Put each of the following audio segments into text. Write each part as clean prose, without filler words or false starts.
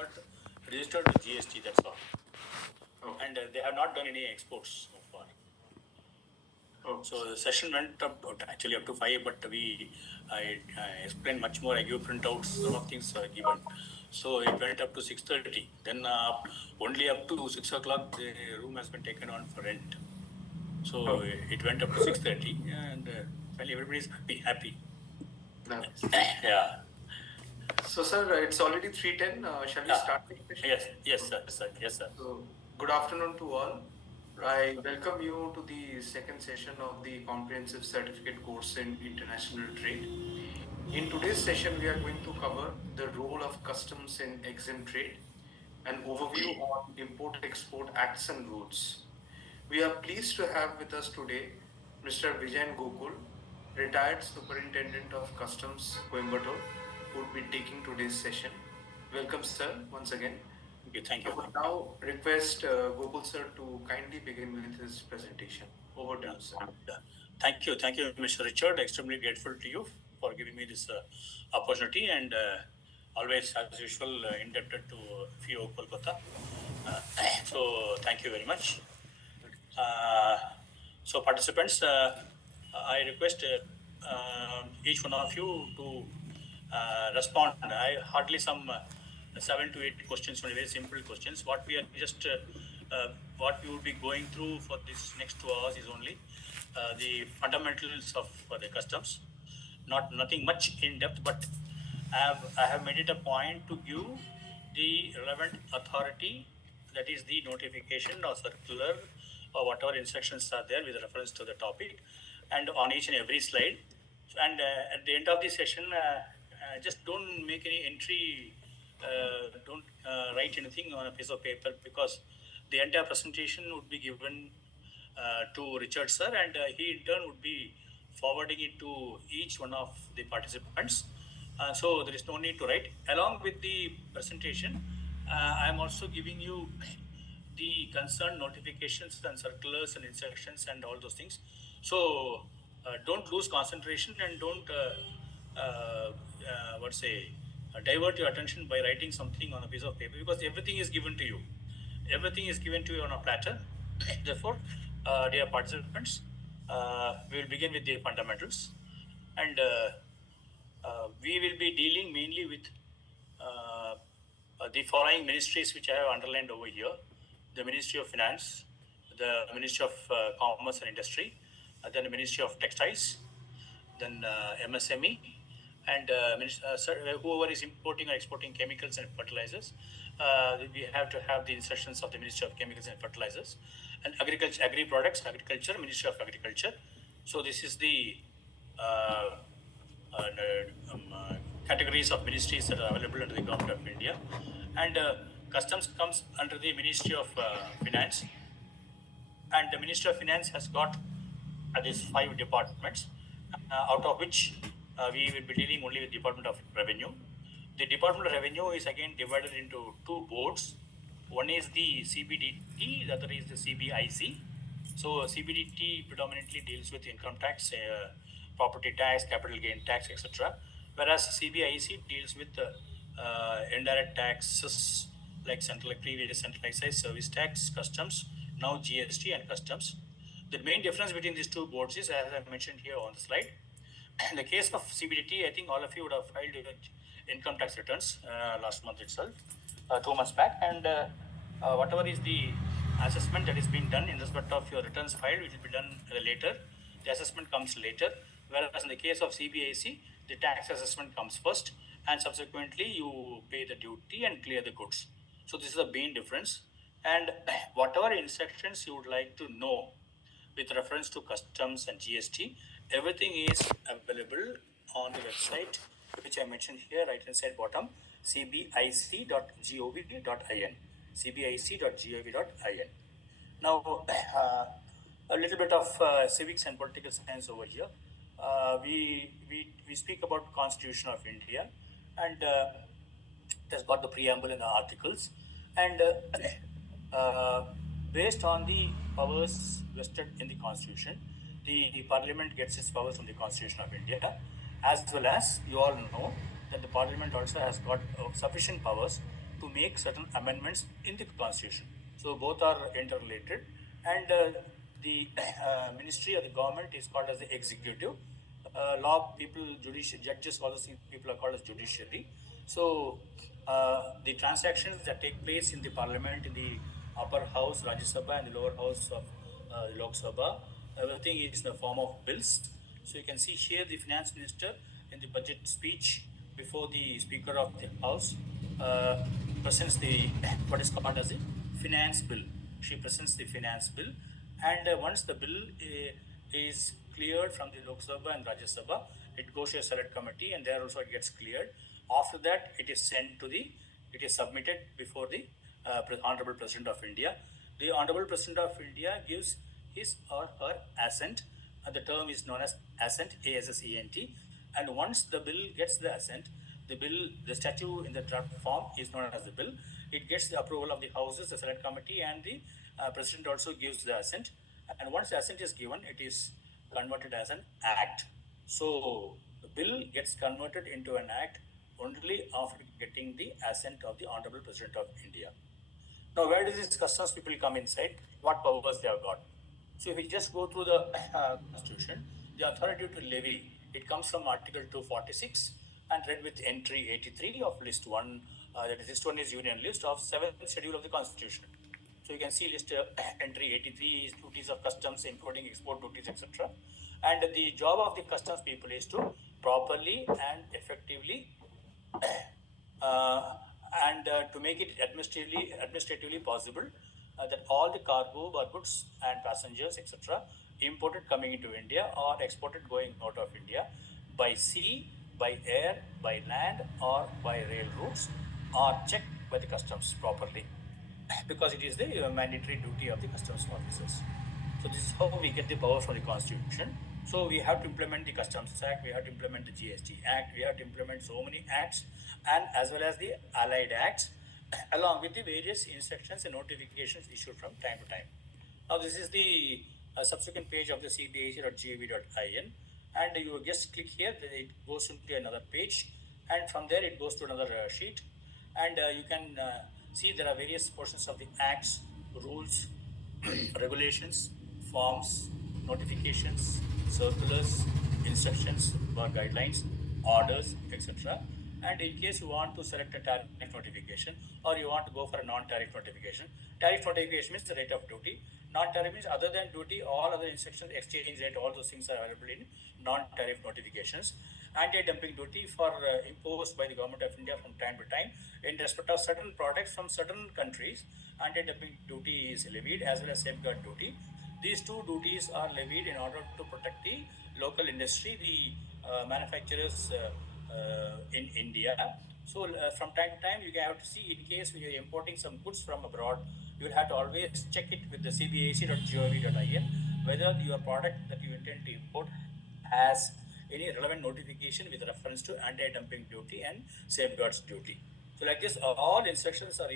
got registered with GST, that's all. Okay. And they have not done any exports so far. Okay. So the session went up actually up to 5, but I explained much more. I gave printouts, some of things are given. So it went up to 6:30. Then only up to 6 o'clock the room has been taken on for rent. So it went up to 6:30, and finally everybody is happy. Nice. Yeah. So, sir, it's already 3:10. Shall we start the session? Yes, sir. Yes, sir. So, good afternoon to all. I welcome you to the second session of the Comprehensive Certificate course in International Trade. In today's session, we are going to cover the role of customs in EXIM trade, an overview on Import-Export Acts and Rules. We are pleased to have with us today Mr. Vijayan Gokul, retired Superintendent of Customs, Coimbatore, who would be taking today's session. Welcome, sir, once again. Thank you. I would now request Gokul, sir, to kindly begin with his presentation. Over to you, sir. Thank you, Mr. Richard. Extremely grateful to you for giving me this opportunity, and always, as usual, indebted to Fieo Kolkata. So, thank you very much. So, participants, I request each one of you to respond. I hardly some 7 to 8 questions, very simple questions. What we are just what we will be going through for this next 2 hours is only the fundamentals of the customs. Nothing much in depth, but I have made it a point to give the relevant authority, that is the notification or circular or whatever instructions are there with reference to the topic, and on each and every slide. And at the end of the session, just don't make any entry, don't write anything on a piece of paper, because the entire presentation would be given to Richard sir, and he in turn would be forwarding it to each one of the participants. So there is no need to write. Along with the presentation, I am also giving you the concerned notifications and circulars and instructions and all those things. So don't lose concentration, and don't divert your attention by writing something on a piece of paper, because everything is given to you. Everything is given to you on a platter. Therefore, dear participants, we will begin with the fundamentals, and we will be dealing mainly with the following ministries which I have underlined over here: the Ministry of Finance, the Ministry of Commerce and Industry, then the Ministry of Textiles, then MSME, and whoever is importing or exporting chemicals and fertilizers. We have to have the instructions of the Ministry of Chemicals and Fertilizers, and agriculture, agri-products, agriculture, Ministry of Agriculture. So this is the categories of ministries that are available under the Government of India. And customs comes under the Ministry of Finance, and the Ministry of Finance has got these 5 departments, out of which we will be dealing only with Department of Revenue. The Department of Revenue is again divided into 2 boards. One is the CBDT, the other is the CBIC. So CBDT predominantly deals with income tax, property tax, capital gain tax, etc. Whereas CBIC deals with indirect taxes like previous central excise, service tax, customs, now GST and customs. The main difference between these 2 boards is, as I mentioned here on the slide, in the case of CBDT, I think all of you would have filed your income tax returns last month itself, 2 months back, and whatever is the assessment that is being done in respect of your returns filed, which will be done later. The assessment comes later, whereas in the case of CBIC, the tax assessment comes first, and subsequently you pay the duty and clear the goods. So this is the main difference. And whatever instructions you would like to know with reference to customs and GST, everything is available on the website, which I mentioned here, right hand side bottom, cbic.gov.in, cbic.gov.in. Now, a little bit of civics and political science over here. We speak about Constitution of India, and it has got the preamble and the articles, and based on the powers vested in the Constitution, the Parliament gets its powers from the Constitution of India, as well as you all know that the Parliament also has got sufficient powers to make certain amendments in the constitution. So both are interrelated, and the ministry of the government is called as the executive. Law people, judicial judges, all those people are called as judiciary. So the transactions that take place in the parliament, in the upper house, Rajya Sabha, and the lower house of Lok Sabha, everything is in the form of bills. So you can see here the finance minister in the budget speech before the speaker of the house uh, presents the what is called as the finance bill. She presents the finance bill, and once the bill is cleared from the Lok Sabha and Rajya Sabha, it goes to a select committee, and there also it gets cleared. After that, it is submitted before the Honorable President of India. The Honorable President of India gives his or her assent. The term is known as assent, ASSENT. And once the bill gets the assent, the statute in the draft form is known as the bill. It gets the approval of the houses, the select committee, and the president also gives the assent. And once the assent is given, it is converted as an act. So the bill gets converted into an act only after getting the assent of the Honorable President of India. Now, where does these customs people come inside? What powers they have got? So, if we just go through the Constitution, the authority to levy, it comes from Article 246 and read with entry 83 of List 1. That is, List 1 is Union List of 7th Schedule of the Constitution. So, you can see list entry 83 is duties of customs, including export duties, etc. And the job of the customs people is to properly and effectively uh, and to make it administratively possible that all the cargo or goods and passengers, etc., imported coming into India or exported going out of India by sea, by air, by land, or by rail routes are checked by the customs properly, because it is the mandatory duty of the customs officers. So this is how we get the power from the constitution. So we have to implement the Customs Act, we have to implement the GST Act, we have to implement so many acts, and as well as the allied acts, along with the various instructions and notifications issued from time to time. Now this is the subsequent page of the cbac.gov.in, and you just click here, it goes into another page, and from there it goes to another sheet, and you can see there are various portions of the acts, rules, regulations, forms, notifications, circulars, instructions or guidelines, orders, etc. And in case you want to select a tariff notification or you want to go for a non-tariff notification means the rate of duty. Non-tariff means other than duty, all other instructions, exchange rate, all those things are available in non-tariff notifications. Anti-dumping duty for imposed by the government of India from time to time in respect of certain products from certain countries. Anti-dumping duty is levied as well as safeguard duty. These two duties are levied in order to protect the local industry, the manufacturers in India. So from time to time, you have to see in case we are importing some goods from abroad, you will have to always check it with the cbac.gov.in whether your product that you intend to import has any relevant notification with reference to anti-dumping duty and safeguards duty. So like this, all instructions are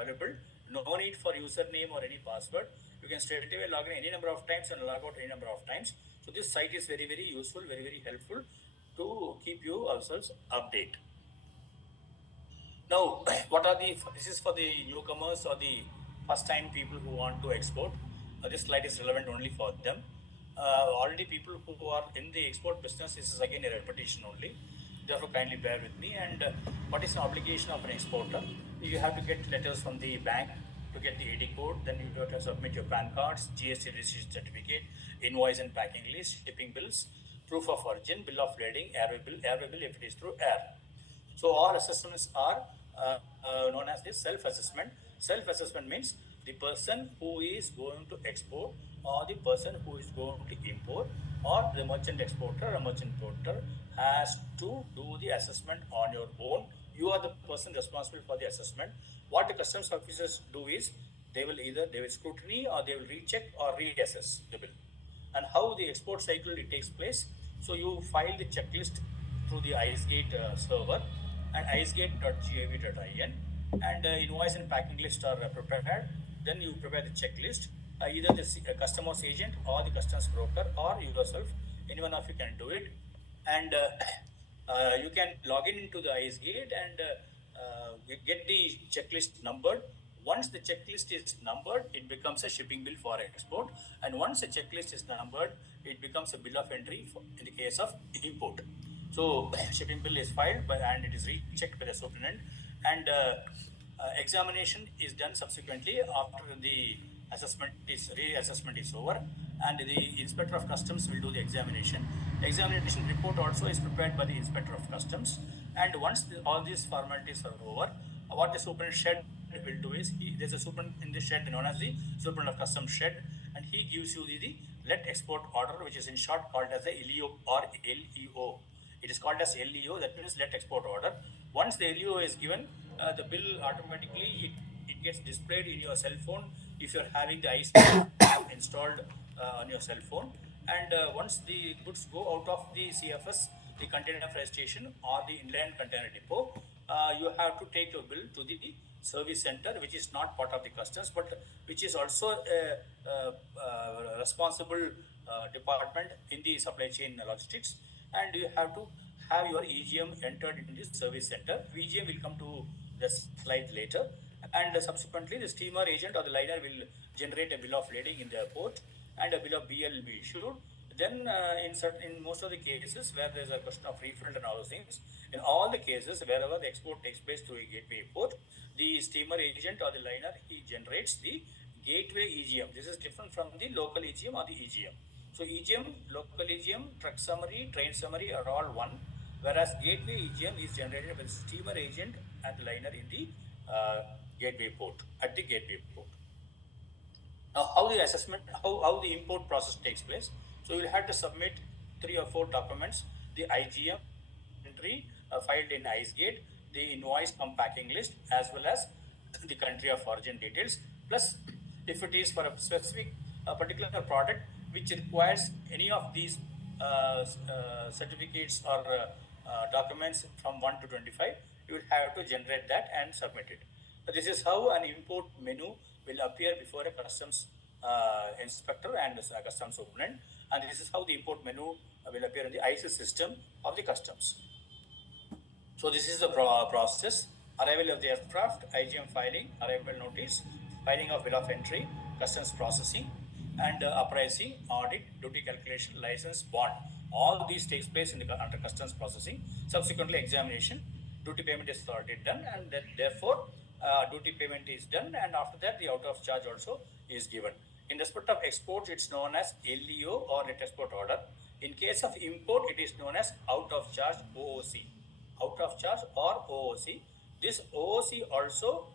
available. No need for username or any password. You can straight away log in any number of times and log out any number of times. So this site is very, very useful, very, very helpful to keep you ourselves update. Now, this is for the newcomers or the first time people who want to export. This slide is relevant only for them. Already people who are in the export business, this is again a repetition only. Therefore, kindly bear with me. And what is the obligation of an exporter? You have to get letters from the bank to get the AD code. Then you have to submit your PAN cards, GST registration certificate, invoice and packing list, shipping bills, proof of origin, bill of lading, airway bill if it is through air. So all assessments are known as the self-assessment. Self-assessment means the person who is going to export or the person who is going to import or the merchant exporter or merchant importer has to do the assessment on your own. You are the person responsible for the assessment. What the customs officers do is they will scrutiny or they will recheck or reassess the bill. And how the export cycle it takes place. So you file the checklist through the IceGate server and icegate.gov.in, and invoice and packing list are prepared. Then you prepare the checklist. Either the customer's agent or the customs broker or yourself, any one of you can do it, and you can log in into the IceGate and get the checklist numbered. Once the checklist is numbered, it becomes a shipping bill for export. And once a checklist is numbered, it becomes a bill of entry in the case of import. So shipping bill is filed and it is rechecked by the superintendent, and examination is done subsequently after the reassessment is over, and the inspector of customs will do the examination. Examination report also is prepared by the inspector of customs, and once all these formalities are over, what the superintendent shed will do is there's a superintendent in the shed known as the superintendent of customs shed, and he gives you the let export order, which is in short called as the LEO or LEO. It is called as LEO, that means let export order. Once the LEO is given, the bill automatically it gets displayed in your cell phone if you're having the iScan app installed on your cell phone. And once the goods go out of the CFS, the container freight station or the inland container depot, you have to take your bill to the service center, which is not part of the customs, but which is also a responsible department in the supply chain logistics, and you have to have your EGM entered in this service center. EGM will come to the slide later, and subsequently the steamer agent or the liner will generate a bill of lading in the port, and a bill of BL will be issued. Then in most of the cases where there is a question of refund and all those things, in all the cases wherever the export takes place to a gateway port, the steamer agent or the liner, he generates the gateway EGM. This is different from the local EGM or the EGM. So EGM, local EGM, truck summary, train summary are all one, whereas gateway EGM is generated by the steamer agent and the liner in the gateway port, at the gateway port. Now, how the assessment, how the import process takes place. So you will have to submit 3 or 4 documents: the IGM entry filed in IceGate, the invoice packing list, as well as the country of origin details. Plus, if it is for a specific particular product which requires any of these certificates or documents from 1 to 25, you will have to generate that and submit it. So this is how an import menu will appear before a customs inspector and a customs superintendent, and this is how the import menu will appear in the ICE system of the customs. So this is the process: arrival of the aircraft, IGM filing, arrival notice, filing of bill of entry, customs processing, and uprising, audit, duty calculation, license, bond. All these takes place in the under customs processing. Subsequently, examination, duty payment is already done, and therefore duty payment is done, and after that the out of charge also is given. In respect of exports, it's known as LEO or let export order. In case of import, it is known as out of charge OOC. Out of charge or OOC. This OOC also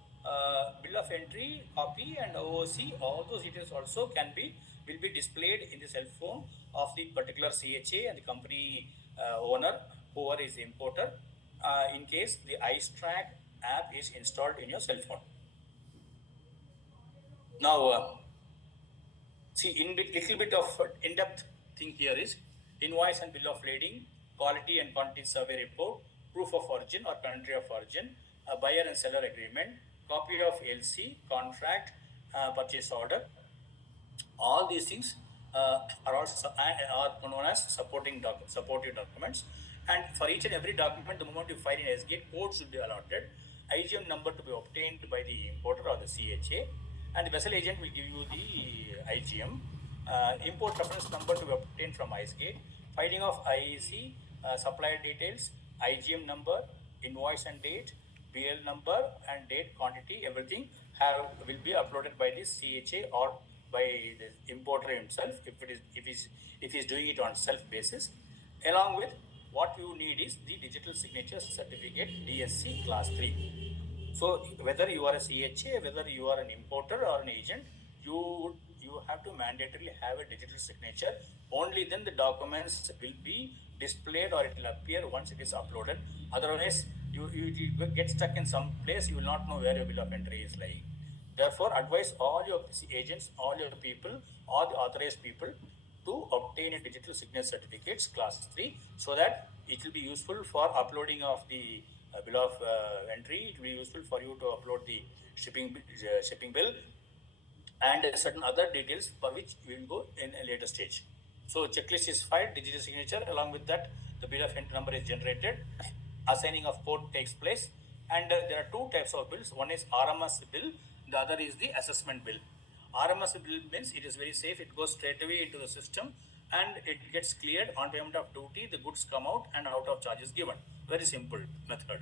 bill of entry copy and OOC, all those details also will be displayed in the cell phone of the particular CHA and the company owner, whoever is the importer, in case the iStrack app is installed in your cell phone. Now, see, little bit of in-depth thing here is invoice and bill of lading, quality and quantity survey report, proof of origin or country of origin, a buyer and seller agreement, copy of LC, contract, purchase order. All these things are also are known as supportive documents. And for each and every document, the moment you file in SGate, code should be allotted, IGM number to be obtained by the importer or the CHA, and the vessel agent will give you the IGM. Import reference number to be obtained from IceGate, filing of IEC, supplier details, IGM number, invoice and date, BL number and date, quantity, everything will be uploaded by the CHA or by the importer himself if he's doing it on self basis. Along with what you need is the digital signature certificate DSC class 3. So whether you are a CHA, whether you are an importer or an agent, you have to mandatorily have a digital signature. Only then the documents will be displayed or it will appear once it is uploaded. Otherwise, you will get stuck in some place. You will not know where your bill of entry is lying. Therefore, advise all your agents, all your people, all the authorized people to obtain a digital signature certificates class 3, so that it will be useful for uploading of the bill of entry. It will be useful for you to upload the shipping bill and certain other details for which we will go in a later stage. So checklist is filed, digital signature. Along with that, the bill of entry number is generated. Assigning of port takes place. And there are two types of bills. One is RMS bill, the other is the assessment bill. RMS bill means it is very safe, it goes straight away into the system and it gets cleared on payment of duty, the goods come out and out of charge is given. Very simple method.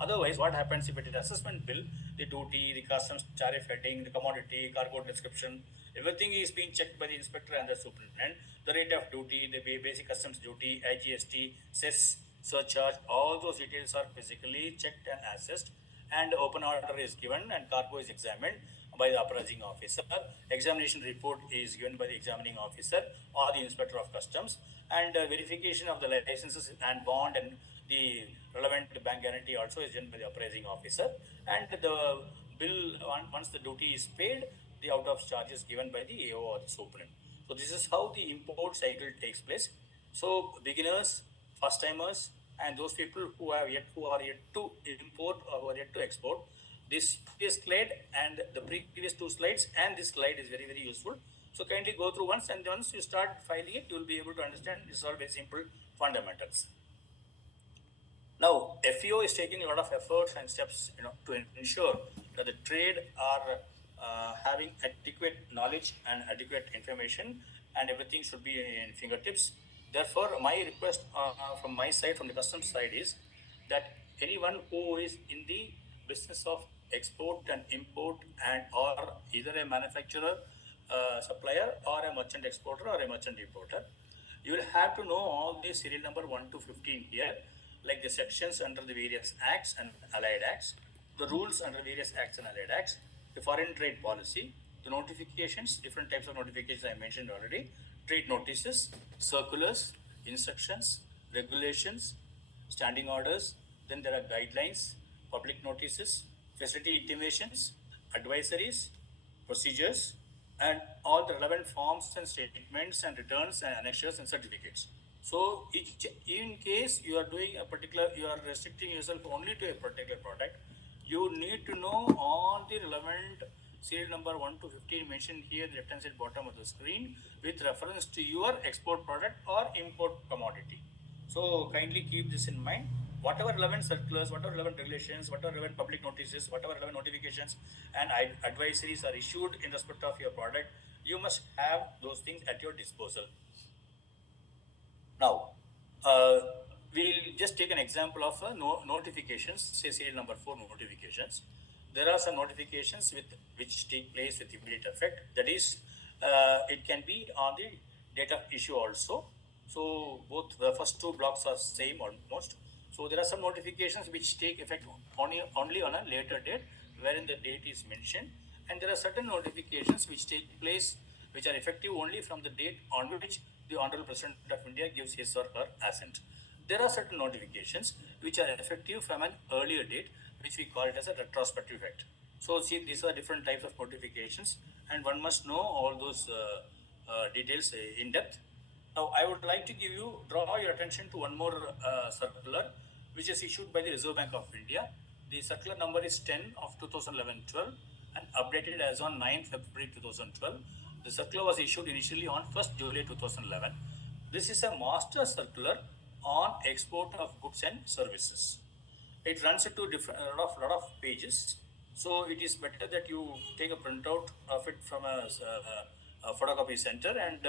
Otherwise, what happens if it is assessment bill, the duty, the customs tariff heading, the commodity, cargo description, everything is being checked by the inspector and the superintendent. The rate of duty, the basic customs duty, IGST, cess, surcharge, all those details are physically checked and assessed, and open order is given and cargo is examined by the appraising officer. Examination report is given by the examining officer or the inspector of customs, and verification of the licenses and bond and the relevant bank guarantee also is done by the appraising officer, and the bill, once the duty is paid, the out of charge is given by the AO or the superintendent. So this is how the import cycle takes place. So beginners, first timers, and those people who are yet to import or who are yet to export, this previous slide and the previous two slides and this slide is very useful. So kindly go through once, and once you start filing it, you will be able to understand. This is all very simple fundamentals. Now, FEO is taking a lot of efforts and steps, to ensure that the trade are having adequate knowledge and adequate information, and everything should be in fingertips. Therefore, my request from my side, from the customs side, is that anyone who is in the business of export and import, and or either a manufacturer, supplier, or a merchant exporter or a merchant importer, you will have to know all the serial number 1 to 15 here, like the sections under the various acts and allied acts, the rules under various acts and allied acts, the foreign trade policy, the notifications, different types of notifications I mentioned already, trade notices, circulars, instructions, regulations, standing orders, then there are guidelines, public notices, facility intimations, advisories, procedures, and all the relevant forms and statements and returns and annexures and certificates. So in case you are doing a particular, you are restricting yourself only to a particular product, you need to know all the relevant serial number 1 to 15 mentioned here in the left hand side bottom of the screen with reference to your export product or import commodity. So kindly keep this in mind. Whatever relevant circulars, whatever relevant regulations, whatever relevant public notices, whatever relevant notifications and advisories are issued in respect of your product, you must have those things at your disposal. Now, uh, we'll just take an example of notifications, say serial number 4 notifications. There are some notifications which take place with immediate effect. That is, it can be on the date of issue also. So both the first two blocks are same almost. So there are some notifications which take effect only on a later date, wherein the date is mentioned, and there are certain notifications which take place, which are effective only from the date on which the Honorable President of India gives his or her assent. There are certain notifications which are effective from an earlier date, which we call it as a retrospective effect. So see, these are different types of notifications, and one must know all those details in depth. Now, I would like to draw your attention to one more circular, which is issued by the Reserve Bank of India. The circular number is 10 of 2011-12 and updated as on 9th February 2012. The circular was issued initially on 1st July 2011. This is a master circular on export of goods and services. It runs into lot of pages, so it is better that you take a printout of it from a photocopy center, and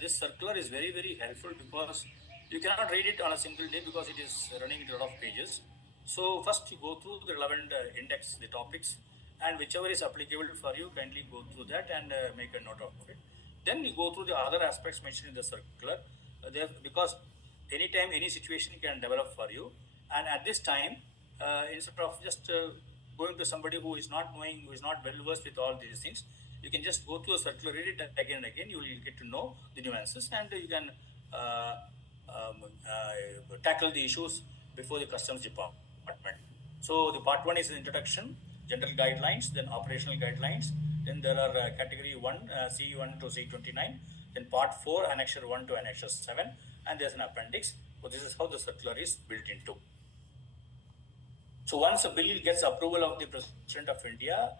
this circular is very helpful because you cannot read it on a single day because it is running into a lot of pages. So first you go through the relevant index, the topics, and whichever is applicable for you, kindly go through that and make a note of it. Then you go through the other aspects mentioned in the circular, because anytime any situation can develop for you, and at this time, instead of just going to somebody who is not knowing, who is not well versed with all these things, you can just go through a circular, read it again and again. You will get to know the nuances, and you can tackle the issues before the customs department. So the part 1 is the introduction, general guidelines, then operational guidelines. Then there are category 1, C1 to C29. Then part 4, annexure 1 to annexure 7, and there's an appendix. So this is how the circular is built into. So once a bill gets approval of the President of India,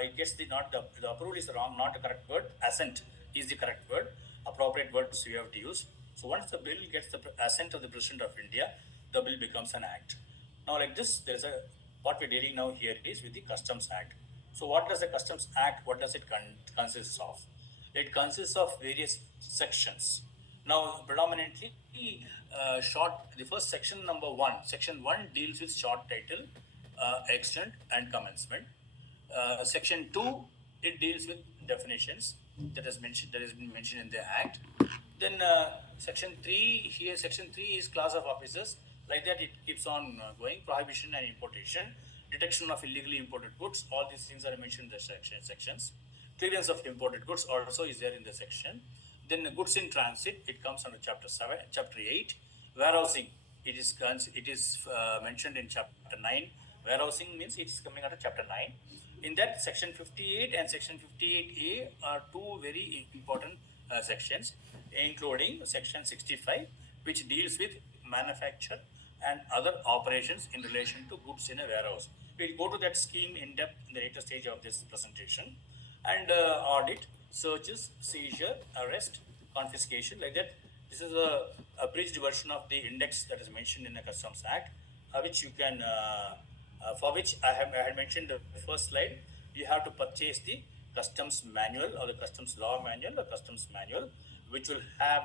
it gets the approval is wrong, not the correct word. Assent is the correct word. Appropriate words we have to use. So once the bill gets the assent of the President of India, the bill becomes an act. Now, like this, there is a what we're dealing now here is with the Customs Act. So what does the Customs Act, what does it consist of? It consists of various sections. Now, predominantly, the first section, number one, section one deals with short title, extent, and commencement. Section 2, it deals with definitions that has been mentioned in the Act. Then Section 3, here Section 3 is class of officers. Like that, it keeps on going. Prohibition and importation, detection of illegally imported goods. All these things are mentioned in the sections. Clearance of imported goods also is there in the section. Then the goods in transit, it comes under Chapter 7, Chapter 8. Warehousing, it is mentioned in Chapter 9. Warehousing means it's coming under Chapter 9. In that, Section 58 and Section 58A are two very important sections, including Section 65, which deals with manufacture and other operations in relation to goods in a warehouse. We'll go to that scheme in depth in the later stage of this presentation. And audit, searches, seizure, arrest, confiscation, like that. This is a abridged version of the index that is mentioned in the Customs Act, which you can, for which I had mentioned the first slide. You have to purchase the customs manual or the customs law manual or customs manual, which will have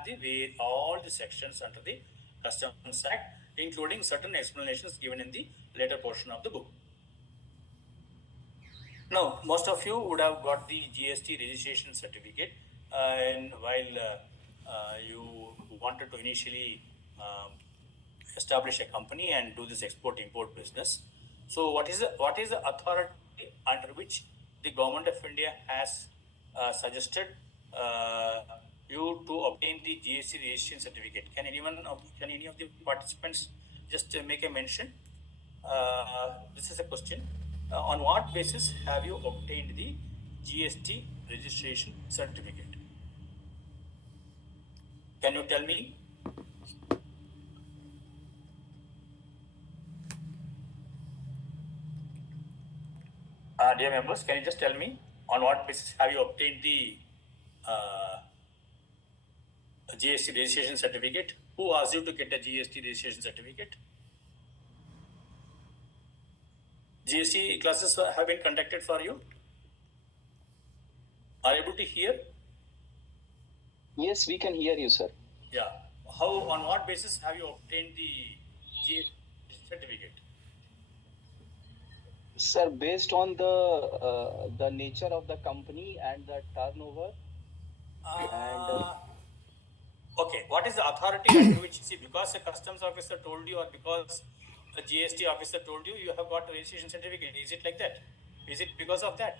all the sections under the Customs Act, including certain explanations given in the later portion of the book. Now, most of you would have got the GST registration certificate, and while you wanted to initially establish a company and do this export-import business. So, what is the authority under which the government of India has suggested you to obtain the GST registration certificate? Can any of the participants just make a mention? This is a question. On what basis have you obtained the GST registration certificate? Can you tell me? Dear members, can you just tell me on what basis have you obtained the GST registration certificate? Who asked you to get a GST registration certificate? GST classes have been conducted for you? Are you able to hear? Yes, we can hear you, sir. Yeah. On what basis have you obtained the GST certificate? Sir, based on the nature of the company and the turnover, Okay, what is the authority under which, see, because a customs officer told you or because a GST officer told you, you have got a registration certificate? Is it like that? Is it because of that?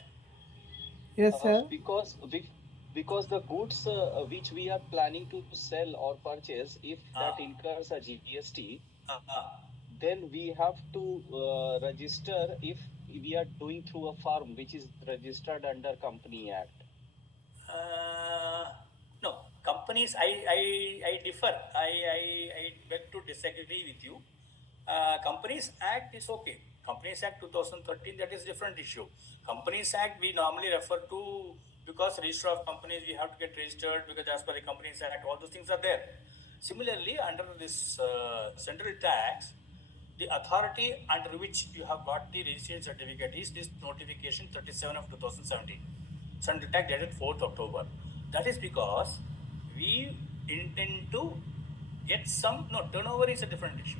Yes, sir. because the goods which we are planning to sell or purchase, if that incurs a GST, then we have to register if we are doing through a firm which is registered under Company Act. No, companies, I differ. I beg to disagree with you. Companies Act is okay. Companies Act 2013, that is different issue. Companies Act we normally refer to because register of companies we have to get registered because as per the Companies Act, all those things are there. Similarly, under this central tax, the authority under which you have got the registration certificate is this notification 37 of 2017. Central tax dated 4th October. That is because we intend to get some, no, turnover is a different issue.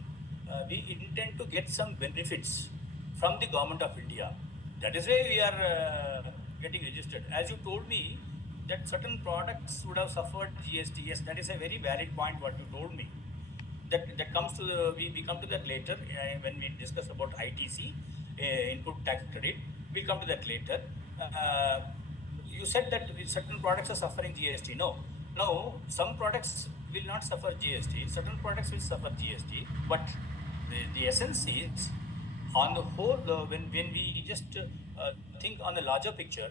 We intend to get some benefits from the government of India. That is why we are getting registered. As you told me that certain products would have suffered GST. Yes, that is a very valid point what you told me. That comes to we come to that later when we discuss about ITC, input tax credit. We'll come to that later. You said that certain products are suffering GST. No, some products will not suffer GST. Certain products will suffer GST. But the essence is, on the whole, when we just think on the larger picture,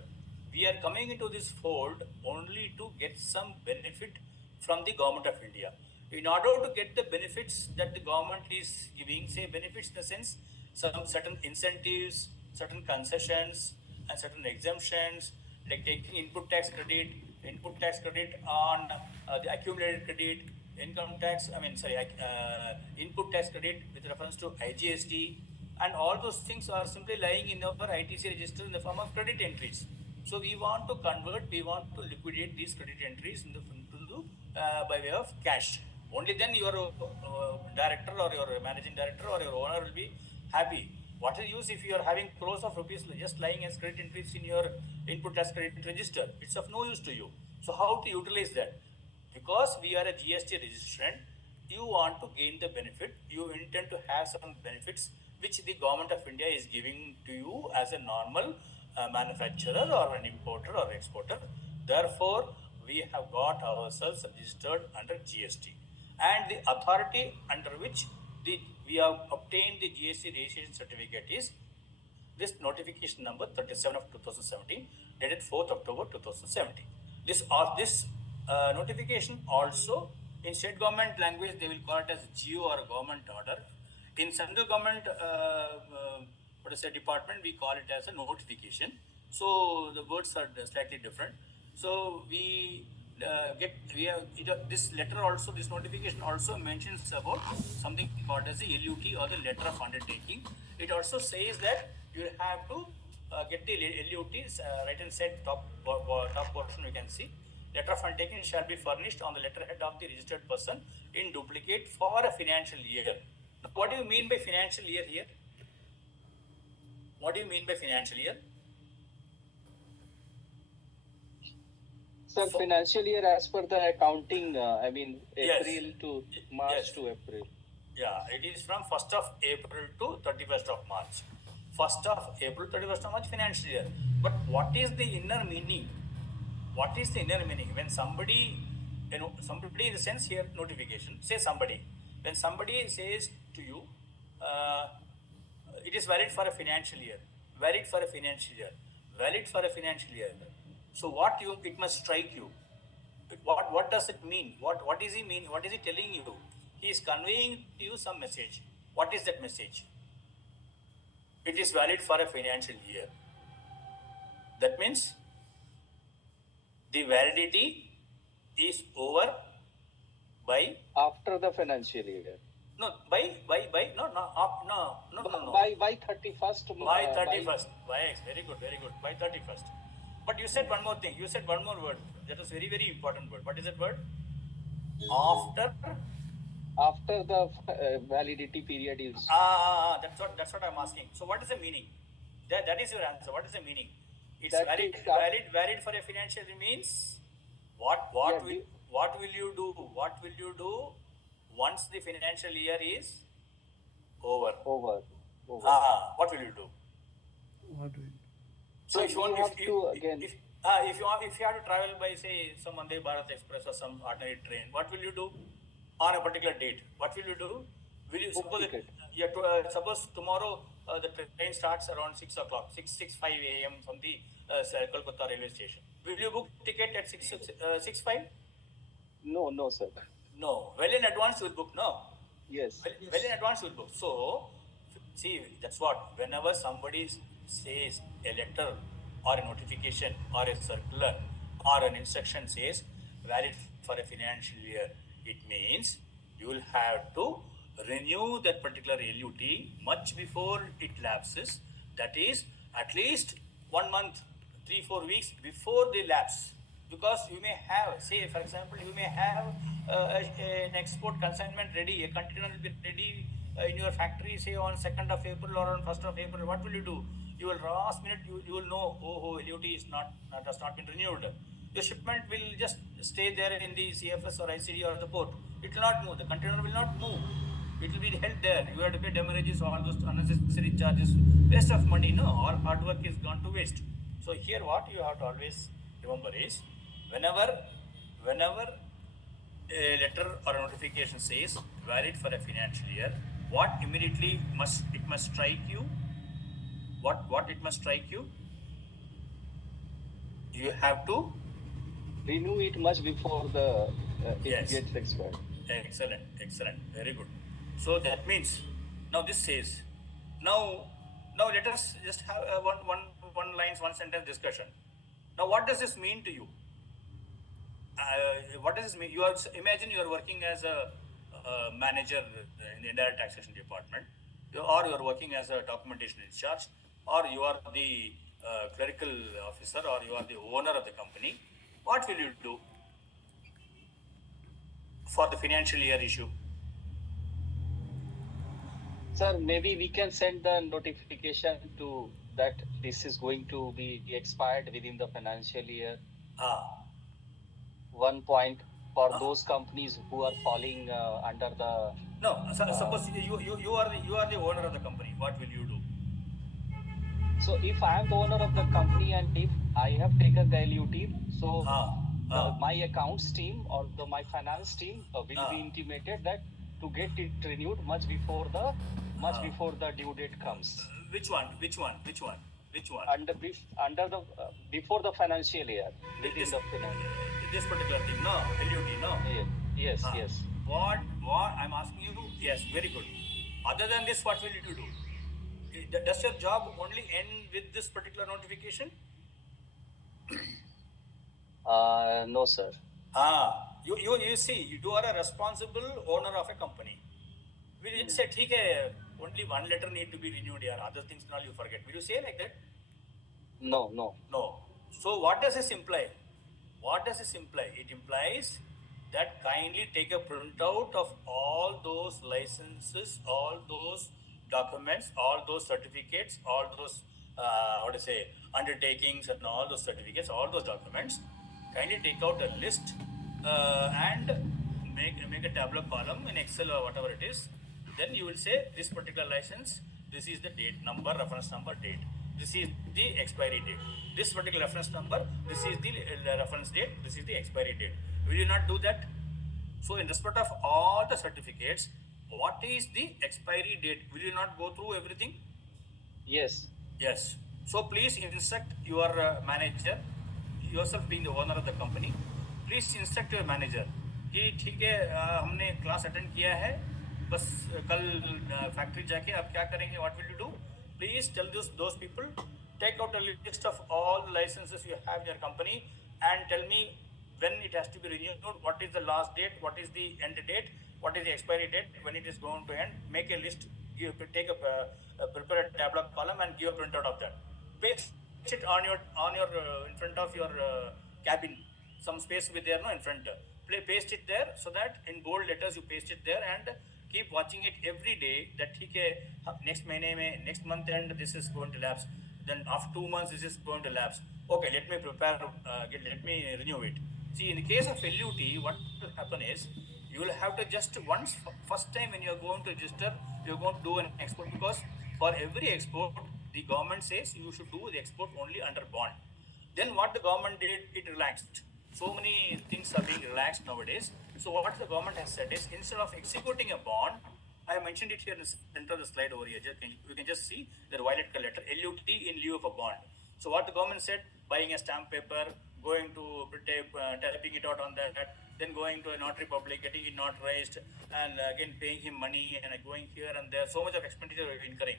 we are coming into this fold only to get some benefit from the government of India. In order to get the benefits that the government is giving, say benefits in the sense, some certain incentives, certain concessions, and certain exemptions, like taking input tax credit on the accumulated credit, income tax, input tax credit with reference to IGST, and all those things are simply lying in our ITC register in the form of credit entries. So we want to convert, we want to liquidate these credit entries by way of cash. Only then your director or your managing director or your owner will be happy. What is use if you are having crores of rupees just lying as credit entries in your input tax credit register? It's of no use to you. So how to utilize that? Because we are a GST registrant, you want to gain the benefit, you intend to have some benefits which the government of India is giving to you as a normal manufacturer or an importer or exporter. Therefore, we have got ourselves registered under GST. And the authority under which we have obtained the GST registration certificate is this notification number 37 of 2017, dated 4th October 2017. This notification also, in state government language, they will call it as GO or government order. In central government, department, we call it as a notification. So the words are slightly different. So this letter also, this notification also mentions about something called as the LUT or the letter of undertaking. It also says that you have to get the LUTs, right hand side top portion you can see. Letter of undertaking shall be furnished on the letterhead of the registered person in duplicate for a financial year. Now, what do you mean by financial year here? What do you mean by financial year? Sir, financial year as per the accounting, April Yes. to March Yes. to April. Yeah, it is from 1st of April to 31st of March. 1st of April, 31st of March financial year. But what is the inner meaning? What is the inner meaning? When somebody, somebody in the sense here, notification, say somebody. When somebody says to you, uh, it is valid for a financial year, valid for a financial year, valid for a financial year. So it must strike you. What does it mean? What is he mean? What is he telling you? He is conveying to you some message. What is that message? It is valid for a financial year. That means the validity is over by After the financial year. no by no no no no no no By 31st. by 31st. Very good, very good. By 31st. But you said one more thing. You said one more word. That was very, very important word. What is that word? After the validity period is. That's what I'm asking. So what is the meaning? That is your answer. What is the meaning? It's valid for a financial year means what will you do? What will you do once the financial year is over? Over. What will you do? What will So if you want, have to again. if you have to travel by say some Vande Bharat Express or some ordinary train, what will you do on a particular date? What will you do? Will you suppose tomorrow the train starts around 6 o'clock, 6:05 a.m. from the Kolkata railway station. Will you book ticket at 6:05? No, sir. No. Well in advance you will book. No. Yes. Well in advance you will book. So see, that's what. Whenever somebody says a letter or a notification or a circular or an instruction says valid for a financial year, it means you will have to renew that particular LUT much before it lapses. That is at least 1 month, 3-4 weeks before the lapse. Because you may have, say for example, you may have an export consignment ready, a container will be ready in your factory, say on 2nd of April or on 1st of April. What will you do? You will last minute you will know, LUT is has not been renewed. The shipment will just stay there in the CFS or ICD or the port. It will not move. The container will not move. It will be held there. You have to pay demurrages, all those unnecessary charges, waste of money. No, all hard work is gone to waste. So here, what you have to always remember is, whenever a letter or a notification says valid for a financial year, what immediately must strike you? What it must strike you? You have to renew it much before the yes. It gets expired. Excellent, very good. So that means now this says now let us just have one one sentence discussion. Now what does this mean to you? What does this mean? Imagine you are working as a manager in the indirect taxation department, or you are working as a documentation in charge, or you are the clerical officer, or you are the owner of the company, what will you do for the financial year issue? Sir, maybe we can send the notification to that this is going to be expired within the financial year. Ah. One point for those companies who are falling under the. No, suppose you are the owner of the company. What will you do? So if I am the owner of the company and if I have taken the LUT, so my accounts team or my finance team will be intimated that to get it renewed much before the due date comes. Which one? Which one? Which one? Which one? Under the before the financial year, within This, the financial. this particular thing, no, LUT, no. Yes, yes. What I'm asking you? Yes, very good. Other than this, what will you do? Does your job only end with this particular notification? No, sir. You see, you are a responsible owner of a company. Will you say, okay, only one letter need to be renewed here, other things and all you forget? Will you say like that? No. No. So what does this imply? What does this imply? It implies that kindly take a printout of all those licenses, all those documents, all those certificates, all those undertakings and all those certificates, all those documents. Kindly take out a list and make a tabular column in Excel or whatever it is. Then you will say this particular license, this is the date number, reference number, date. This is the expiry date. This particular reference number, this is the reference date, this is the expiry date. Will you not do that? So in respect of all the certificates, what is the expiry date? Will you not go through everything? Yes. Yes. So please instruct your manager, yourself being the owner of the company, please instruct your manager कि ठीक है हमने class attend किया है, बस कल factory जाके आप क्या करेंगे, what will you do? Please tell those people, take out a list of all licenses you have in your company and tell me when it has to be renewed, what is the last date, what is the end date, what is the expiry date, when it is going to end. Make a list, prepare a tabular column and give a printout of that. Paste it on your in front of your cabin. Some space will be there, no, in front. Paste it there so that in bold letters you paste it there and keep watching it every day. That next next month end this is going to lapse. Then after 2 months this is going to lapse. Okay, let me prepare. Let me renew it. See, in the case of LUT, what will happen is you will have to just once, first time when you are going to register, you are going to do an export, because for every export the government says you should do the export only under bond. Then what the government did, it relaxed. So many things are being relaxed nowadays. So what the government has said is, instead of executing a bond, I have mentioned it here in the center of the slide over here. You can just see the violet color letter, LUT in lieu of a bond. So what the government said, buying a stamp paper, going to typing it out on that, then going to a notary public, getting it notarized, and again paying him money and going here and there, so much of expenditure incurring.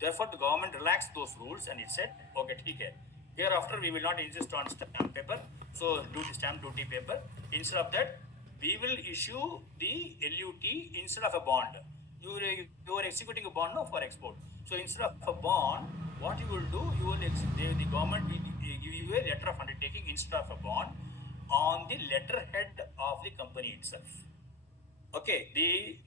Therefore, the government relaxed those rules and it said, okay, okay. Hereafter, we will not insist on stamp paper, so stamp duty paper. Instead of that, we will issue the LUT instead of a bond. You are executing a bond now for export. So instead of a bond, what you will do, the government will give you a letter of undertaking instead of a bond on the letterhead of the company itself. Okay, the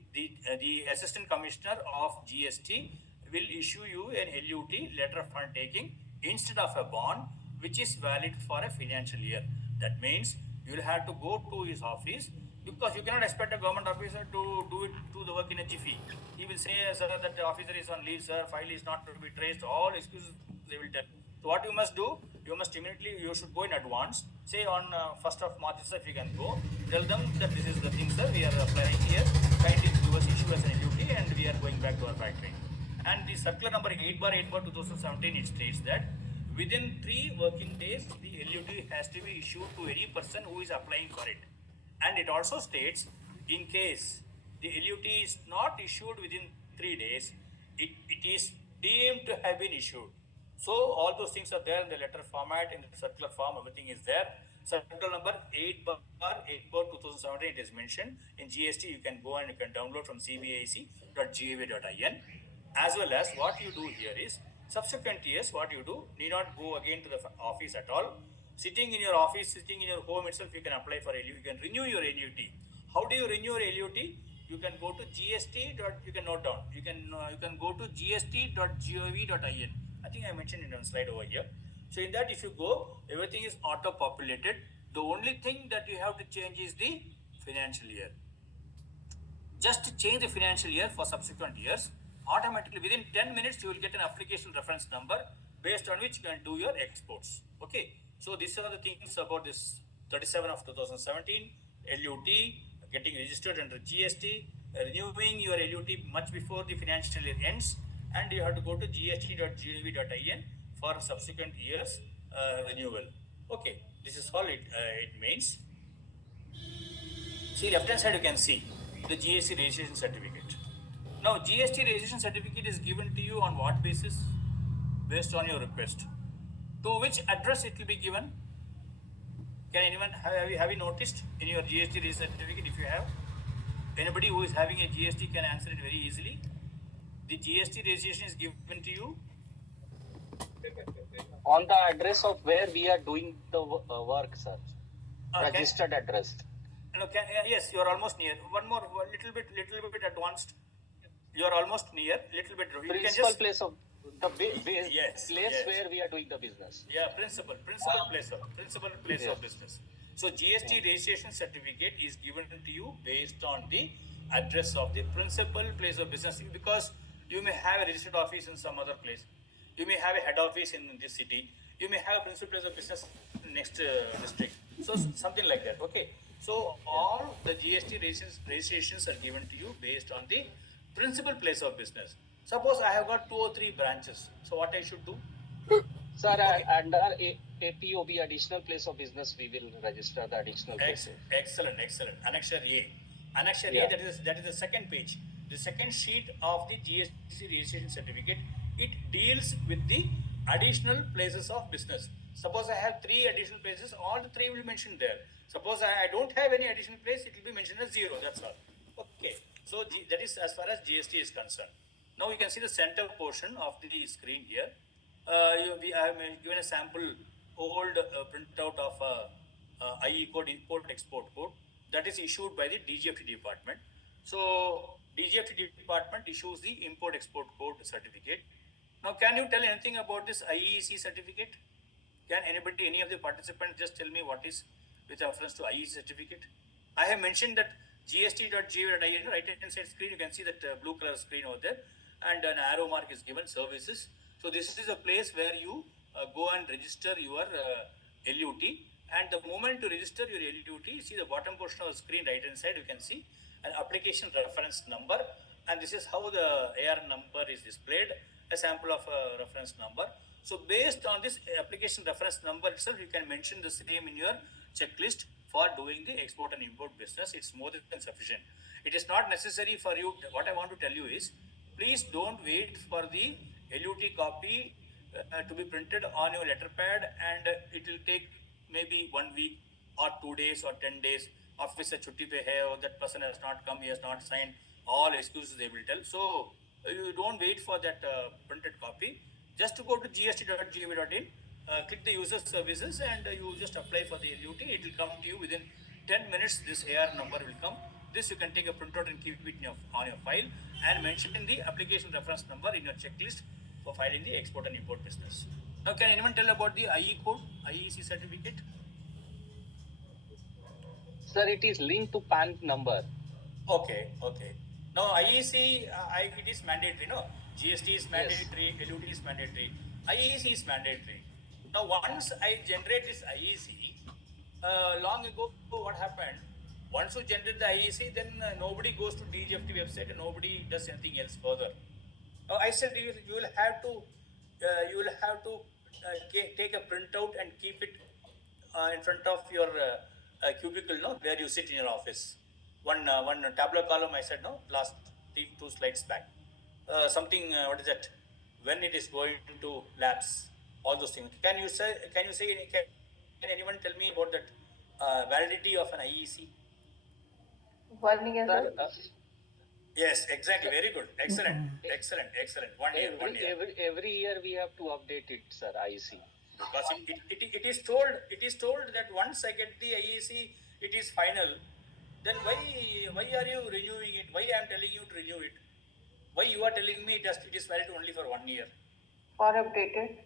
assistant commissioner of GST will issue you an LUT, letter of undertaking, instead of a bond, which is valid for a financial year. That means you will have to go to his office, because you cannot expect a government officer to do the work in a jiffy. He will say, sir, that the officer is on leave, sir, file is not to be traced, all excuses they will tell. So what you must do, you must immediately, you should go in advance, say on 1st of March if you can go, tell them that this is the thing, sir, we are applying here, kindly give us issue as an LUT and we are going back to our factory. And the circular number 8/8/2017, it states that within 3 working days, the LUT has to be issued to any person who is applying for it. And it also states, in case the LUT is not issued within 3 days, it is deemed to have been issued. So all those things are there in the letter format, in the circular form, everything is there. Circular number 8/8/2017, it is mentioned. In GST, you can go and you can download from cbic.gov.in. As well as what you do here is subsequent years, what you do, need not go again to the office at all. Sitting in your office, sitting in your home itself, you can apply for LUT. You can renew your LUT. How do you renew your LUT? You can go to GST. You can note down. You can go to gst.gov.in. I think I mentioned it on slide over here. So in that, if you go, everything is auto populated. The only thing that you have to change is the financial year. Just change the financial year for subsequent years. Automatically within 10 minutes you will get an application reference number based on which you can do your exports. Okay, so these are the things about this 37 of 2017 LUT, getting registered under GST, renewing your LUT much before the financial year ends, and you have to go to gst.gov.in for subsequent years renewal. Okay, this is all it means. See, left hand side you can see the GST registration certificate. Now GST registration certificate is given to you on what basis? Based on your request. To which address it will be given? Can anyone have you noticed in your GST registration certificate? If you have, anybody who is having a GST can answer it very easily. The GST registration is given to you on the address of where we are doing the work, sir. Registered address. No, yes, you are almost near. One more, little bit advanced. You are almost near. Little bit. You principal can just place of the yes, place yes. where we are doing the business. Yeah, principal place Yes. of business. So GST registration certificate is given to you based on the address of the principal place of business, because you may have a registered office in some other place. You may have a head office in this city. You may have a principal place of business in next district. So something like that. Okay. So all the GST registrations are given to you based on the principal place of business. Suppose I have got 2 or 3 branches. So what I should do? Sir, okay. Under APOB, additional place of business, we will register the additional place. Excellent. Annexure A. Annexure A, that is the second page. The second sheet of the GST registration certificate, it deals with the additional places of business. Suppose I have 3 additional places, all the 3 will be mentioned there. Suppose I don't have any additional place, it will be mentioned as 0, that's all. Okay, so that is as far as GST is concerned. Now you can see the center portion of the screen here. We have given a sample old printout of IE code, import export code, that is issued by the DGFT department. So DGFT department issues the import export code certificate. Now can you tell anything about this IEC certificate? Can anybody, any of the participants, just tell me what is with reference to IEC certificate? I have mentioned that gst.gov.in, right hand side screen, you can see that blue color screen over there, and an arrow mark is given, services. So this is a place where you go and register your LUT, and the moment you register your LUT, see the bottom portion of the screen, right hand side, you can see an application reference number, and this is how the AR number is displayed, a sample of a reference number. So based on this application reference number itself, you can mention the same in your checklist for doing the export and import business. It's more than sufficient. It is not necessary for you. What I want to tell you is, please don't wait for the LUT copy to be printed on your letter pad, and it will take maybe 1 week or 2 days or 10 days. Officer chutti pe hai, or that person has not come, he has not signed. All excuses they will tell. So you don't wait for that printed copy. Just to go to gst.gov.in, click the user services, and you just apply for the LUT. It will come to you within 10 minutes. This AR number will come. This you can take a printout and keep it on your file, and mention the application reference number in your checklist for filing the export and import business. Now, can anyone tell about the IE code, IEC certificate? Sir, it is linked to PAN number. Okay. Now IEC, it is mandatory, no? GST is mandatory, yes. LUT is mandatory, IEC is mandatory. Now once I generate this IEC, long ago what happened, once you generate the IEC, then nobody goes to DGFT website and nobody does anything else further. Now I said you will have to take a printout and keep it in front of your cubicle, no, where you sit in your office. One tabular column, I said, no, last 2 slides back. Something, what is that? When it is going to lapse, all those things. Can anyone tell me about that validity of an IEC? One again, sir. Yes, exactly. Very good. Excellent. Excellent. Excellent. 1 year. 1 year. Every year we have to update it, sir. IEC. Because it is told that once I get the IEC, it is final. Then why are you renewing it? Why I am telling you to renew it? Why you are telling me it is valid only for 1 year? For updated.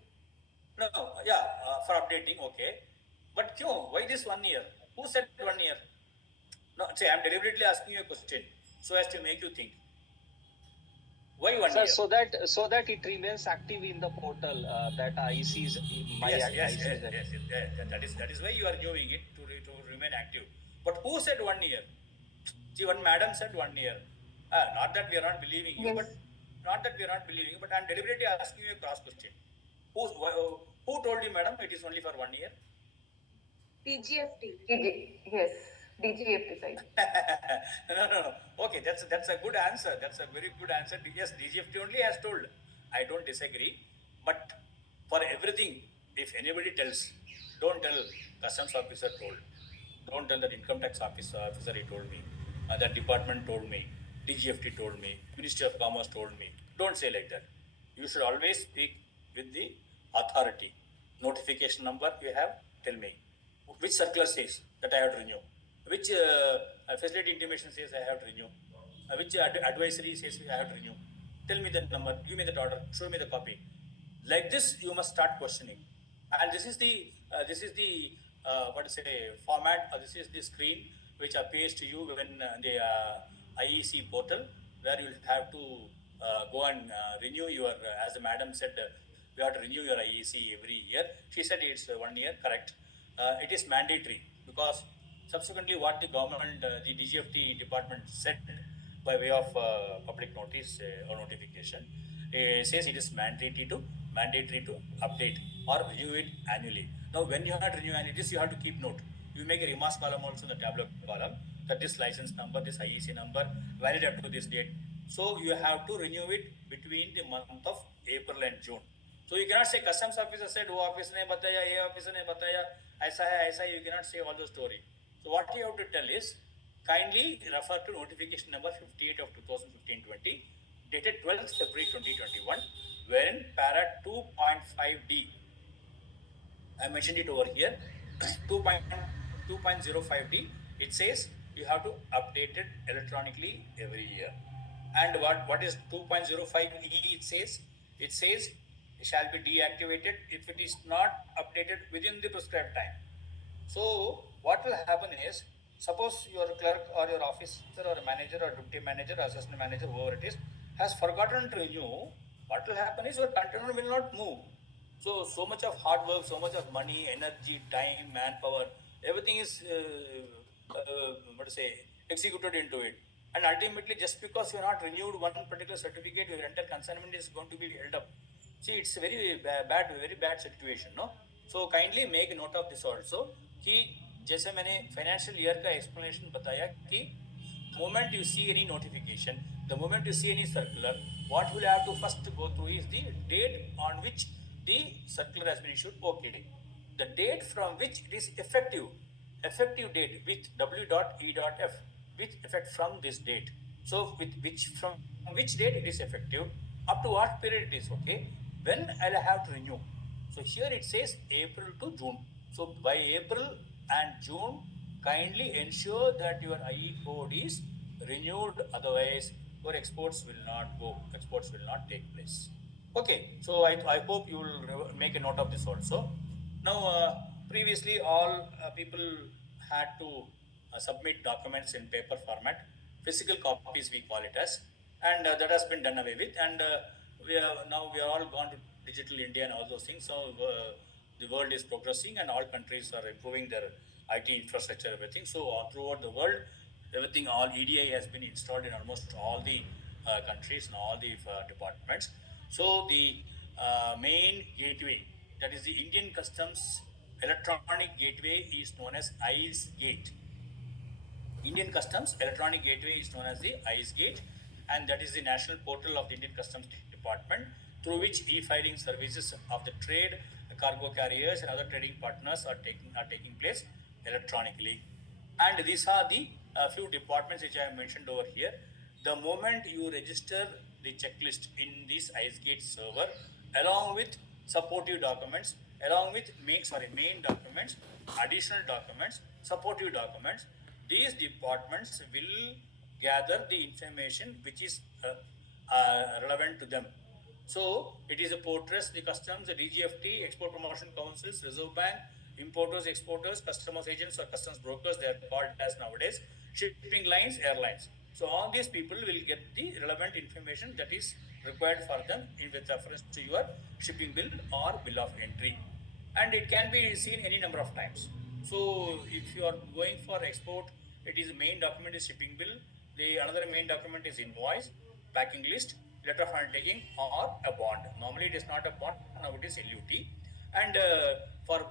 No, yeah, for updating, okay. But why this 1 year? Who said 1 year? No, say I'm deliberately asking you a question so as to make you think. Why 1 Sir, year? so that it remains active in the portal, that IEC is my Yes, IEC is there. that is why you are renewing it to remain active. But who said 1 year? See, one madam said 1 year. Not that we are not believing you, Yes. but I'm deliberately asking you a cross question. Who told you, madam, it is only for 1 year? DGFT. Yes. DGFT side. No. Okay, that's a good answer. That's a very good answer. Yes, DGFT only has told. I don't disagree. But for everything, if anybody tells, don't tell customs officer told. Don't tell that income tax officer he told me. That department told me. DGFT told me. Ministry of Commerce told me. Don't say like that. You should always speak with the authority. Notification number you have, tell me. Which circular says that I have to renew? Which facility intimation says I have to renew? Which advisory says I have to renew? Tell me the number, give me the order, show me the copy. Like this, you must start questioning. And this is the what to say format, or this is the screen which appears to you when the IEC portal, where you will have to go and renew your, as the madam said, you have to renew your IEC every year. She said it's 1 year, correct. It is mandatory because subsequently what the government, the DGFT department said by way of public notice or notification, says it is mandatory to update or renew it annually. Now, when you have to renew annually, this you have to keep note. You make a remarks column also in the tableau column that this license number, this IEC number, valid up to this date. So you have to renew it between the month of April and June. So you cannot say customs officer said, "Oh, officer ne bataya, ye officer ne bataya, aisa hai, aisa hai." You cannot say all the story. So what you have to tell is, kindly refer to notification number 58 of 2015-20, dated 12th February 2021, wherein para 2.5D, I mentioned it over here, 2.05D, it says you have to update it electronically every year. And what is 2.05E? It says it shall be deactivated if it is not updated within the prescribed time. So what will happen is, suppose your clerk or your officer or a manager or deputy manager or assistant manager, whoever it is, has forgotten to renew, what will happen is your container will not move. So much of hard work, so much of money, energy, time, manpower, everything is what to say executed into it. And ultimately, just because you are not renewed one particular certificate, your entire consignment is going to be held up. See, it's a very bad situation, no? So kindly make note of this also कि जैसे मैंने financial year का explanation बताया कि moment you see any notification, the moment you see any circular, what will have to first go through is the date on which the circular has been issued. Okay, the date from which it is effective date with W.E.F, with effect from this date. So with which, from which date it is effective, up to what period it is, okay, when I'll have to renew. So here it says April to June. So by April and June, kindly ensure that your IE code is renewed, otherwise your exports will not take place. Okay, so I hope you will make a note of this also. Now, previously all people had to submit documents in paper format, physical copies we call it as, and that has been done away with, and we are all gone to digital India and all those things. So the world is progressing and all countries are improving their IT infrastructure, everything. So throughout the world, everything, all EDI has been installed in almost all the countries and all the departments. So the main gateway, that is the Indian Customs electronic gateway, is known as ICE Gate. Indian Customs Electronic Gateway is known as the ICE Gate, and that is the national portal of the Indian Customs Department, through which e-filing services of the trade, cargo carriers, and other trading partners are taking place electronically. And these are the few departments which I have mentioned over here. The moment you register the checklist in this IceGate server, along with supportive documents, along with main documents, additional documents, supportive documents, these departments will gather the information which is relevant to them. So it is a portress, the customs, the DGFT, export promotion councils, Reserve Bank, importers, exporters, customs agents or customs brokers, they are called as nowadays, shipping lines, airlines. So all these people will get the relevant information that is required for them in with reference to your shipping bill or bill of entry. And it can be seen any number of times. So if you are going for export, it is main document is shipping bill. The another main document is invoice, packing list, letter of undertaking, or a bond. Normally it is not a bond, now it is LUT. And for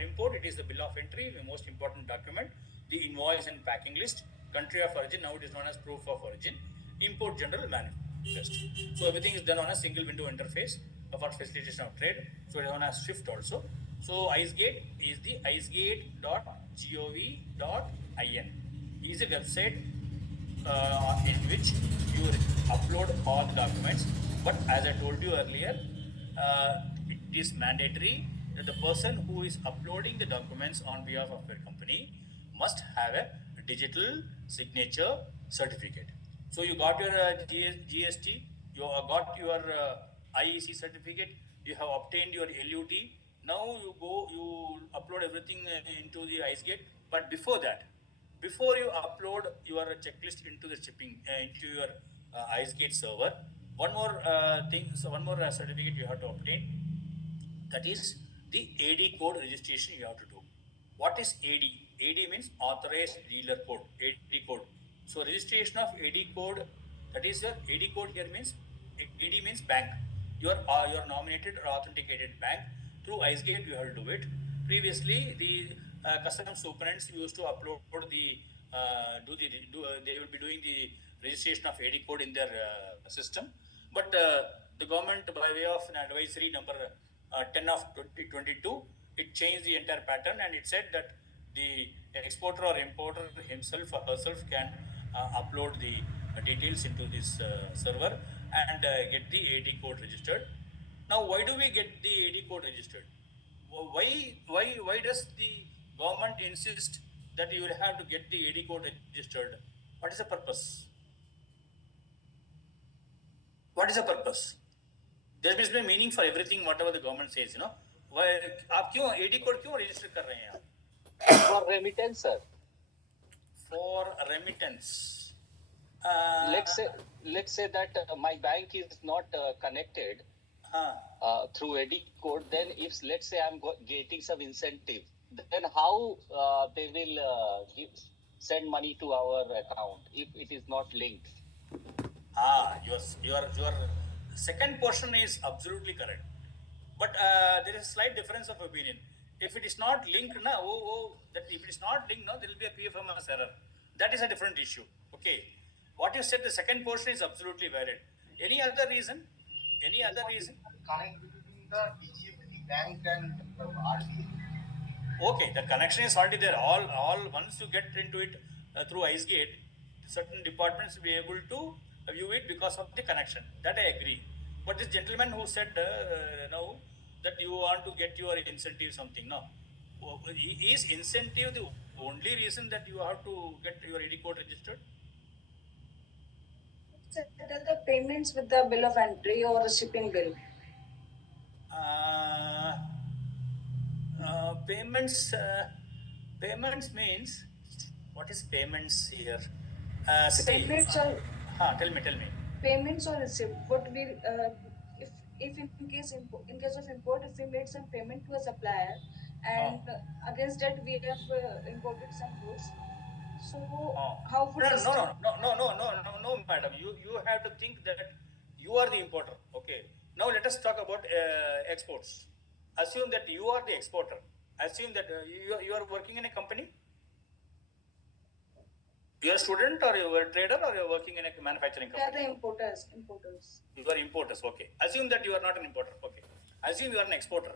import, it is the bill of entry, the most important document, the invoice and packing list, country of origin, now it is known as proof of origin, import general manifest. So everything is done on a single window interface for facilitation of trade. So it is known as Swift also. So IceGate is the icegate.gov.in is a website in which you upload all the documents. But as I told you earlier, it is mandatory that the person who is uploading the documents on behalf of your company must have a digital signature certificate. So you got your GST, you got your IEC certificate, you have obtained your LUT. Now you upload everything into the IceGate. But before you upload your checklist into the shipping into your IceGate server, one more one more certificate you have to obtain, that is the AD code registration you have to do. What is AD? AD means authorized dealer code, AD code. So registration of AD code, that is your AD code here means, AD means bank. Your nominated or authenticated bank. Through IceGate you have to do it. Previously the customs superintendents used to upload the they will be doing the registration of AD code in their system. But the government, by way of an advisory number 10 of 2022, it changed the entire pattern and it said that the exporter or importer himself or herself can upload the details into this server and get the AD code registered. Now, why do we get the AD code registered? Why does the government insist that you will have to get the AD code registered? What is the purpose? What is the purpose? There must be a meaning for everything, whatever the government says, you know. Why आप क्यों AD code क्यों register कर रहे हैं आप? For remittance, sir. For remittance. Let's say that my bank is not connected through AD code. Then if let's say I'm getting some incentive, then how they will send money to our account if it is not linked? Your second portion is absolutely correct, but there is a slight difference of opinion. If it is not linked, that if it is not linked, there will be a PFMS error. That is a different issue. Okay, what you said, the second portion is absolutely valid. Any other reason? Any other reason? Connect between the DGFT bank and RBI. Okay, the connection is already there. All once you get into it through IceGate, certain departments will be able to view it because of the connection. That I agree. But this gentleman who said now that you want to get your incentive something, no, is incentive the only reason that you have to get your AD code registered? Settle the payments with the bill of entry or the shipping bill. Payments means, what is payments here? Payments or tell me. payments or receipt. What will if in case of import, if we made some payment to a supplier and against that we have imported some goods. So how would No, madam. You have to think that you are the importer. Okay. Now let us talk about exports. Assume that you are the exporter. Assume that you are working in a company. You are a student or you are a trader or you are working in a manufacturing company. Yeah, the importers. You are importers. Okay. Assume that you are not an importer. Okay. Assume you are an exporter.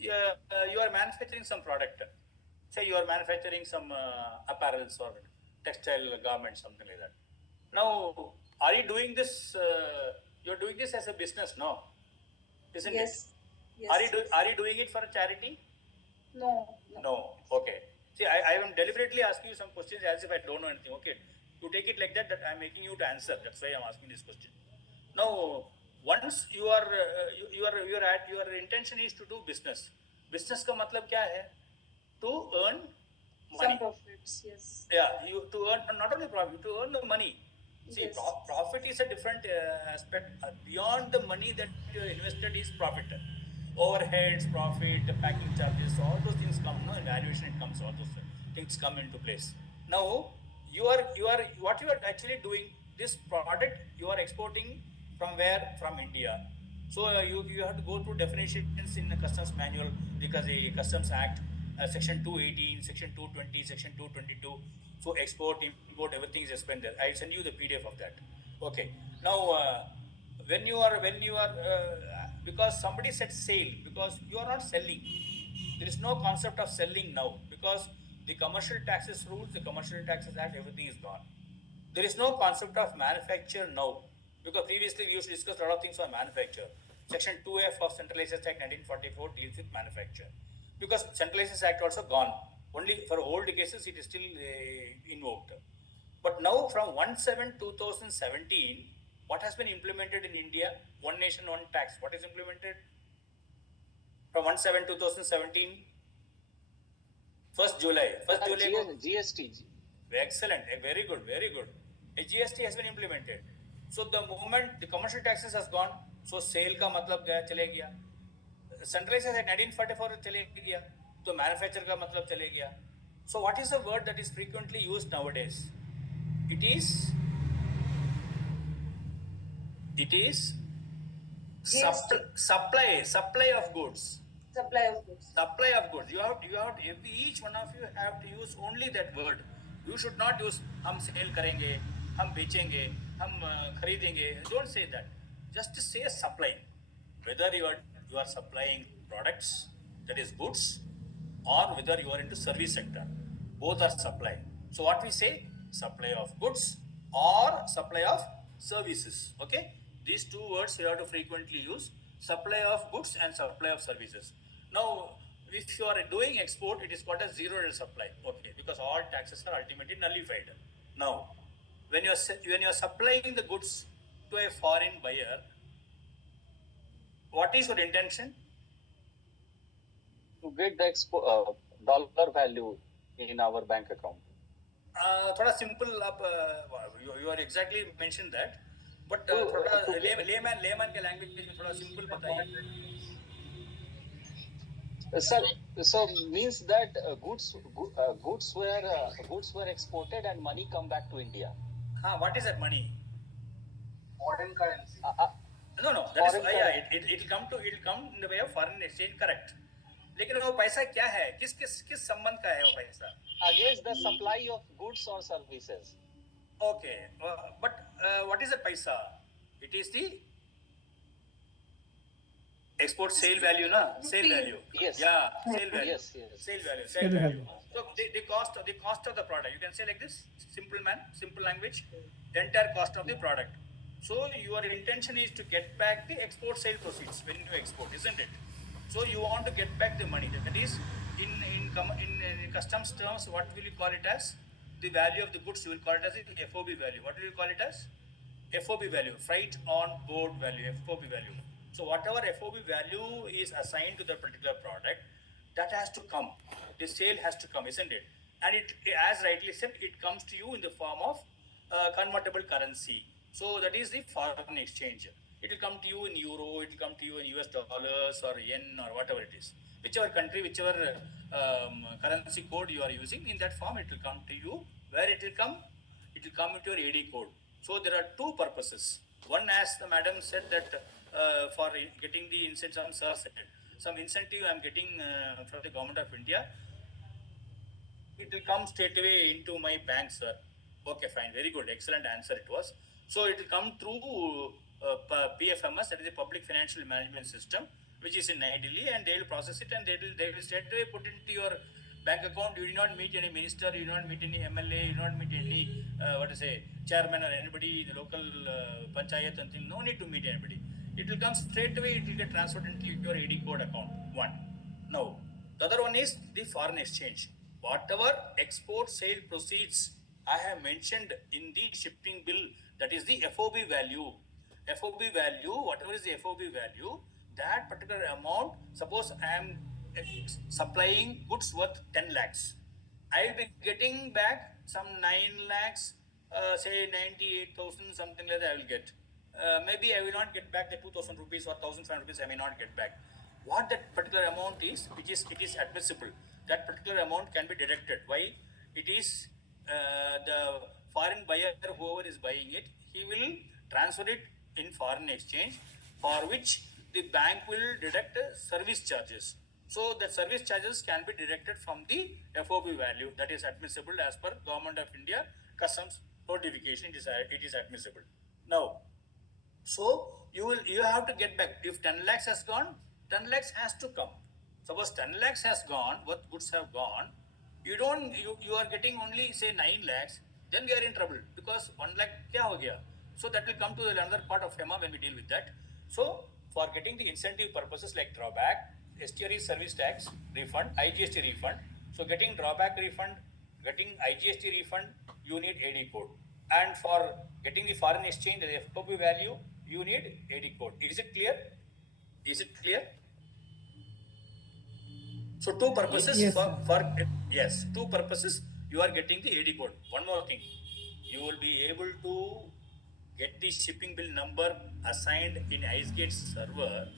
You are manufacturing some product. Say you are manufacturing some apparels or textile garments, something like that. Now, are you doing this? You're doing this as a business, no? Isn't it? Yes. Yes. Are you doing it for a charity? No. No. Okay. See, I am deliberately asking you some questions as if I don't know anything. Okay. You take it like that, that I'm making you to answer. That's why I'm asking this question. Now, once you are, your intention is to do business. Business का मतलब क्या है? To earn money. Some profits. Yes. Yeah, you to earn not only profit, to earn the money. See, Yes. profit is a different aspect. Beyond the money that you invested is profit. Overheads, profit, packing charges, all those things come. No, in valuation it comes. All those things come into place. Now, what you are actually doing. This product you are exporting from where? From India. So you have to go through definitions in the customs manual because the Customs Act, section 218, section 220, section 222. So export, import, everything is explained there. I'll send you the PDF of that. Okay. Now, when you are because somebody said sale, because you are not selling. There is no concept of selling now because the commercial taxes rules, the commercial taxes act, everything is gone. There is no concept of manufacture now because previously we used to discuss a lot of things on manufacture. Section 2F of Centralization Act 1944 deals with manufacture because Centralization Act also gone. Only for old cases it is still invoked. But now from 1/7/2017, what has been implemented in India? One nation, one tax. What is implemented? From 1/7/2017, 1st July. 1st July. GST. Excellent. Very good. Very good. A GST has been implemented. So the moment the commercial taxes has gone, so sale का मतलब गया चले गया. Centralization Act 1944 चले गया. तो manufacture का मतलब चले गया. So what is the word that is frequently used nowadays? It is GST. supply of goods. Supply of goods. Supply of goods. You have each one of you have to use only that word. You should not use हम sale करेंगे, हम बेचेंगे, हम खरीदेंगे. Don't say that. Just say supply. Whether you are supplying products, that is goods, or whether you are into service sector, both are supply. So what we say, supply of goods or supply of services. Okay, these two words we have to frequently use: supply of goods and supply of services. Now, if you are doing export, it is called as zero rate supply. Okay, because all taxes are ultimately nullified. Now, when you are supplying the goods to a foreign buyer, what is your intention? To get the dollar value in our bank account. थोड़ा simple आप you are exactly mentioned that, but थोड़ा layman के language में थोड़ा simple बताइए. Sir, so means that goods were exported and money come back to India. What is that money? Foreign currency. No. That is it'll come in the way of foreign exchange, correct? लेकिन वो पैसा क्या है? किस संबंध का है वो पैसा? Against the supply of goods or services. Okay, but what is the paisa? It is the export sale value, na? Sale value. Yes. Yeah, sale value. Yes. Sale value. So the cost of the product. You can say like this, simple language, the entire cost of the product. So your intention is to get back the export sale proceeds when you export, isn't it? So you want to get back the money. That is, in customs terms, what will you call it as? The value of the goods, you will call it as the FOB value. What will you call it as? FOB value, freight on board value, FOB value. So whatever FOB value is assigned to the particular product, that has to come. The sale has to come, isn't it? And it, as rightly said, it comes to you in the form of convertible currency. So that is the foreign exchange. It will come to you in euro, it will come to you in US dollars or yen or whatever it is. Whichever country, whichever currency code you are using, in that form it will come to you. Where it will come? It will come into your AD code. So there are two purposes. One, as the madam said, that for getting the incentive, some incentive I am getting from the government of India, it will come straight away into my bank, sir. Okay, fine, very good, excellent answer it was. So it will come through PFMS, that is the Public Financial Management System, which is in Delhi, and they will process it and they will straight away put into your bank account. You do not meet any minister, you do not meet any MLA, you do not meet any chairman or anybody in the local panchayat and thing. No need to meet anybody. It will come straight away. It will get transferred into your AD code account. One. Now, the other one is the foreign exchange. Whatever export sale proceeds I have mentioned in the shipping bill, that is the FOB value. FOB value, whatever is the FOB value, that particular amount, suppose I am supplying goods worth 10 lakhs. I will be getting back some 9 lakhs, say 98,000, something like that I will get. Maybe I will not get back the 2,000 rupees or 1,500 rupees, I may not get back. What that particular amount is, which is, it is admissible. That particular amount can be deducted. Why? It is the foreign buyer, whoever is buying it, he will transfer it in foreign exchange, for which the bank will deduct service charges. So the service charges can be deducted from the FOB value. That is admissible as per Government of India Customs notification. It is admissible. Now, so you have to get back. If 10 lakhs has gone, 10 lakhs has to come. Suppose 10 lakhs has gone, what goods have gone, you are getting only say 9 lakhs, then we are in trouble, because 1 lakh kya ho gaya? So that will come to another part of FEMA when we deal with that. So for getting the incentive purposes like drawback, STRE service tax refund, IGST refund. So getting drawback refund, getting IGST refund, you need AD code. And for getting the foreign exchange, the FOB value, you need AD code. Is it clear? Is it clear? So two purposes Yes, for, sir. for yes, two purposes you are getting the AD code. One more thing, you will be able to get the shipping bill number assigned in IceGate server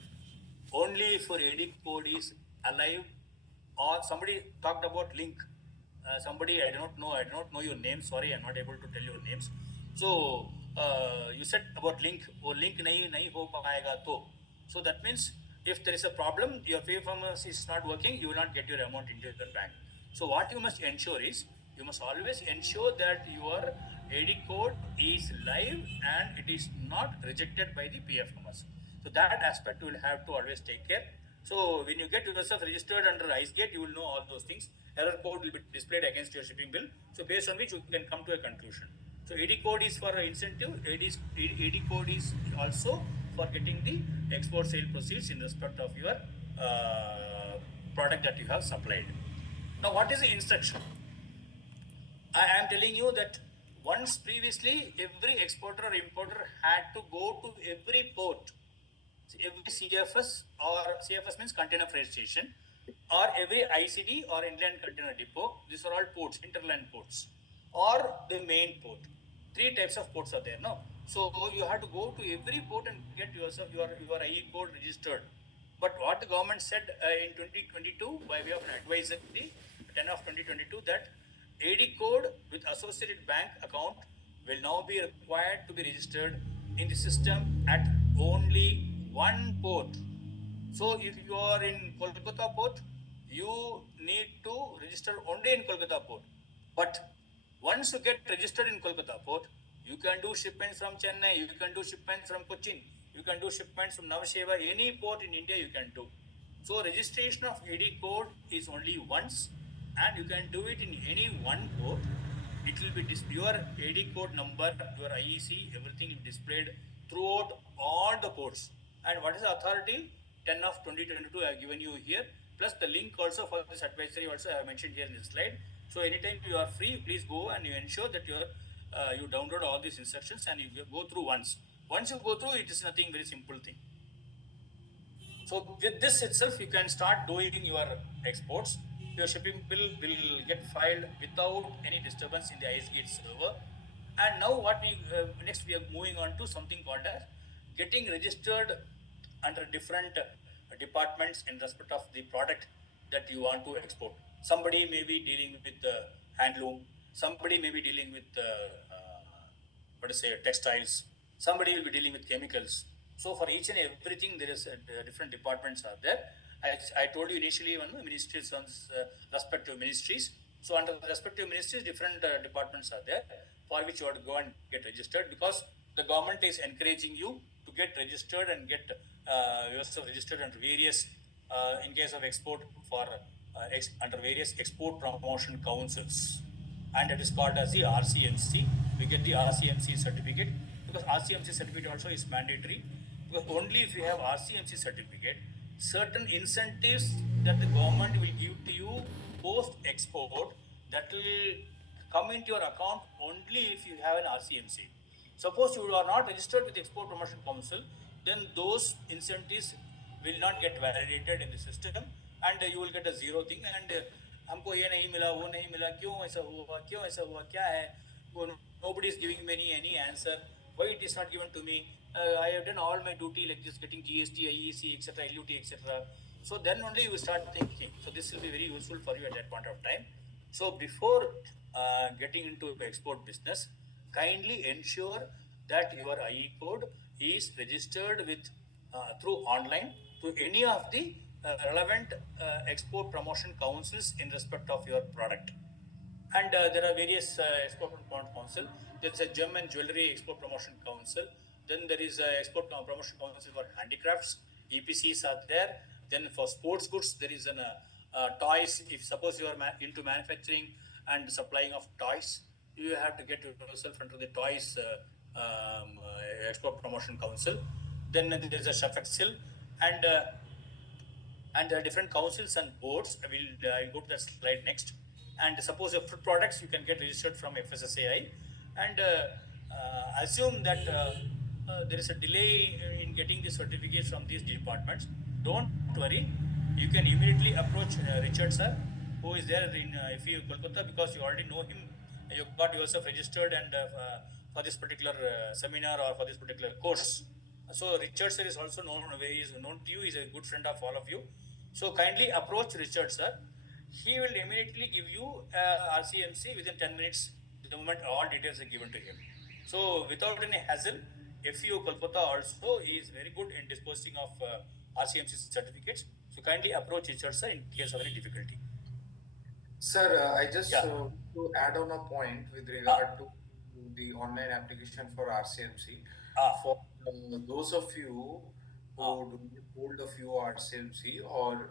only if your AD code is alive, or somebody talked about link. Somebody I do not know your name. Sorry, I'm not able to tell your names. So you said about link. वो link नहीं हो पाएगा तो. So that means if there is a problem, your pay pharmacy is not working, you will not get your amount into the bank. So what you must ensure is, you must always ensure that your AD code is live and it is not rejected by the PFMS. So that aspect you will have to always take care. So when you get yourself registered under IceGate, you will know all those things. Error code will be displayed against your shipping bill. So based on which you can come to a conclusion. So AD code is for incentive. AD code is also for getting the export sale proceeds in respect of your product that you have supplied. Now, what is the instruction? I am telling you that once previously, every exporter or importer had to go to every port, every CFS, or CFS means container freight station, or every ICD or inland container depot. These are all ports, interland ports, or the main port. Three types of ports are there, no? So you have to go to every port and get yourself your IE code registered. But what the government said in 2022 by way of an advisory, 10 of 2022, that AD code with associated bank account will now be required to be registered in the system at only one port. So if you are in Kolkata port, you need to register only in Kolkata port. But once you get registered in Kolkata port, you can do shipments from Chennai, you can do shipments from Cochin, you can do shipments from Navasheva, any port in India you can do. So registration of AD code is only once, and you can do it in any one port. It will be your AD code number, your IEC, everything is displayed throughout all the ports. And what is the authority? 10 of 2022 I have given you here, plus the link also for this advisory also I have mentioned here in this slide. So anytime you are free, please go and you ensure that you download all these instructions and you go through once. Once you go through, it is nothing very simple thing. So with this itself, you can start doing your exports. Your shipping bill will get filed without any disturbance in the IceGate server. And now what we next we are moving on to something called as getting registered under different departments in respect of the product that you want to export. Somebody may be dealing with handloom. Somebody may be dealing with what to say, textiles. Somebody will be dealing with chemicals. So for each and everything, there is different departments are there. I told you initially on the ministries on respective ministries. So under the respective ministries, different departments are there for which you have to go and get registered, because the government is encouraging you to get registered and get yourself registered under various, in case of export, for under various export promotion councils, and it is called as the RCNC. we get the RCMC certificate, because RCMC certificate also is mandatory, because only if you have RCMC certificate, certain incentives that the government will give to you post export, that will come into your account only if you have an RCMC. Suppose you are not registered with Export Promotion Council, then those incentives will not get validated in the system, and you will get a zero thing, and हमको ये नहीं मिला, वो नहीं मिला, क्यों ऐसा हुआ, क्या है, वो nobody is giving me any answer, why it is not given to me, I have done all my duty like this, getting GST, IEC, etc., LUT, etc. So then only you will start thinking. So this will be very useful for you at that point of time. So before getting into export business, kindly ensure that your IE code is registered with through online to any of the relevant export promotion councils in respect of your product. And there are various export promotion council. There is a gem and jewelry export promotion council. Then there is a export promotion council for handicrafts. EPCs are there. Then for sports goods, there is an toys. If suppose you are into manufacturing and supplying of toys, you have to get yourself into the toys export promotion council. Then there is a Shafexil, and there are different councils and boards. I'll go to that slide next. And suppose your food products, you can get registered from FSSAI, and assume that there is a delay in getting the certificates from these departments. Don't worry, you can immediately approach Richard sir, who is there in Fieo Kolkata, because you already know him. You got yourself registered and for this particular seminar or for this particular course. So Richard sir is also known, he is known to you, he is a good friend of all of you. So kindly approach Richard sir. He will immediately give you RCMC within 10 minutes, the moment all details are given to him. So without any hassle, FEO Kolkata also is very good in disposing of RCMC certificates. So kindly approach Richard sir in case of any difficulty. Sir, I just Yeah. to add on a point with regard to the online application for RCMC. For those of you who do not hold a few RCMC, or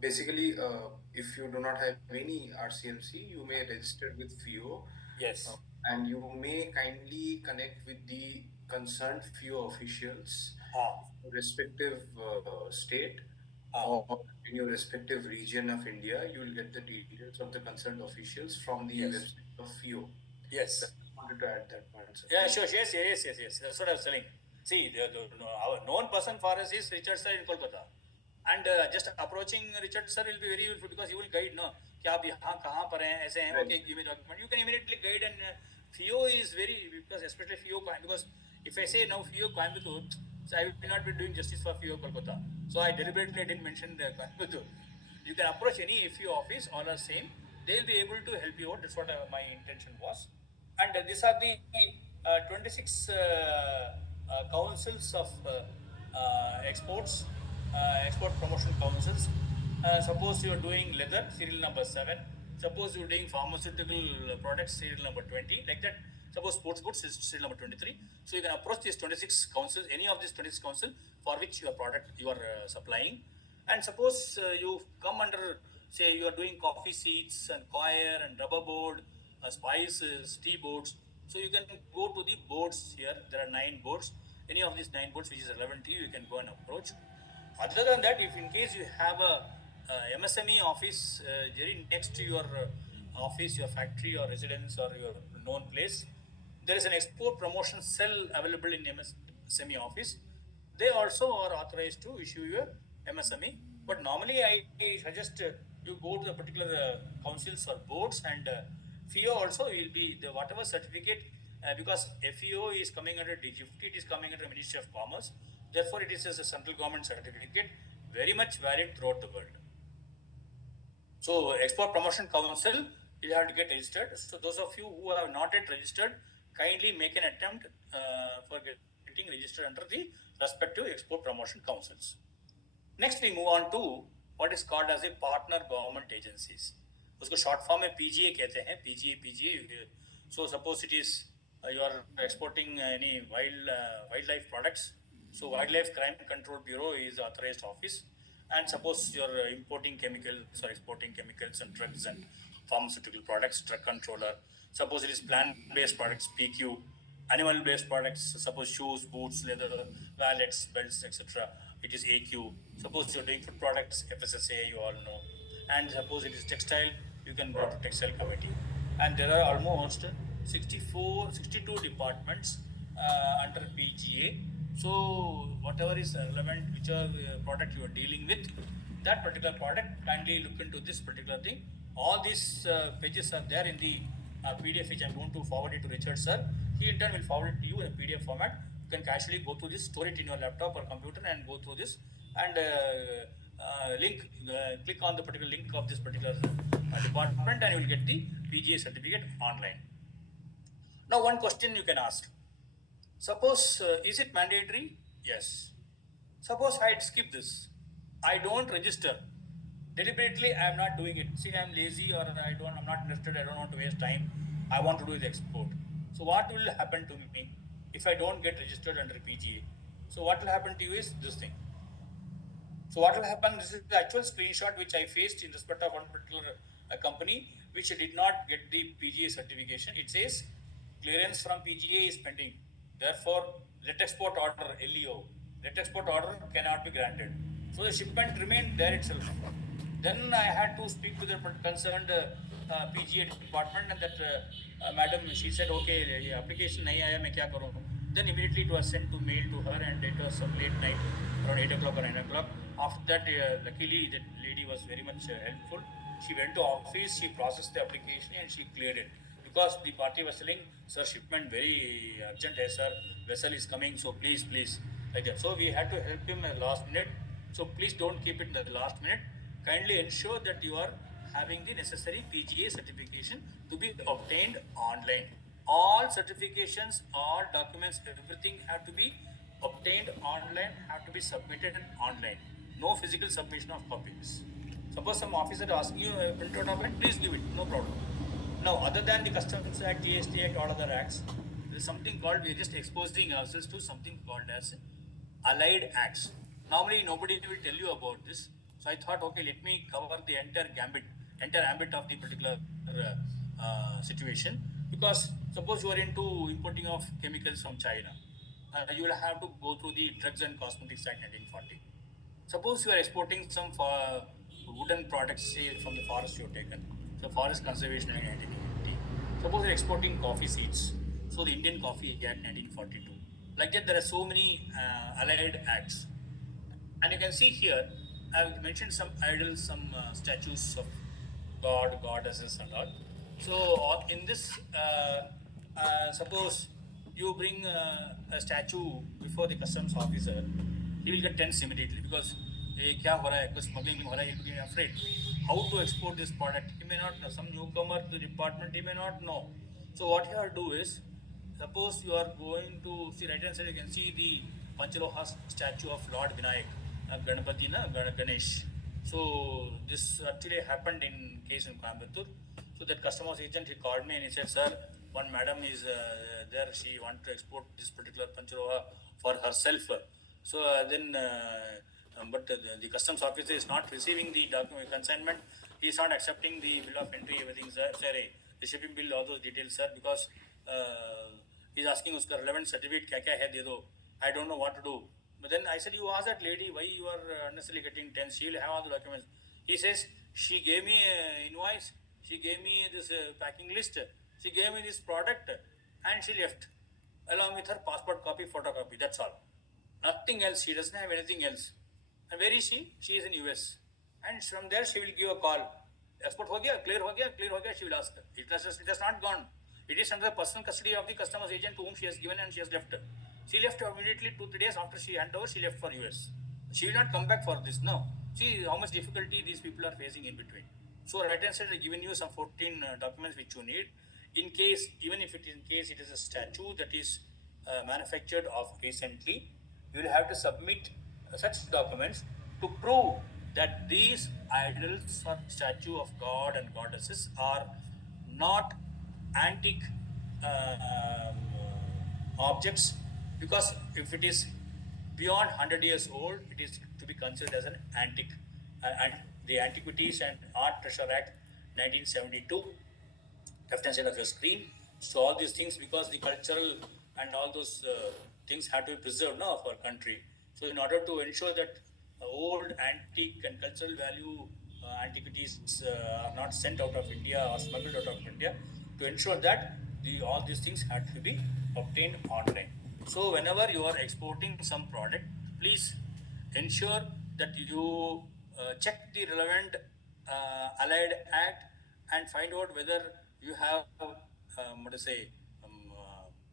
basically if you do not have any RCMC, you may register with Fieo. Yes. And you may kindly connect with the concerned Fieo officials respective state or in your respective region of India. You will get the details of the concerned officials from the website of Fieo. Yes. So I just wanted to add that point, sir. Yeah, sure. Yes. That's what I was telling. See, our known person for us is Richard sir in Kolkata. And just approaching Richard sir will be very useful, because he will guide, no, कि आप यहाँ कहाँ पर हैं, ऐसे हैं, okay, give me document. You can immediately guide, and Fieo is very, because especially Fieo, because if I say now Fieo Coimbatore, so I will not be doing justice for Fieo Kolkata. So I deliberately didn't mention the Coimbatore. You can approach any Fieo office, all are same. They will be able to help you out. That's what my intention was. And these are the 26 councils of exports, export promotion councils. Suppose you are doing leather, serial number 7. Suppose you are doing pharmaceutical products, serial number 20, like that. Suppose sports goods is serial number 23. So you can approach these 26 councils, any of these 26 councils for which your product you are supplying. And suppose you come under, say you are doing coffee seeds and coir and rubber board, spices, tea boards. So you can go to the boards here. There are 9 boards. Any of these 9 boards which is relevant to you, you can go and approach. Other than that, if in case you have a MSME office very next to your office, your factory or residence or your known place, there is an export promotion cell available in MSME office. They also are authorized to issue your MSME. But normally I suggest you go to the particular councils or boards, and Fieo also will be the whatever certificate, because FEO is coming under DG50, it is coming under Ministry of Commerce. Therefore, it is as a central government certificate, very much valid throughout the world. So, Export Promotion Council, you have to get registered. So, those of you who have not yet registered, kindly make an attempt for getting registered under the respective Export Promotion Councils. Next, we move on to what is called as a partner government agencies. उसको short form में PGA कहते हैं, PGA. So suppose it is you are exporting any wildlife products. So Wildlife Crime Control Bureau is the authorized office. And suppose you are importing chemicals or exporting chemicals and drugs and pharmaceutical products, drug controller. Suppose it is plant-based products, PQ, animal-based products, suppose shoes, boots, leather, wallets, belts, etc. It is AQ. Suppose you're doing food products, FSSA, you all know. And suppose it is textile, you can go to textile committee. And there are almost 62 departments under PGA. So whatever is relevant, whichever product you are dealing with, that particular product, kindly look into this particular thing. All these pages are there in the PDF, which I'm going to forward it to Richard sir. He in turn will forward it to you in a PDF format. You can casually go through this, store it in your laptop or computer, and go through this. And click on the particular link of this particular department, and you will get the PGA certificate online. Now, one question you can ask: suppose is it mandatory? Yes. Suppose I skip this. I don't register. Deliberately, I am not doing it. See, I am lazy, or I'm not interested. I don't want to waste time. I want to do the export. So, what will happen to me if I don't get registered under PGA? So, what will happen to you is this thing. So what will happen? This is the actual screenshot which I faced in respect of one particular company which did not get the PGA certification. It says clearance from PGA is pending. Therefore, let export order (LEO), let export order cannot be granted. So the shipment remained there itself. Then I had to speak to the concerned PGA department, and that madam, she said, okay, application nahi aaya, main kya karu? Then immediately it was sent to mail to her, and it was some late night, around 8 o'clock or 9 o'clock. After that, luckily that lady was very much helpful. She went to office, she processed the application, and she cleared it. Because the party was telling, sir, shipment very urgent, hai sir, vessel is coming, so please, like that. So we had to help him at last minute. So please don't keep it in the last minute. Kindly ensure that you are having the necessary PGA certification to be obtained online. All certifications, all documents, everything have to be obtained online, have to be submitted online. No physical submission of copies. Suppose some officer asking you a printout of it, please give it, no problem. Now, other than the Customs Act, GST Act, all other acts, there is something called, we are just exposing ourselves to something called as allied acts. Normally, nobody will tell you about this. So I thought, okay, let me cover the entire ambit of the particular situation. Because suppose you are into importing of chemicals from China, you will have to go through the Drugs and Cosmetics Act 1940. Suppose you are exporting some wooden products, say from the forest you have taken, so Forest Conservation Act 1980. Suppose you are exporting coffee seeds, so the Indian Coffee Act 1942. Like that, there are so many allied acts. And you can see here, I have mentioned some idols, some statues of god, goddesses, and all. So, in this, suppose you bring a statue before the customs officer, he will get tense immediately because kya ho raha hai, kuch smuggling ho raha hai, he will be afraid. How to export this product? He may not know. Some newcomer to the department, he may not know. So, what you have to do is, suppose you are going to see right hand side, you can see the Panchaloha statue of Lord Vinayak, Ganapati, Ganesh. So this actually happened in case in Coimbatore. So that customs agent, he called me and he said, sir, one madam is there. She want to export this particular Panchaloha for herself. So but the customs officer is not receiving the document consignment. He is not accepting the bill of entry, everything, sir. The shipping bill, all those details, sir, because he's asking uska relevant certificate kya hai de do. I don't know what to do. But then I said, you ask that lady why you are unnecessarily getting tense. She'll have all the documents. He says, she gave me an invoice. She gave me this packing list. She gave me this product, and she left along with her passport copy, photocopy. That's all. Nothing else. She doesn't have anything else. And where is she? She is in US. And from there she will give a call. Export ho gaya, clear ho gaya, she will ask. It has not gone. It is under the personal custody of the customs agent to whom she has given, and she has left. She left immediately 2-3 days after she handed over, she left for US. She will not come back for this. No. See how much difficulty these people are facing in between. So right hand side, I have given you some 14 documents which you need. In case, even if it is a statue that is manufactured of recently, you will have to submit such documents to prove that these idols or statue of god and goddesses are not antique objects, because if it is beyond 100 years old, it is to be considered as an antique. And the Antiquities and Art Treasure Act 1972, left hand side of your screen. So all these things, because the cultural and all those things have to be preserved now of our country. So in order to ensure that old antique and cultural value antiquities are not sent out of India or smuggled out of India, to ensure that all these things had to be obtained online. So whenever you are exporting some product, please ensure that you check the relevant allied act and find out whether you have what to say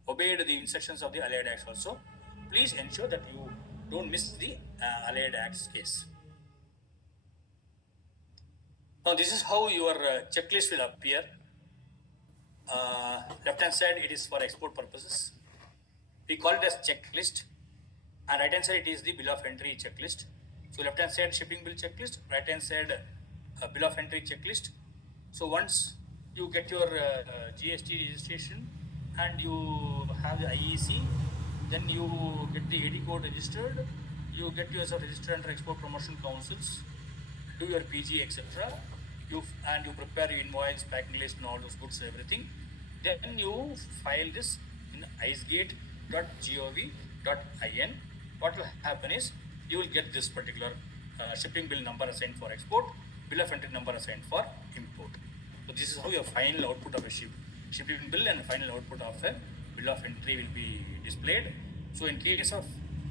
obeyed the instructions of the allied acts also. Please ensure that you don't miss the allied acts case. Now this is how your checklist will appear. Left hand side, it is for export purposes. We call it as checklist, and right hand side it is the bill of entry checklist. So left hand side shipping bill checklist, right hand side bill of entry checklist. So once you get your GST registration and you have the IEC, then you get the AD code registered, you get yourself registered under export promotion councils, do your PG, etc. You prepare your invoice, packing list, and all those goods, everything. Then you file this in icegate.gov.in. What will happen is you will get this particular shipping bill number assigned for export, bill of entry number assigned for import. So this is how your final output of a shipping bill and final output of a bill of entry will be displayed. So in case of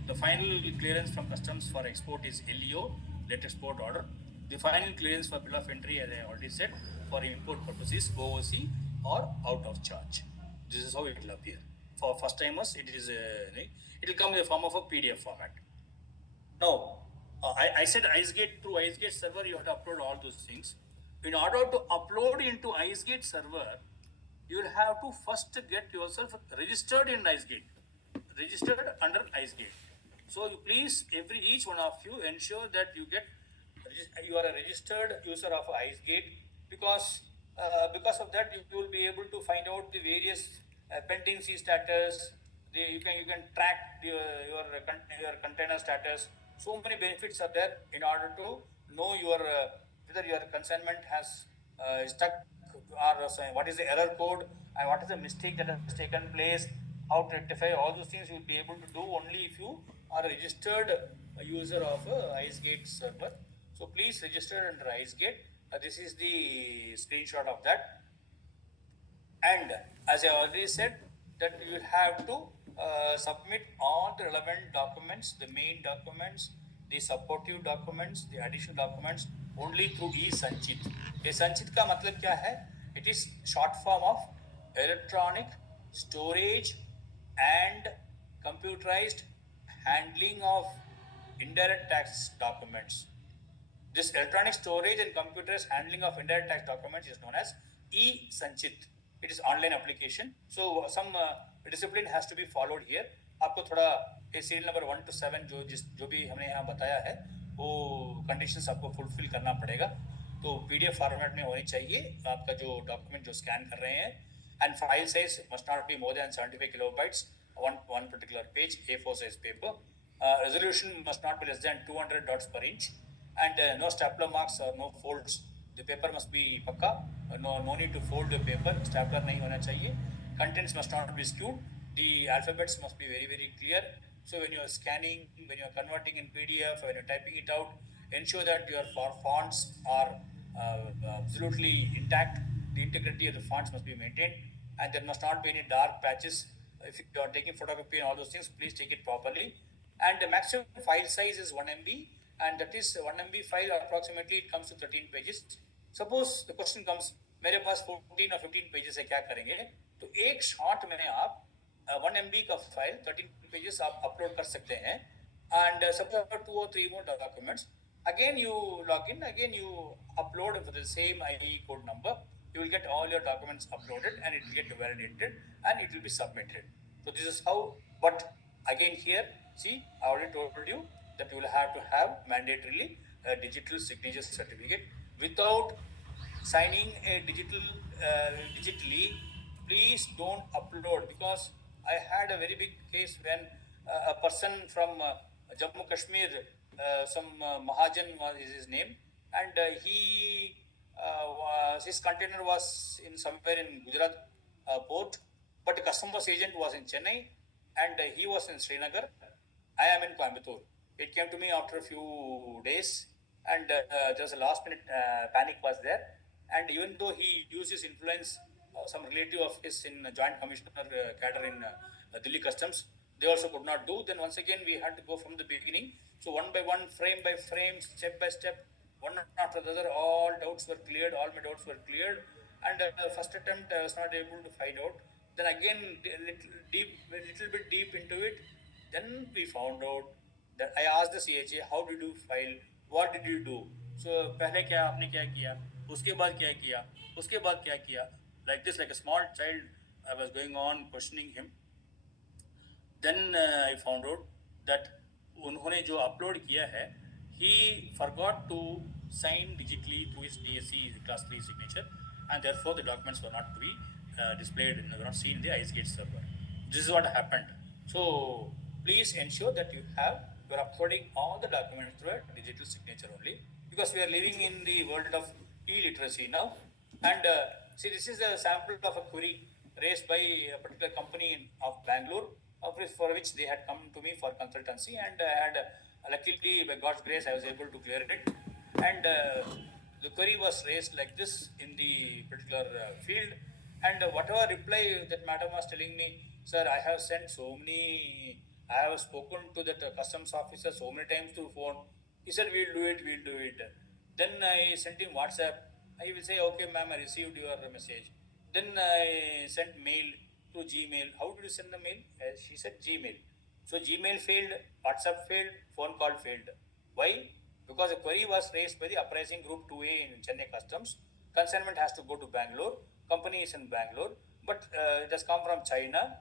the final clearance from customs for export is LEO, let export order. The final clearance for bill of entry, as I already said, for import purposes, OOC or out of charge. This is how it will appear. For first timers, it will come in the form of a PDF format. Now, I said IceGate, through IceGate server, you have to upload all those things. In order to upload into IceGate server, you will have to first get yourself registered in IceGate, registered under IceGate. So you please, each one of you, ensure that you are a registered user of IceGate, because of that you will be able to find out the various pendency status. You can track your container status. So many benefits are there in order to know whether your consignment has stuck, or what is the error code and what is the mistake that has taken place, how to rectify all those things. You will be able to do only if you are a registered user of IceGate server. So please register under IceGate. This is the screenshot of that. And as I already said, that you will have to submit all the relevant documents, the main documents, the supportive documents, the additional documents only through e-Sanchit. ये संचित का मतलब क्या है? It is short form of electronic storage and computerized handling of indirect tax documents. This electronic storage and computerized handling of indirect tax documents is known as e-Sanchit. It is online application. So some discipline has to be followed here. आपको थोड़ा ये serial number 1 to 7 जो भी हमने यहाँ बताया है वो कंडीशंस आपको फुलफिल करना पड़ेगा. तो PDF फॉर्मेट में होनी चाहिए आपका जो डॉक्यूमेंट जो स्कैन कर रहे हैं. And file size must not be more than 75 kilobytes, one particular page, A4 size paper. Resolution must not be less than 200 dots per inch, and no stapler marks or no folds. The paper must be pakka. No need to fold the paper. Stapler नहीं होना चाहिए. Contents must not be skewed. The alphabets must be very, very clear. So when you are scanning, when you are converting in PDF, when you are typing it out, ensure that your fonts are absolutely intact. The integrity of the fonts must be maintained, and there must not be any dark patches. If you are taking photocopy and all those things, please take it properly. And the maximum file size is 1 MB, and that is 1 MB file approximately it comes to 13 pages. Suppose the question comes, मेरे पास 14 or 15 pages है, क्या करेंगे? तो एक shot में आप 1 MB का file 13 pages आप अपलोड कर सकते हैं. And suppose 2 or 3 more documents, again you log in, again you upload for the same IE code number. You will get all your documents uploaded and it will get validated and it will be submitted. So this is how. But again here, see, I already told you that you will have to have mandatorily a digital signature certificate. Without signing a digitally, please don't upload, because I had a very big case when a person from Jammu Kashmir, some Mahajan was his name, and he his container was in somewhere in Gujarat port, but the customs agent was in Chennai and he was in Srinagar. I am in Coimbatore. It came to me after a few days, and there was a last minute panic was there. And even though he used his influence, some relative of his in Joint Commissioner cadre in Delhi Customs, they also could not do. Then once again we had to go from the beginning. So one by one, frame by frame, step by step, one after the other, all doubts were cleared. All my doubts were cleared, and first attempt I was not able to find out. Then again, little bit deep into it. Then we found out that I asked the CHA, how did you file? What did you do? So पहले क्या आपने क्या किया? उसके बाद क्या किया? उसके बाद क्या किया? Like this, like a small child, I was going on questioning him. Then I found out that उन्होंने जो upload किया है, he forgot to sign digitally through his DSC class 3 signature, and therefore the documents were not to be displayed, were not seen in the IceGate server. This is what happened. So please ensure that you are uploading all the documents through a digital signature only, because we are living in the world of e-literacy now. And see, this is a sample of a query raised by a particular company of Bangalore, for which they had come to me for consultancy, and I had luckily by God's grace I was able to clear it. And the query was raised like this in the particular field, and whatever reply that madam was telling me, sir, I have sent so many, I have spoken to that customs officer so many times through phone. He said, we'll do it, we'll do it. Then I sent him WhatsApp. I will say, okay, ma'am, I received your message. Then I sent mail to Gmail. How did you send the mail? She said Gmail. So Gmail failed, WhatsApp failed, phone call failed. Why? Because a query was raised by the uprising group 2A in Chennai Customs. Consignment has to go to Bangalore. Company is in Bangalore, but it has come from China.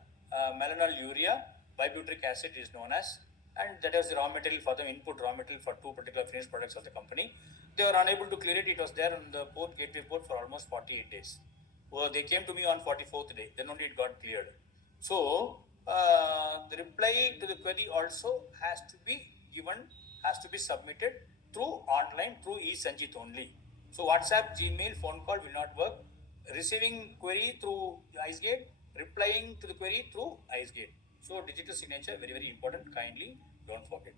Melanol urea, bibutyric acid is known as, and that was the raw material for the input raw material for two particular finished products of the company. They were unable to clear it. It was there on the port, gateway port, for almost 48 days. Well, they came to me on 44th day. Then only it got cleared. So the reply to the query also has to be given, has to be submitted through online, through e-Sanjit only. So WhatsApp, Gmail, phone call will not work. Receiving query through IceGate, replying to the query through IceGate. So digital signature, very, very important. Kindly don't forget.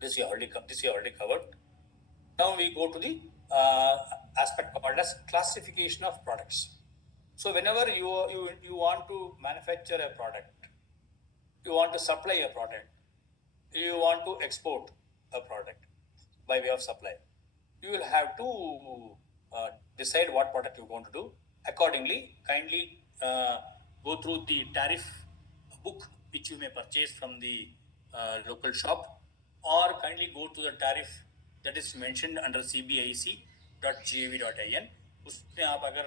This we already covered. Now we go to the aspect called as classification of products. So whenever you want to manufacture a product, you want to supply a product, you want to export a product by way of supply, you will have to decide what product you're going to do. Accordingly, kindly go through the tariff book which you may purchase from the local shop, or kindly go to the tariff that is mentioned under cbic.gov.in. उसमें आप अगर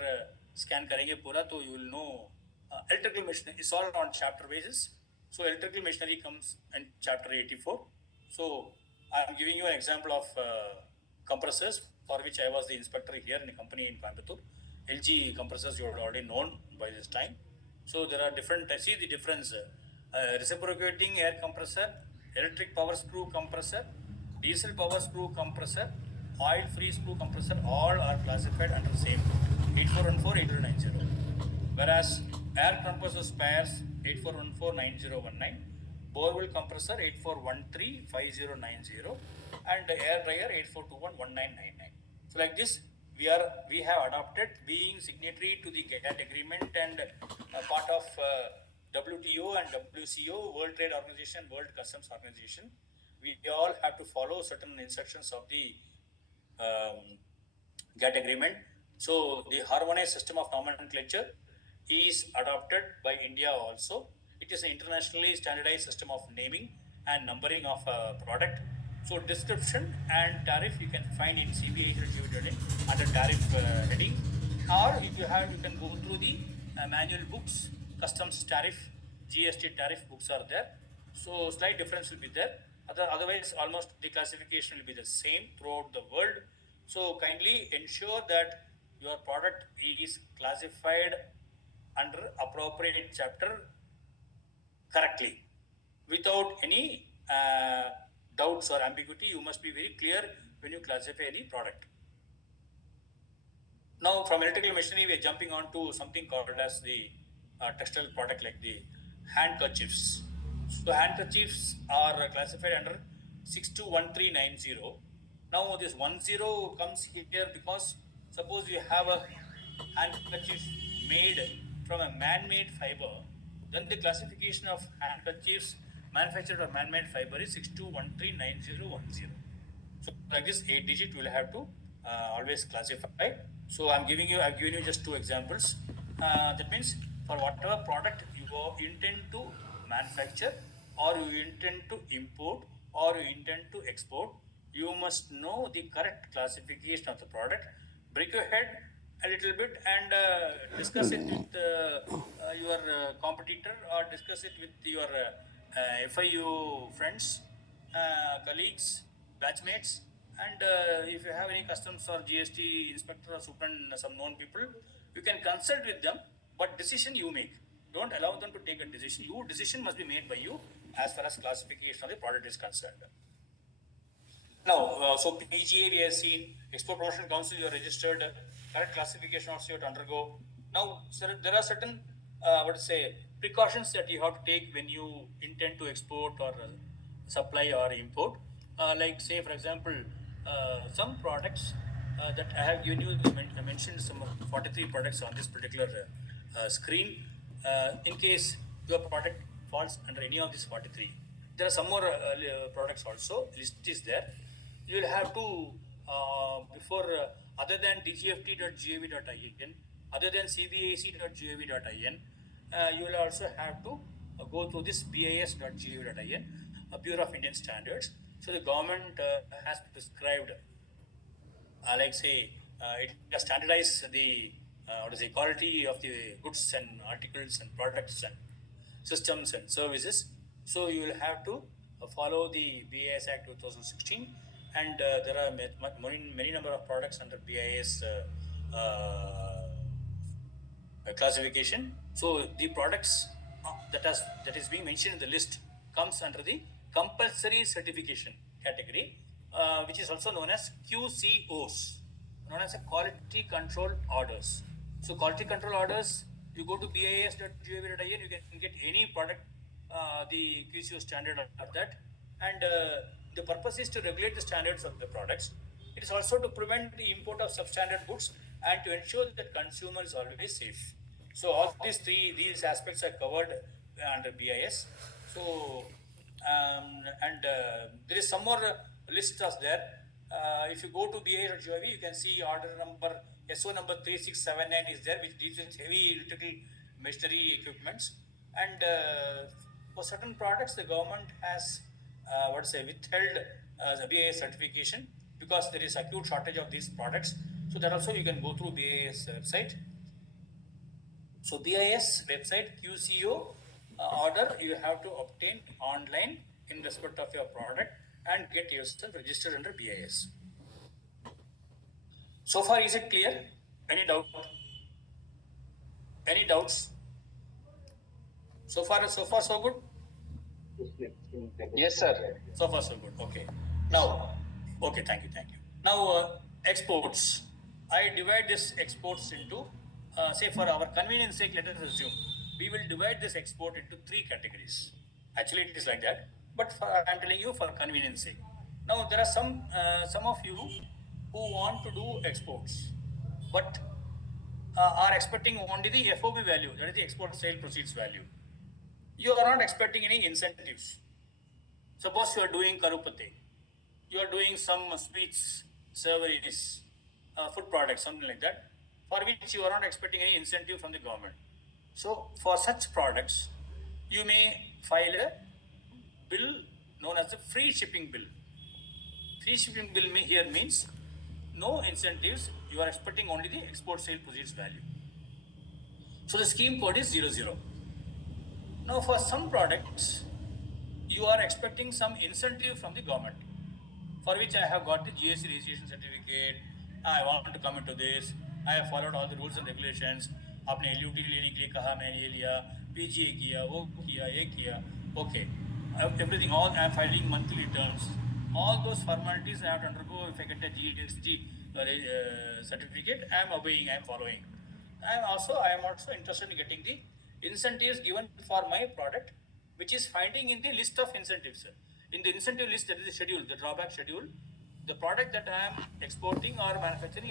scan करेंगे पूरा तो you will know electrical machinery is all on chapter basis. So electrical machinery comes in chapter 84. So I am giving you an example of compressors, for which I was the inspector here in a company in Coimbatore. LG compressors you have already known by this time. So there are different, see the difference, reciprocating air compressor, electric power screw compressor, diesel power screw compressor, oil free screw compressor, all are classified under same 8414 8290. Whereas air compressor spares 84149019, borewell compressor 84135090, and air dryer 84211999. So like this, we have adopted, being signatory to the GATT agreement and part of WTO and WCO, World Trade Organization, World Customs Organization. We all have to follow certain instructions of the GATT agreement. So the harmonized system of nomenclature is adopted by India also. It is an internationally standardized system of naming and numbering of a product. So description and tariff you can find in CBA under tariff heading, or if you can go through the manual books, customs tariff, GST tariff books are there. So slight difference will be there. Otherwise, almost the classification will be the same throughout the world. So kindly ensure that your product is classified under appropriate chapter correctly, without any doubts or ambiguity. You must be very clear when you classify any product. from electrical machinery, we are jumping on to something called as the textile product like the handkerchiefs. So handkerchiefs are classified under 621390. Now this 10 comes here because suppose you have a handkerchief made from a man-made fiber, then the classification of handkerchiefs manufactured from man-made fiber is 62139010. So like this 8 digit will have to always classify. So I've given you just two examples. That means for whatever product you intend to manufacture or you intend to import or you intend to export, you must know the correct classification of the product. Break your head a little bit and discuss it with your competitor or discuss it with your FIU friends, colleagues, batchmates, and if you have any customs or GST inspector or super some known people, you can consult with them. But decision you make. Don't allow them to take a decision. Your decision must be made by you as far as classification of the product is concerned. Now, so PGA we have seen, Export Promotion Council you are registered, correct classification also you have to undergo. Now, sir, there are certain, precautions that you have to take when you intend to export or supply or import. Like say, for example, some products that I have given you, I mentioned some of 43 products on this particular screen. In case your product falls under any of these 43, there are some more products also, list is there. You will have to, before, other than dgft.gov.in, other than cbac.gov.in, you will also have to go through this bis.gov.in, Bureau of Indian Standards. So the government has prescribed, like say, it has standardized the quality of the goods and articles and products and systems and services. So you will have to follow the BIS Act 2016, and there are many number of products under BIS classification. So the products that is being mentioned in the list comes under the compulsory certification category, which is also known as QCOs, known as a quality control orders. So quality control orders, you go to bis.gov.in, you can get any product, the QCO standard of that, and the purpose is to regulate the standards of the products. It is also to prevent the import of substandard goods and to ensure that consumer is always safe. So all these aspects are covered under BIS. So and there is some more list of there. If you go to BIS.gov, you can see order number SO number 3679 is there, which deals with heavy electrical machinery equipments. And for certain products, the government has withheld the BIS certification because there is acute shortage of these products. So that also you can go through BIS website. So BIS website QCO order you have to obtain online in respect of your product and get yourself registered under BIS. So far, is it clear? Any doubt? Any doubts? So far, so good? Yes, sir. So far, so good. Okay. Now, okay, thank you. Now, exports. I divide this exports into, say for our convenience sake, let us assume, we will divide this export into three categories. Actually, it is like that, but I'm telling you for convenience sake. Now, there are some of you who want to do exports, but are expecting only the FOB value, that is the export sale proceeds value. You are not expecting any incentives. Suppose you are doing karupate, you are doing some sweets, savories, food products, something like that, for which you are not expecting any incentive from the government. So for such products, you may file a bill known as the free shipping bill. Free shipping bill here means no incentives, you are expecting only the export sale proceeds value. So the scheme code is 00. Now for some products, you are expecting some incentive from the government, for which I have got the GST registration certificate, I want to come into this, I have followed all the rules and regulations, आपने LUT लेने के लिए कहा, मैंने ये लिया, PGA किया, वो किया, ये किया, okay, everything, all I am filing monthly returns, all those formalities I have to undergo if I get a GST certificate, I am obeying, I am following. I am also interested in getting the incentives given for my product, which is finding in the list of incentives. In the incentive list, that is the schedule, the drawback schedule. The product that I am exporting or manufacturing,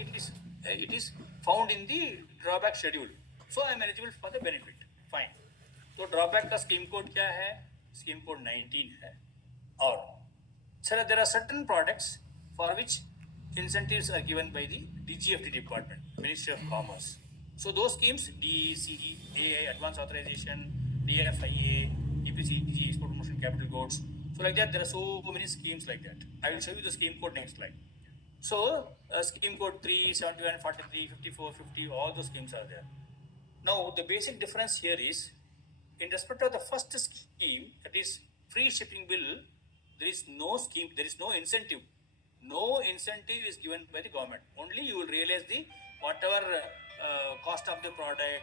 it is found in the drawback schedule. So I am eligible for the benefit. Fine. तो drawback का scheme code क्या है? Scheme code 19 है. और sir, there are certain products for which incentives are given by the DGFT department, Ministry of Commerce. So those schemes, DCA, Advance Authorization, DFIA, EPCG, Export Promotion Capital Goods. So like that, there are so many schemes like that. I will show you the scheme code next slide. So scheme code 3, 71, 43, 54, 50, all those schemes are there. Now the basic difference here is, in respect of the first scheme, that is free shipping bill, there is no scheme, there is no incentive. No incentive is given by the government. Only you will realize the whatever cost of the product,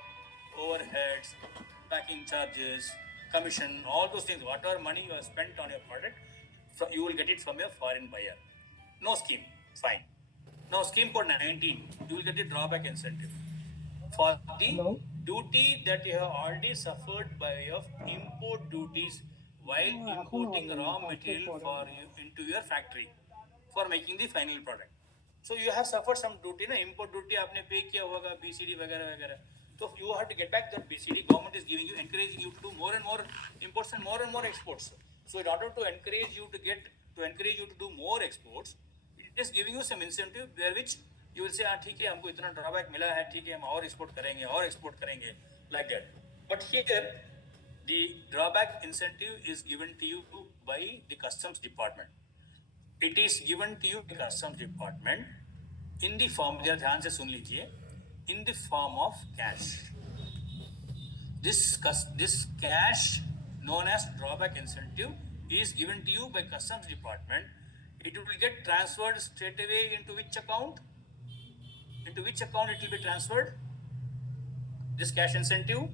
overheads, packing charges, commission, all those things, whatever money you have spent on your product, you will get it from your foreign buyer. No scheme, fine. Now scheme code 19, you will get the drawback incentive for the Hello? duty that you have already suffered by way of import duties while importing raw material for you into your factory for making the final product. So you have suffered some duty, na import duty आपने pay किया होगा, BCD वगैरह वगैरह. So you have to get back that BCD. Government is giving you, encouraging you to do more and more imports and more exports. So in order to encourage you to do more exports, it is giving you some incentive where which you will say, हाँ ठीक है, हमको इतना drawback मिला है, ठीक है, हम और एक्सपोर्ट करेंगे, like that. But here, the drawback incentive is given to you by the customs department. It is given to you by customs department in the form, ध्यान से सुन लीजिए, in the form of cash. This cash, known as drawback incentive, is given to you by customs department. It will get transferred straight away into which account? Into which account it will be transferred? This cash incentive?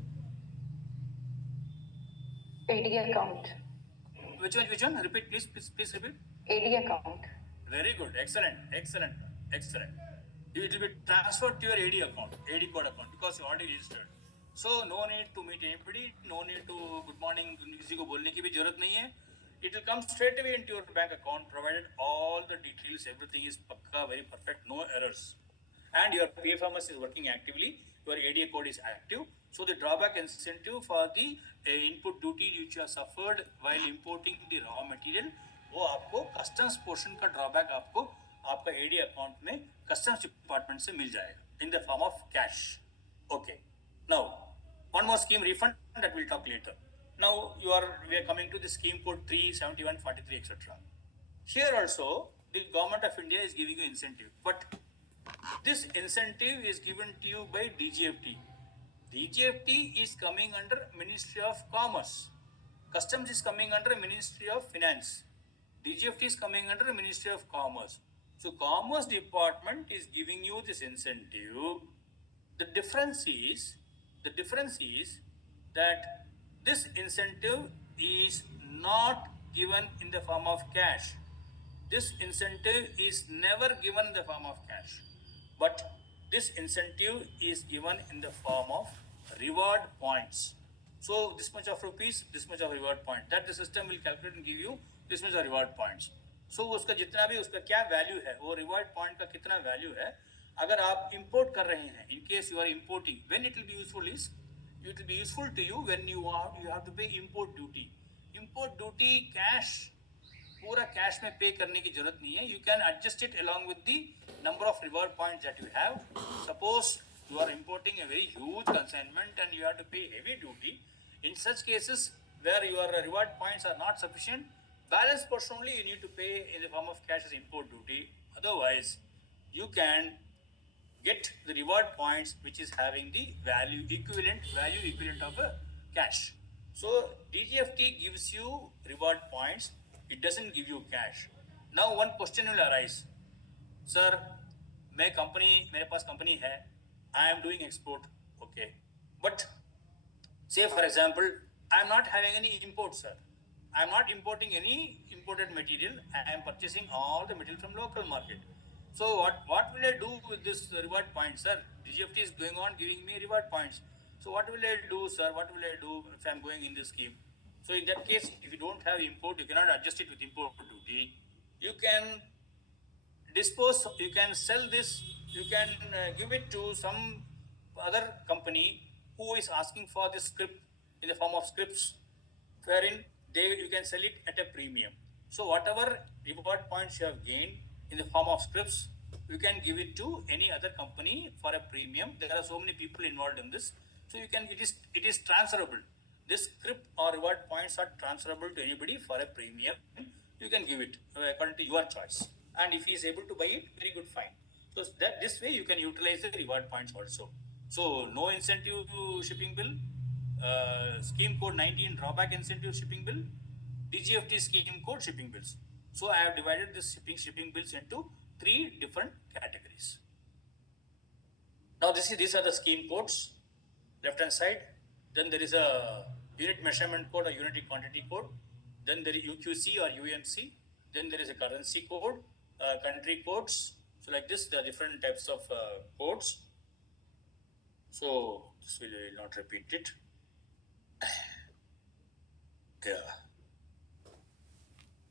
AD account. Which one? Repeat, please repeat. AD account. Very good. Excellent. It will be transferred to your AD account, AD code account, because you already registered. So no need to meet anybody, no need to good morning किसी को बोलने की भी जरूरत नहीं है. It will come straight away into your bank account, provided all the details, everything is pakka, very perfect, no errors. And your PFMS is working actively, your ADA code is active. So the drawback incentive for the input duty which you have suffered while importing the raw material, वो आपको customs portion का drawback आपको आपका AD account में customs department से मिल जाएगा in the form of cash. Okay. Now one more scheme, refund, that we'll talk later. Now we are coming to the scheme code 3, 71, 43, etc. Here also the government of India is giving you incentive, but this incentive is given to you by DGFT. DGFT is coming under Ministry of Commerce. Customs is coming under Ministry of Finance. DGFT is coming under Ministry of Commerce. So Commerce Department is giving you this incentive. The difference is that this incentive is not given in the form of cash. This incentive is never given in the form of cash. But this incentive is given in the form of reward points. So this much of rupees, this much of reward point. That the system will calculate and give you this much of reward points. So उसका जितना भी उसका क्या value है, वो reward point का कितना value है, अगर आप import कर रहे हैं, in case you are importing, when it will be useful is, it will be useful to you when you have to pay import duty. Import duty cash, पूरा cash में पे करने की जरूरत नहीं है. You can adjust it along with the number of reward points that you have. Suppose you are importing a very huge consignment and you have to pay heavy duty. In such cases where your reward points are not sufficient, balance portion only you need to pay in the form of cash as import duty. Otherwise, you can get the reward points which is having the value equivalent of a cash. So DGFT gives you reward points, it doesn't give you cash. Now one question will arise, sir, मेरे पास company है, I am doing export, okay, but say for example, I am not having any import, sir. I am not importing any imported material. I am purchasing all the material from local market. So what will I do with this reward points, sir? DGFT is going on giving me reward points. So what will I do, sir? What will I do if I'm going in this scheme? So in that case, if you don't have import, you cannot adjust it with import duty. You can dispose, you can sell this, you can give it to some other company who is asking for this script in the form of scripts, wherein you can sell it at a premium. So whatever reward points you have gained in the form of scripts, you can give it to any other company for a premium. There are so many people involved in this, so you can, it is transferable. This script or reward points are transferable to anybody for a premium. You can give it according to your choice, and if he is able to buy it, very good, fine. So that this way you can utilize the reward points also. So no incentive shipping bill, scheme code 19 drawback incentive shipping bill, DGFT scheme code shipping bills. So I have divided this shipping bills into three different categories. Now these are the scheme codes, left hand side. Then there is a unit measurement code or unit quantity code. Then there is UQC or UMC. Then there is a currency code, country codes. So like this, there are different types of codes. So this will not repeat it. Yeah.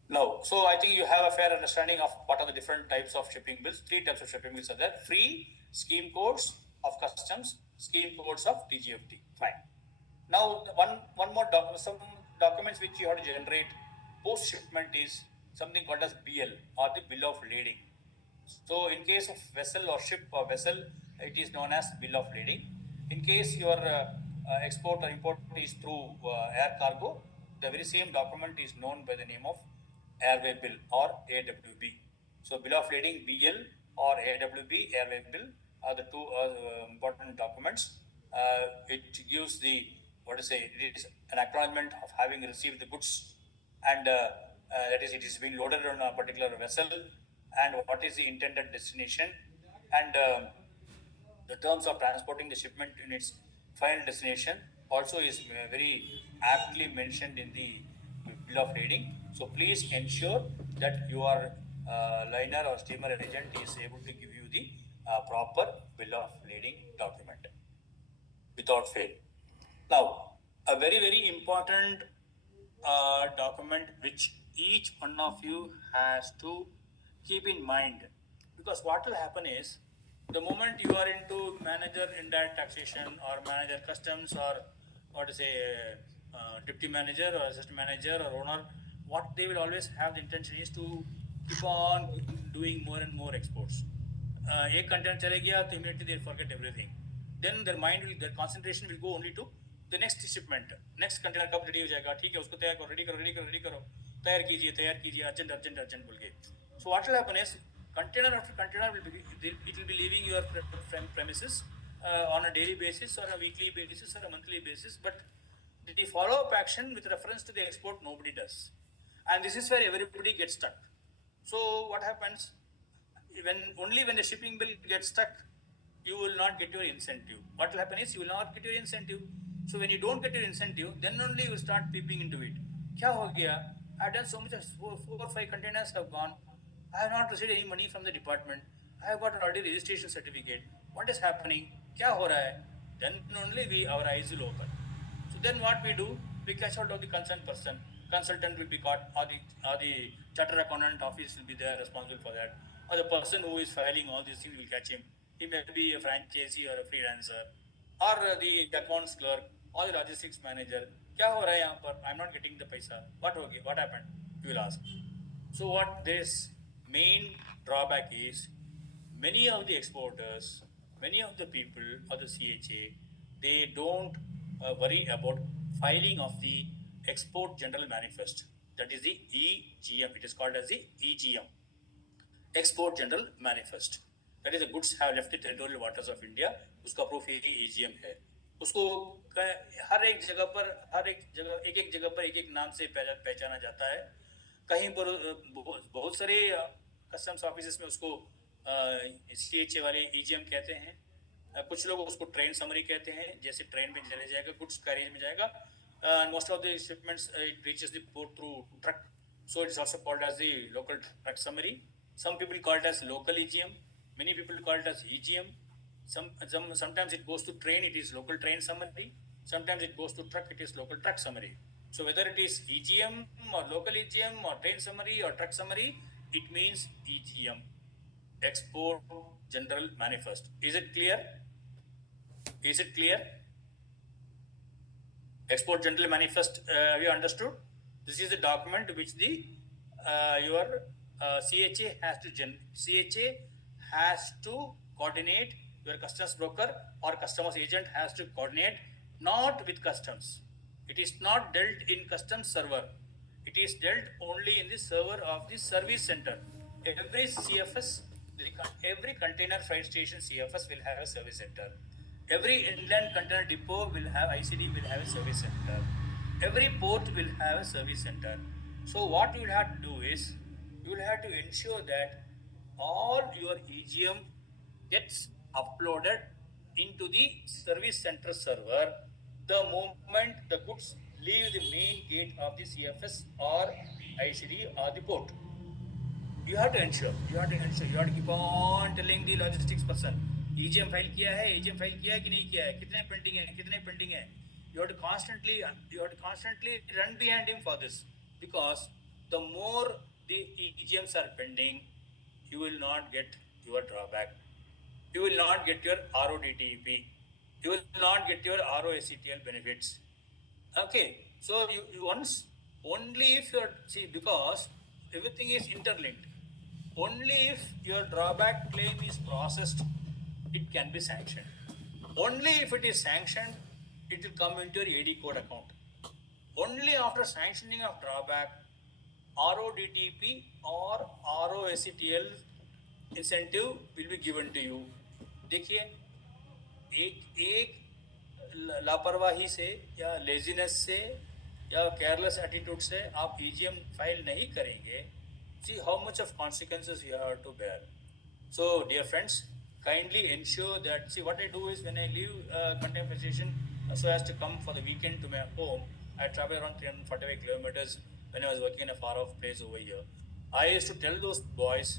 Now, so I think you have a fair understanding of what are the different types of shipping bills. Three types of shipping bills are there: free, scheme codes of customs, scheme codes of DGFT. Fine. Now, one more some documents which you have to generate post shipment is something called as BL or the bill of lading. So, in case of vessel or ship or vessel, it is known as bill of lading. In case your export or import is through air cargo, the very same document is known by the name of airway bill or AWB. So, bill of lading BL or AWB airway bill are the two important documents. It gives the, what to say, it is an acknowledgement of having received the goods, and that is, it is being loaded on a particular vessel, and what is the intended destination, and the terms of transporting the shipment in its final destination also is very aptly mentioned in the bill of lading. So please ensure that your liner or steamer agent is able to give you the proper bill of lading document without fail. Now, a very, very important document which each one of you has to keep in mind, because what will happen is the moment you are into manager indirect taxation or manager customs or what to say deputy manager or assistant manager or owner, what they will always have the intention is to keep on doing more and more exports. एक container चले गया तो immediately they forget everything. Then their concentration will go only to the next shipment. Next container कब ready हो जाएगा, ठीक है, उसको तैयार करो, ready करो, तैयार कीजिए, urgent बोल के. So what will happen is container after container it will be leaving your premises on a daily basis or a weekly basis or a monthly basis, but the follow-up action with reference to the export nobody does, and this is where everybody gets stuck. So what happens? When the shipping bill gets stuck, you will not get your incentive. What will happen is you will not get your incentive. So when you don't get your incentive, then only you start peeping into it. Kya ho gaya? I've done so much. Four or five containers have gone. I have not received any money from the department. I have got already registration certificate. What is happening? Kya ho raha hai? Then only our eyes will open. So then what we do? We catch out of the concerned person. Consultant will be caught, or the chartered accountant office will be there responsible for that, or the person who is filing all these things will catch him. He may be a franchisee or a freelancer, or the accounts clerk, or the logistics manager. क्या हो रहा है यहाँ पर? I'm not getting the paisa. What happened? You will ask. So what this main drawback is, many of the exporters, many of the people or the CHA, they don't worry about filing of the Export General Manifest. That is the EGM. It is called as the EGM, Export General Manifest. That is the goods have left the territorial waters of India. उसका proof ये EGM है. उसको हर एक एक जगह पर एक नाम से पहचाना जाता है. कहीं पर बहुत सारे कस्टम्स ऑफिसेस में उसको CHA वाले EGM कहते हैं. कुछ लोग उसको ट्रेन समरी कहते हैं, जैसे ट्रेन में चले जाएगा, गुड्स कैरेज में जाएगा. Most of the shipments it reaches the port through truck, so it is also called as the local truck summary. Some people call it as local EGM. Many people call it as EGM. Sometimes it goes to train, it is local train summary. Sometimes it goes to truck, it is local truck summary. So whether it is EGM or local EGM or train summary or truck summary, it means EGM, Export General Manifest. Is it clear? Is it clear? Export General Manifest, have you understood? This is the document which the your CHA has to coordinate. Your customs broker or customs agent has to coordinate, not with customs. It is not dealt in customs server. It is dealt only in the server of the service center. Every CFS, every container freight station CFS will have a service center. Every inland container depot will have ICD will have a service center. Every port will have a service center. So what you will have to do is you will have to ensure that all your EGM gets uploaded into the service center server the moment the goods leave the main gate of the CFS or ICD or the port. You have to ensure, you have to keep on telling the logistics person, EGM file किया है, EGM file किया है कि नहीं किया है, कितने pending है. You have to constantly run behind him for this, because the more the EGMs are pending, you will not get your drawback. You will not get your RODTEP. You will not get your ROSCTL benefits. Okay, so you once, only if you're, see, because everything is interlinked, only if your drawback claim is processed, it can be sanctioned. Only if it is sanctioned, it will come into your AD code account. Only after sanctioning of drawback, RODTP or ROSCTL incentive will be given to you. देखिए, एक लापरवाही से या laziness से या careless attitude से आप EGM file नहीं करेंगे, see how much of consequences you have to bear. So dear friends, kindly ensure that, see what I do is when I leave container station so as to come for the weekend to my home, I travel around 345 kilometers when I was working in a far off place over here. I used to tell those boys,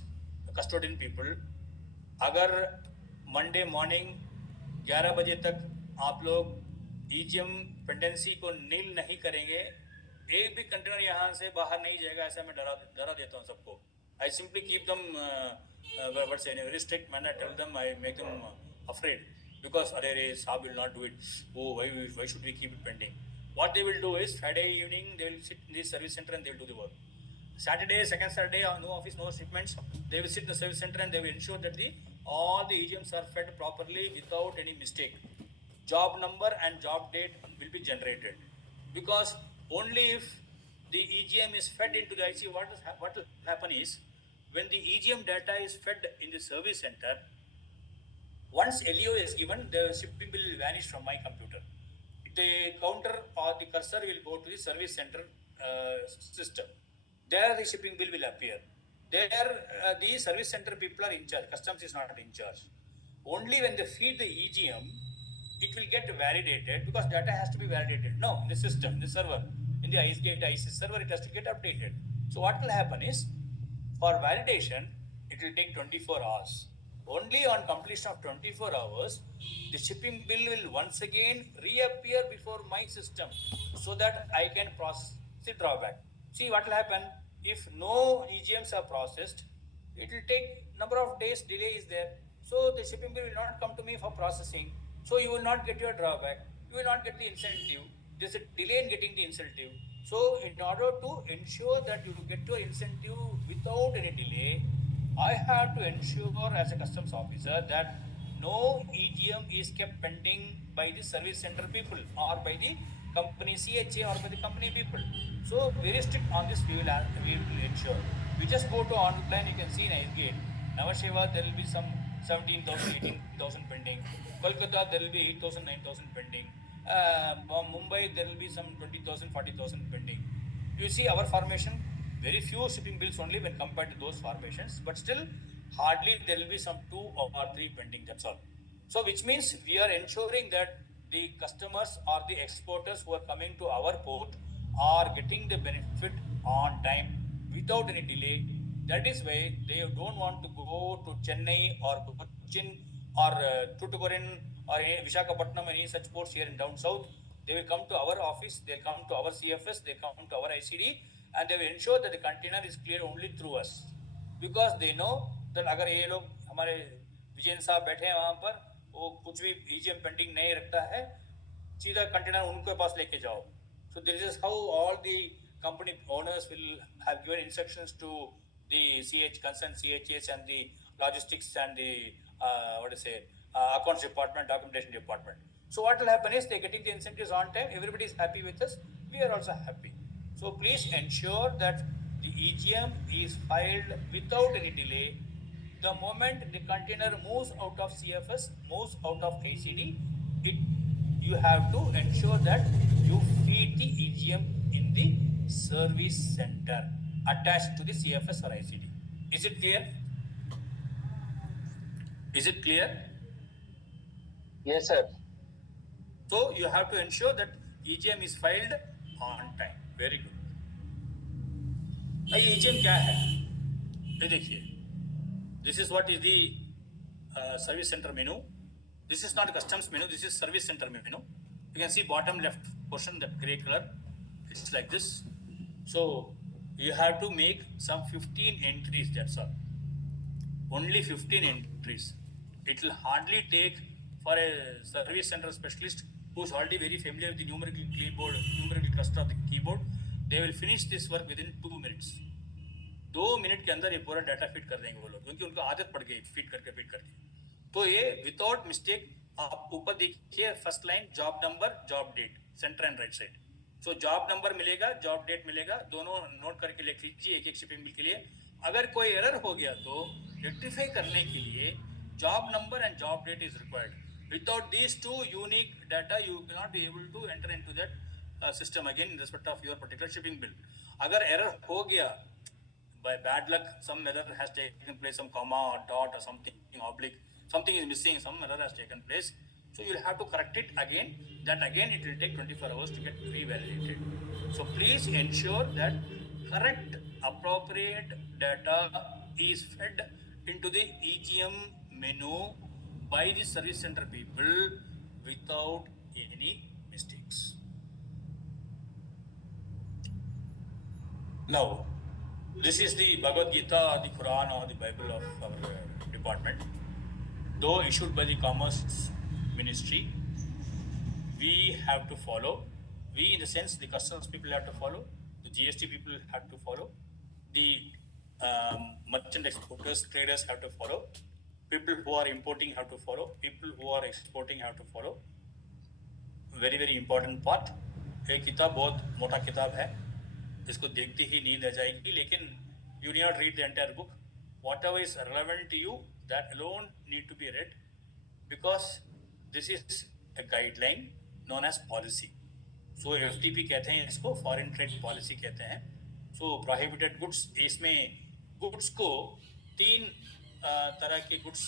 custodian people, अगर Monday morning 11 बजे तक आप लोग EGM pendency को नील नहीं करेंगे, एक भी कंटेनर यहाँ से बाहर नहीं जाएगा, ऐसा मैं डरा देता हूँ सबको. I simply keep them what's in a very strict manner. Tell them, I make them afraid, because arey saab will not do it. Oh, why should we keep it pending? What they will do is Friday evening they will sit in the service center and they will do the work. Saturday, second Saturday, no office, no shipments. They will sit in the service center and they will ensure that all the EGMs are fed properly without any mistake. Job number and job date will be generated, because only if the EGM is fed into the IC, what will happen is, when the EGM data is fed in the service center, once LEO is given, the shipping bill will vanish from my computer. The counter or the cursor will go to the service center system. There the shipping bill will appear. There the service center people are in charge. Customs is not in charge. Only when they feed the EGM, it will get validated, because data has to be validated. No, in the system, in the server, in the IceGate IC server, it has to get updated. So what will happen is, for validation, it will take 24 hours. Only on completion of 24 hours, the shipping bill will once again reappear before my system, so that I can process the drawback. See what will happen if no EGMs are processed, it will take number of days delay is there. So the shipping bill will not come to me for processing. So you will not get your drawback. You will not get the incentive. There's a delay in getting the incentive. So in order to ensure that you get your incentive without any delay, I have to ensure as a customs officer that no EGM is kept pending by the service center people or by the company CHA or by the company people. So very strict on this we will ensure. We just go to online, you can see in IceGate, Navasheva there will be some 17,000, 18,000 pending. Kolkata there will be 8,000, 9,000 pending. Mumbai there will be some 20,000, 40,000 pending. You see our formation, very few shipping bills only when compared to those formations, but still hardly there will be some 2 or 3 pending, that's all. So which means we are ensuring that the customers or the exporters who are coming to our port are getting the benefit on time without any delay, That is why they don't want to go to Chennai or Cochin or Tuticorin or Vishakhapatnam, any such ports here in down south. They will come to our office, they'll come to our CFS, they come to our ICD, and they will ensure that the container is cleared only through us. Because they know that अगर ये लोग हमारे विजयन साहब बैठे हैं वहाँ पर, वो कुछ भी EGM पेंडिंग नहीं रखता है, सीधा कंटेनर उनके पास लेके जाओ. So this is how all the company owners will have given instructions to the concerned CHS and the logistics and the accounts department, documentation department. So what will happen is they getting the incentives on time. Everybody is happy with us. We are also happy. So please ensure that the EGM is filed without any delay. The moment the container moves out of CFS, moves out of ICD, you have to ensure that you feed the EGM in the service center attached to the CFS or ICD. Is it clear? Is it clear? Yes, sir. So you have to ensure that EGM is filed on time. Very good. ये EGM क्या है? ये देखिए. This is what is the service center menu. This is not customs menu. This is service center menu. You can see bottom left portion, that gray color. It's like this. So you have to make some 15 entries. That's all. Only 15 entries. It will hardly take for a service center specialist who's already very familiar with the numerical keyboard, numerical cluster of the keyboard. They will finish this work within 2 minutes. 2 minute के अंदर ये पूरा data fit कर देंगे वो लोग, क्योंकि उनको आदत पड़ गई फिट करके. तो ये विदाउट मिस्टेक, आप ऊपर देखिए first line, job number, job date, centre and right side. So job number मिलेगा, जॉब डेट मिलेगा, दोनों नोट करके लिख लीजिए एक शिपिंग बिल के लिए. अगर कोई एरर हो गया तो रेक्टिफाई करने के लिए job number and job date is required. Without these two unique data, you cannot be able to enter into that system again in respect of your particular shipping bill. अगर error हो गया, by bad luck, some error has taken place, some comma or dot or something oblique, something is missing, some error has taken place. So you'll have to correct it again. That again it will take 24 hours to get revalidated. So please ensure that correct, appropriate data is fed into the EGM menu by the service center people without any mistakes. Now, this is the Bhagavad Gita or the Quran or the Bible of our department. Though issued by the Commerce Ministry, we have to follow. We, in the sense, the customs people have to follow, the GST people have to follow, the merchant exporters, traders have to follow, people who are importing have to follow, people who are exporting have to follow. Very, very important part. एक किताब बहुत मोटा किताब है, इसको देखते ही नींद आ जाएगी, लेकिन you need not read the entire book. Whatever is relevant to you, that alone need to be read, because this is a guideline known as policy. So FTP कहते हैं इसको, फॉरेन ट्रेड पॉलिसी कहते हैं. सो prohibited goods, इसमें goods को 3 तरह के goods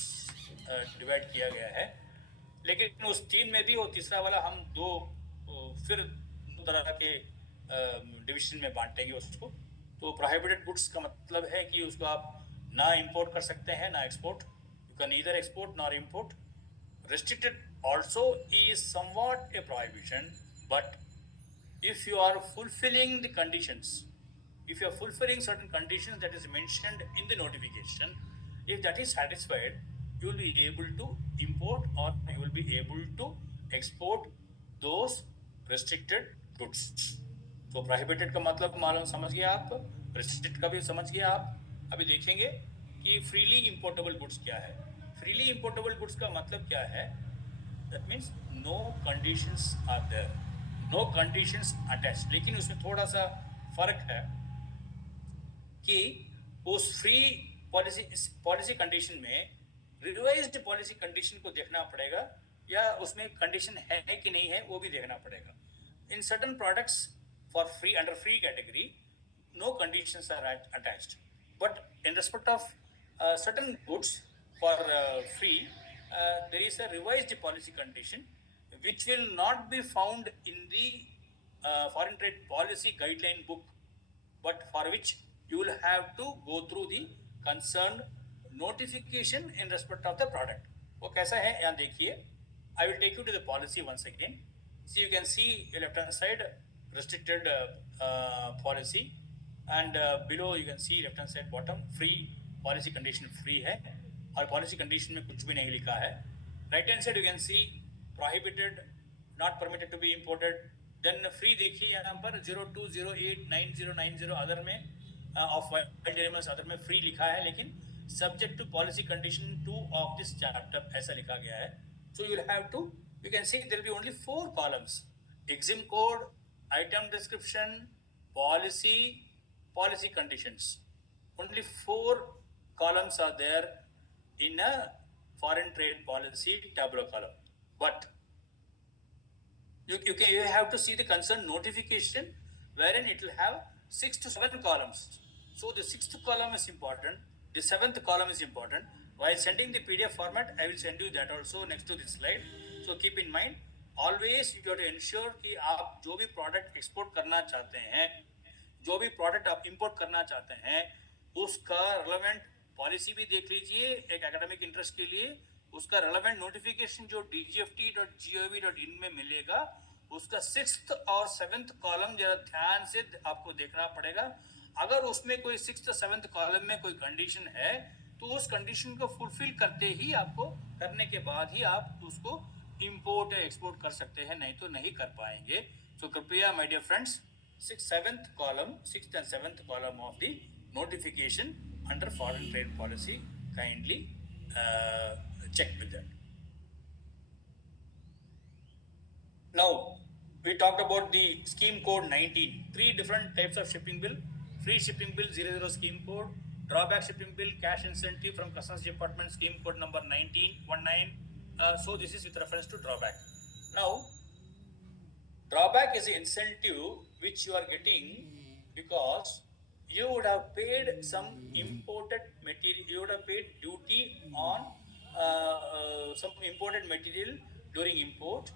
divide किया गया है, लेकिन उस 3 में भी वो तीसरा वाला हम 2 फिर 2 तरह के डिविजन में बांटेंगे उसको. तो प्रोहिबिटेड गुड्स का मतलब है कि उसको आप ना इंपोर्ट कर सकते हैं ना export. You can either export nor import. Restricted also is somewhat a prohibition, but if you are fulfilling the conditions, if you are fulfilling certain conditions that is mentioned in the notification, if that is satisfied, you will be able to import or you will be able to export those restricted goods. तो prohibited का मतलब मालूम समझ गया आप, restricted का भी समझ गया आप. अभी देखेंगे कि freely importable goods क्या है. Freely importable goods का मतलब क्या है? That means no conditions are there, no conditions attached. लेकिन उसमें थोड़ा सा फर्क है कि उस फ्री पॉलिसी कंडीशन में रिवाइज्ड पॉलिसी कंडीशन को देखना पड़ेगा, या उसमें कंडीशन है कि नहीं है वो भी देखना पड़ेगा. In certain products for free, under free category, no conditions are attached. But in respect of certain goods for free, there is a revised policy condition which will not be found in the foreign trade policy guideline book, but for which you will have to go through the concerned notification in respect of the product. वो कैसा है यहाँ देखिए. I will take you to the policy once again. So you can see left hand side restricted policy, and below you can see left hand side bottom free policy condition free है और policy condition में कुछ भी नहीं लिखा है. Right hand side you can see prohibited, not permitted to be imported. Then free देखिए यहाँ पर 02089090 अदर में of wild animals अदर में free लिखा है, लेकिन subject to policy condition 2 of this chapter ऐसा लिखा गया है. So you will have to, you can see there will be only 4 columns: EXIM code, item description, policy, policy conditions. Only 4 columns are there in a foreign trade policy tabular column. But you have to see the concerned notification, wherein it will have 6 to 7 columns. So the 6th column is important, the 7th column is important. While sending the PDF format, I will send you that also next to this slide. So keep in mind, always you have to ensure कि आप जो भी product export करना चाहते हैं, जो भी product आप import करना चाहते हैं, उसका relevant policy भी देख लीजिए एक academic interest के लिए. उसका relevant notification जो dgft.gov.in में मिलेगा, उसका 6th और 7th कॉलम जरा ध्यान से आपको देखना पड़ेगा. अगर उसमें कोई 6th 7th कॉलम में कोई कंडीशन है तो उस कंडीशन को फुलफिल करते ही आपको करने के बाद ही आप उसको इंपोर्ट या एक्सपोर्ट कर सकते हैं, नहीं तो नहीं कर पाएंगे. सो कृपया my dear friends, 6th and 7th column of the notification under foreign trade policy, kindly check with that. Now we talked about the scheme code 19, 3 different types of shipping bill: free shipping bill 00 scheme code, drawback shipping bill, cash incentive from Customs Department scheme code number 1919. So this is with reference to drawback. Now drawback is the incentive which you are getting because you would have paid some imported material, you would have paid duty on some imported material during import,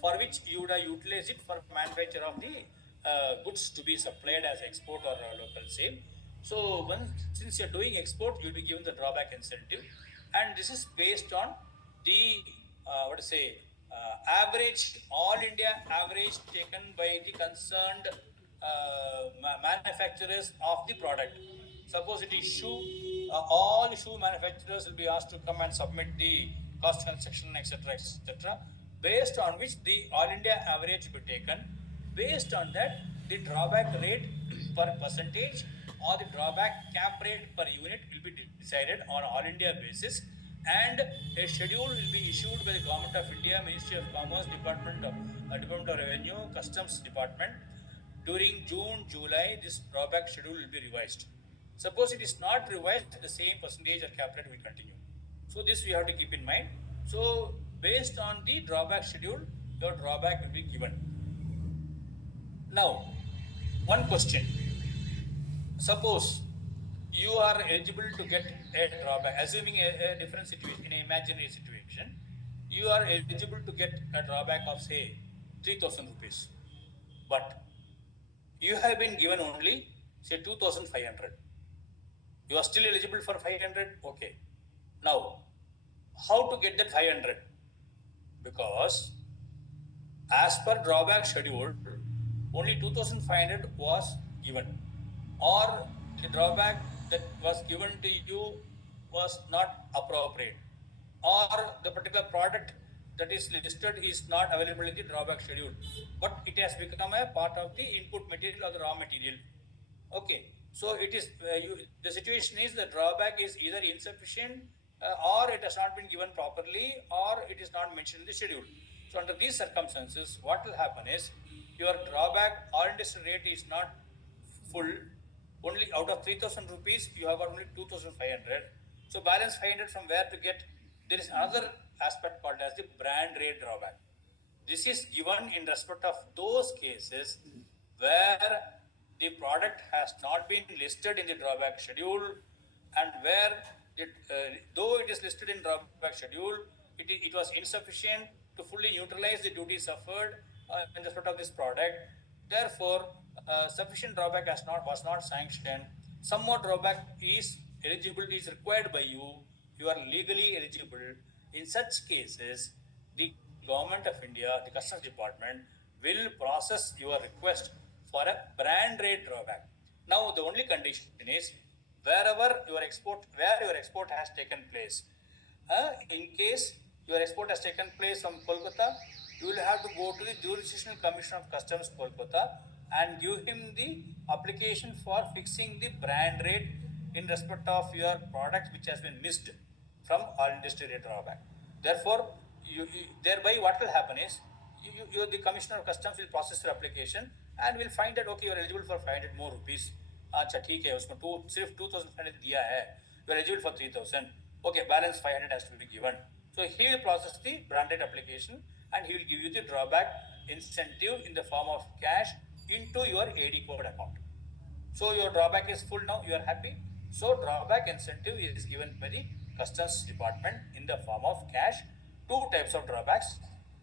for which you would have utilized it for manufacture of the goods to be supplied as export or local sale. So since you're doing export, you'll be given the drawback incentive, and this is based on the average, all India average taken by the concerned manufacturers of the product. Suppose it is shoe, all shoe manufacturers will be asked to come and submit the cost construction, etc. Based on which the all India average will be taken. Based on that, the drawback rate per percentage or the drawback cap rate per unit will be decided on all India basis, and a schedule will be issued by the Government of India, Ministry of Commerce, Department of Revenue, Customs Department. During June, July, this drawback schedule will be revised. Suppose it is not revised, the same percentage or cap rate will continue. So this we have to keep in mind. So based on the drawback schedule, your drawback will be given. Now, one question. Suppose you are eligible to get a drawback, assuming a different situation, in an imaginary situation, you are eligible to get a drawback of say 3,000 rupees, but you have been given only say 2,500. You are still eligible for 500, okay. Now, how to get that 500? Because as per drawback schedule, only 2,500 was given, or the drawback that was given to you was not appropriate, or the particular product that is listed is not available in the drawback schedule, but it has become a part of the input material or the raw material. Okay, so it is the situation is the drawback is either insufficient or it has not been given properly, or it is not mentioned in the schedule. So under these circumstances, what will happen is your drawback or industry rate is not full. Only out of 3,000 rupees, you have got only 2,500. So balance 500 from where to get? There is another aspect called as the brand rate drawback. This is given in respect of those cases where the product has not been listed in the drawback schedule, and where though it is listed in drawback schedule, it was insufficient to fully neutralize the duty suffered in respect of this product. Therefore, sufficient drawback was not sanctioned. some more drawback is eligibility is required by you. You are legally eligible. In such cases, the government of India, the Customs Department, will process your request for a brand rate drawback. Now, the only condition is where your export has taken place. In case your export has taken place from Kolkata, you will have to go to the Jurisdictional Commission of Customs, Kolkata, and give him the application for fixing the brand rate in respect of your product which has been missed from all industry rate drawback. Therefore, thereby what will happen is the Commissioner of Customs will process your application and will find that okay, you are eligible for 500 more rupees. अच्छा ठीक है, उसमें सिर्फ 2,500 दिया है, you are eligible for 3,000. Okay, balance 500 has to be given. So he will process the branded application and he will give you the drawback incentive in the form of cash into your AD code account. So your drawback is full now, you are happy. So drawback incentive is given by the Customs Department in the form of cash. Two types of drawbacks: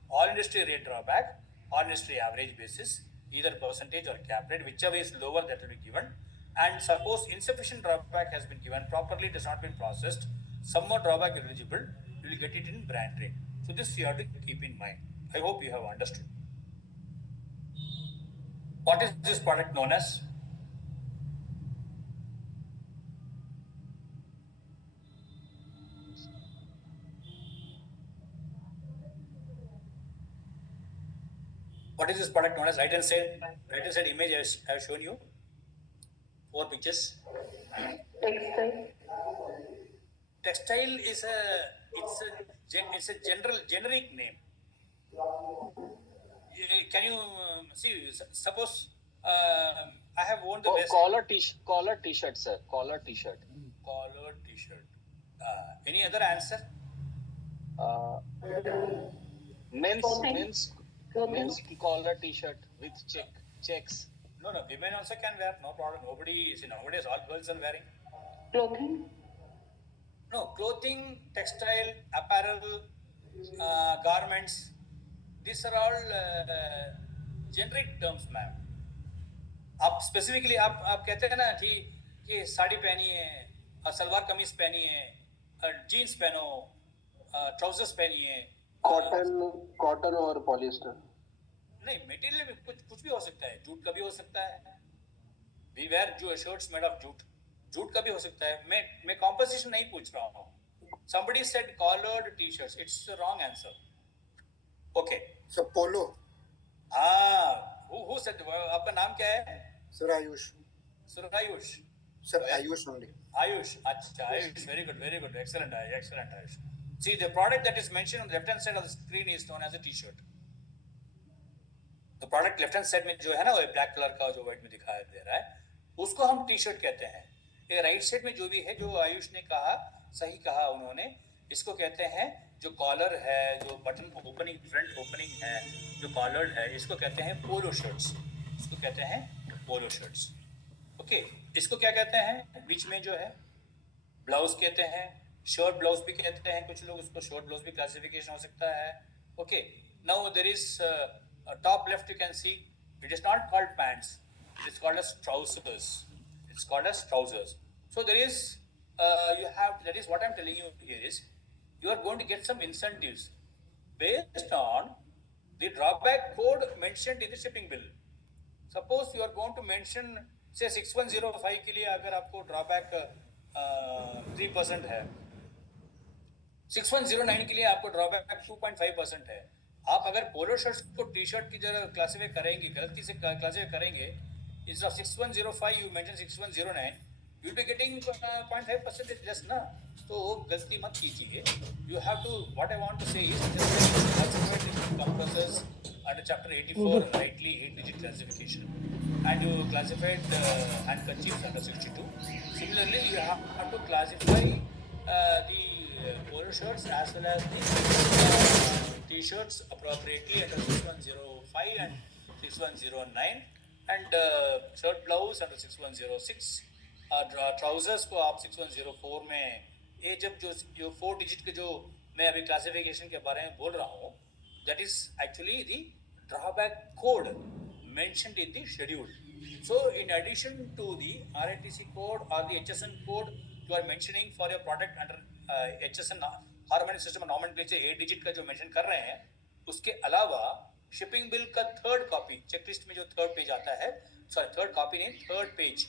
all industry rate drawback, all industry average basis, either percentage or cap rate, whichever is lower that will be given. And suppose insufficient drawback has been given, properly it has not been processed, some more drawback eligible, you will get it in brand rate. So this you have to keep in mind. I hope you have understood. What is this product known as? What is this product known as? Right hand side image I have shown you. 4 pictures. Textile. Textile is a generic name. Can you see? Suppose I have worn the vest. Collar t-shirt, sir. Collar t-shirt. Collar t-shirt. Any other answer? Men's collar t-shirt with checks. No, women also can wear, no problem. Nowadays all girls are wearing. Clothing. No, clothing, textile, apparel, garments, these are all generic terms, ma'am. आप specifically आप कहते हैं ना कि साड़ी पहनी है, सलवार कमीज पहनी है, जीन्स पहनो, ट्राउजर्स पहनी है. कॉटन और पॉलिएस्टर. नहीं, मटेरियल में कुछ भी हो सकता है, जूट का भी हो सकता है. वी वेयर जो शर्ट्स मेड ऑफ जूट का भी हो सकता है. मैं कॉम्पोजिशन नहीं पूछ रहा हूँ. Somebody said collared t-shirts. It's the wrong answer. Okay. Sir polo. Who said? आपका नाम क्या है? Sir Ayush. Sir Ayush. Sir Ayush only. Ayush. अच्छा, Ayush. Very good. Excellent, Ayush. See, the product that is mentioned on the left-hand side of the screen is known as a t-shirt. The product left-hand side में जो है ना, वो black color का जो white में दिखाई दे रहा है, उसको हम t-shirt कहते हैं. ये राइट साइड में जो भी है, जो आयुष ने कहा, सही कहा उन्होंने, इसको कहते हैं जो कॉलर है, जो बटन ओपनिंग, फ्रंट ओपनिंग है, जो कॉलर है, इसको कहते हैं पोलो शर्ट्स. ओके, इसको क्या कहते हैं? बीच में जो है ब्लाउज कहते हैं, शॉर्ट ब्लाउज भी कहते हैं, कुछ लोग उसको शॉर्ट ब्लाउज भी क्लासिफिकेशन हो सकता है. Okay, now there is top left you can see it is not called pants, it is called as trousers. So there is that is what I'm telling you here is you are going to get some incentives based on the drawback code mentioned in the shipping bill. Suppose you are going to mention say 6105 के लिए अगर आपको drawback 3% है, 6109 के लिए आपको drawback 2.5% है. आप अगर पोलो शर्ट्स को टी शर्ट की जगह क्लासिफाई करेंगे, गलती से क्लासिफाई करेंगे, instead of 6105 you mention 6109, you'll be getting 0.5% less ना. तो गलती मत कीजिए. You have to, what I want to say is just classify the compressors under chapter 84 rightly 8-digit classification, and you classified handkerchiefs under 62. Similarly, you have to classify the polo shirts as well as the t-shirts appropriately under 6105 and 6109, and shirt blouse under 6106. Trousers को आप 6104 में, ये जब जो 4 digit के जो मैं अभी क्लासिफिकेशन के बारे में बोल रहा हूँ, that is actually the drawback code mentioned in the schedule. So in addition to the RITC code or the HSN code you are mentioning for your product under HSN harmonic system nomenclature 8 digit का जो mention कर रहे हैं, उसके अलावा shipping bill का third copy checklist में जो थर्ड पेज आता है, सॉरी थर्ड कॉपी नहीं, थर्ड पेज,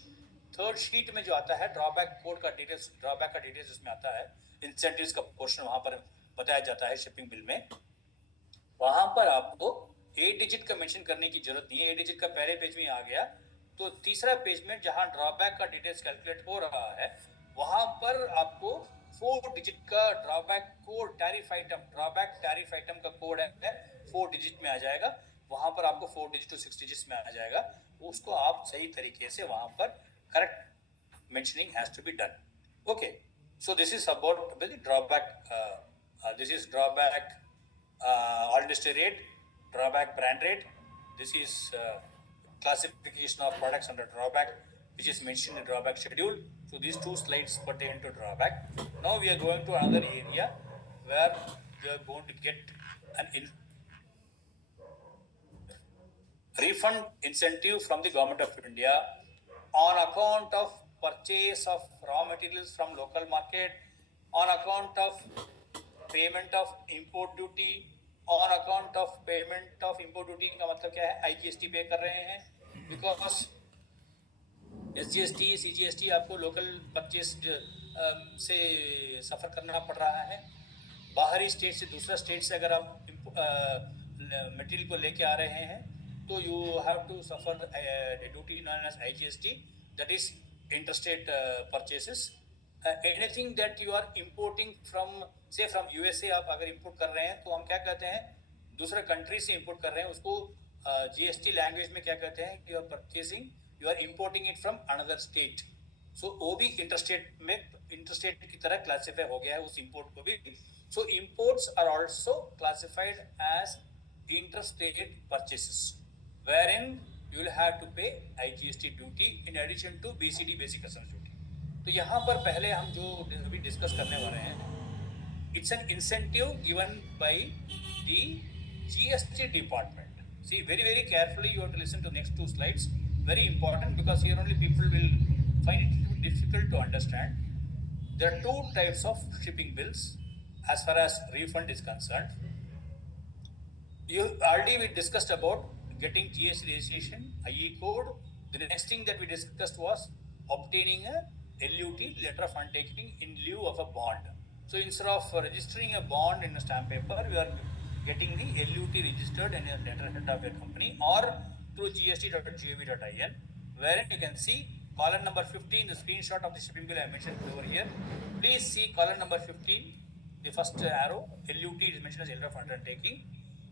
थर्ड शीट में जो आता है ड्रॉबैक कोड का डिटेल्स, ड्रॉबैक का डिटेल्स उसमें आता है, इंसेंटिव्स का पोर्शन वहां पर बताया जाता है शिपिंग बिल में। वहां पर आपको 8 डिजिट का मेंशन करने की जरूरत नहीं है, 8 डिजिट का पहले पेज में आ गया, तो तीसरा पेज में जहां ड्रॉबैक का डिटेल्स कैलकुलेट हो रहा है वहां पर आपको 4 डिजिट का drawback code tariff item, drawback tariff item का कोड है 4 डिजिट में आ जाएगा, वहां पर आपको 4 डिजिट टू 6 डिजिट्स में आ जाएगा, उसको आप सही तरीके से वहां पर correct mentioning has to be done. Okay, so this is about the drawback, this is drawback all industry rate, drawback brand rate. This is classification of products under drawback, which is mentioned in drawback schedule. So these two slides pertain to drawback. Now we are going to another area where we are going to get an refund incentive from the government of India on account of purchase of raw materials from local market, on account of payment of import duty, on account of payment of import duty का मतलब क्या है, IGST पे कर रहे हैं, because SGST, CGST आपको local purchase से सफ़र करना पड़ रहा है, बाहरी स्टेट से दूसरा स्टेट से अगर आप मटेरियल को लेके आ रहे हैं तो you have to suffer duty known as IGST, that is interstate purchases. Anything that you are importing from, say from USA आप अगर इम्पोर्ट कर रहे हैं तो हम क्या कहते हैं, दूसरे कंट्री से इम्पोर्ट कर रहे हैं उसको GST लैंग्वेज में क्या कहते हैं, you are purchasing, you are importing it from another state. So वो भी इंटरस्टेट में, इंटरस्टेट की तरह क्लासीफाई हो गया है उस इम्पोर्ट को भी। So imports are also classified as interstate purchases, wherein you will have to pay IGST duty in addition to BCD basic customs duty. तो यहाँ पर पहले हम जो अभी डिस्कस करने वाले हैं, it's an incentive given by the GST department. See very carefully, you have to listen to next two slides, very important, because here only people will find it difficult to understand. There are two types of shipping bills as far as refund is concerned. You already we discussed about getting GST registration, IE code. The next thing that we discussed was obtaining a LUT, letter of undertaking, in lieu of a bond. So instead of registering a bond in a stamp paper, we are getting the LUT registered in a letterhead of your company or through gst.gov.in, wherein you can see column number 15, the screenshot of the shipping bill I mentioned over here. Please see column number 15, the first arrow, LUT is mentioned as letter of undertaking.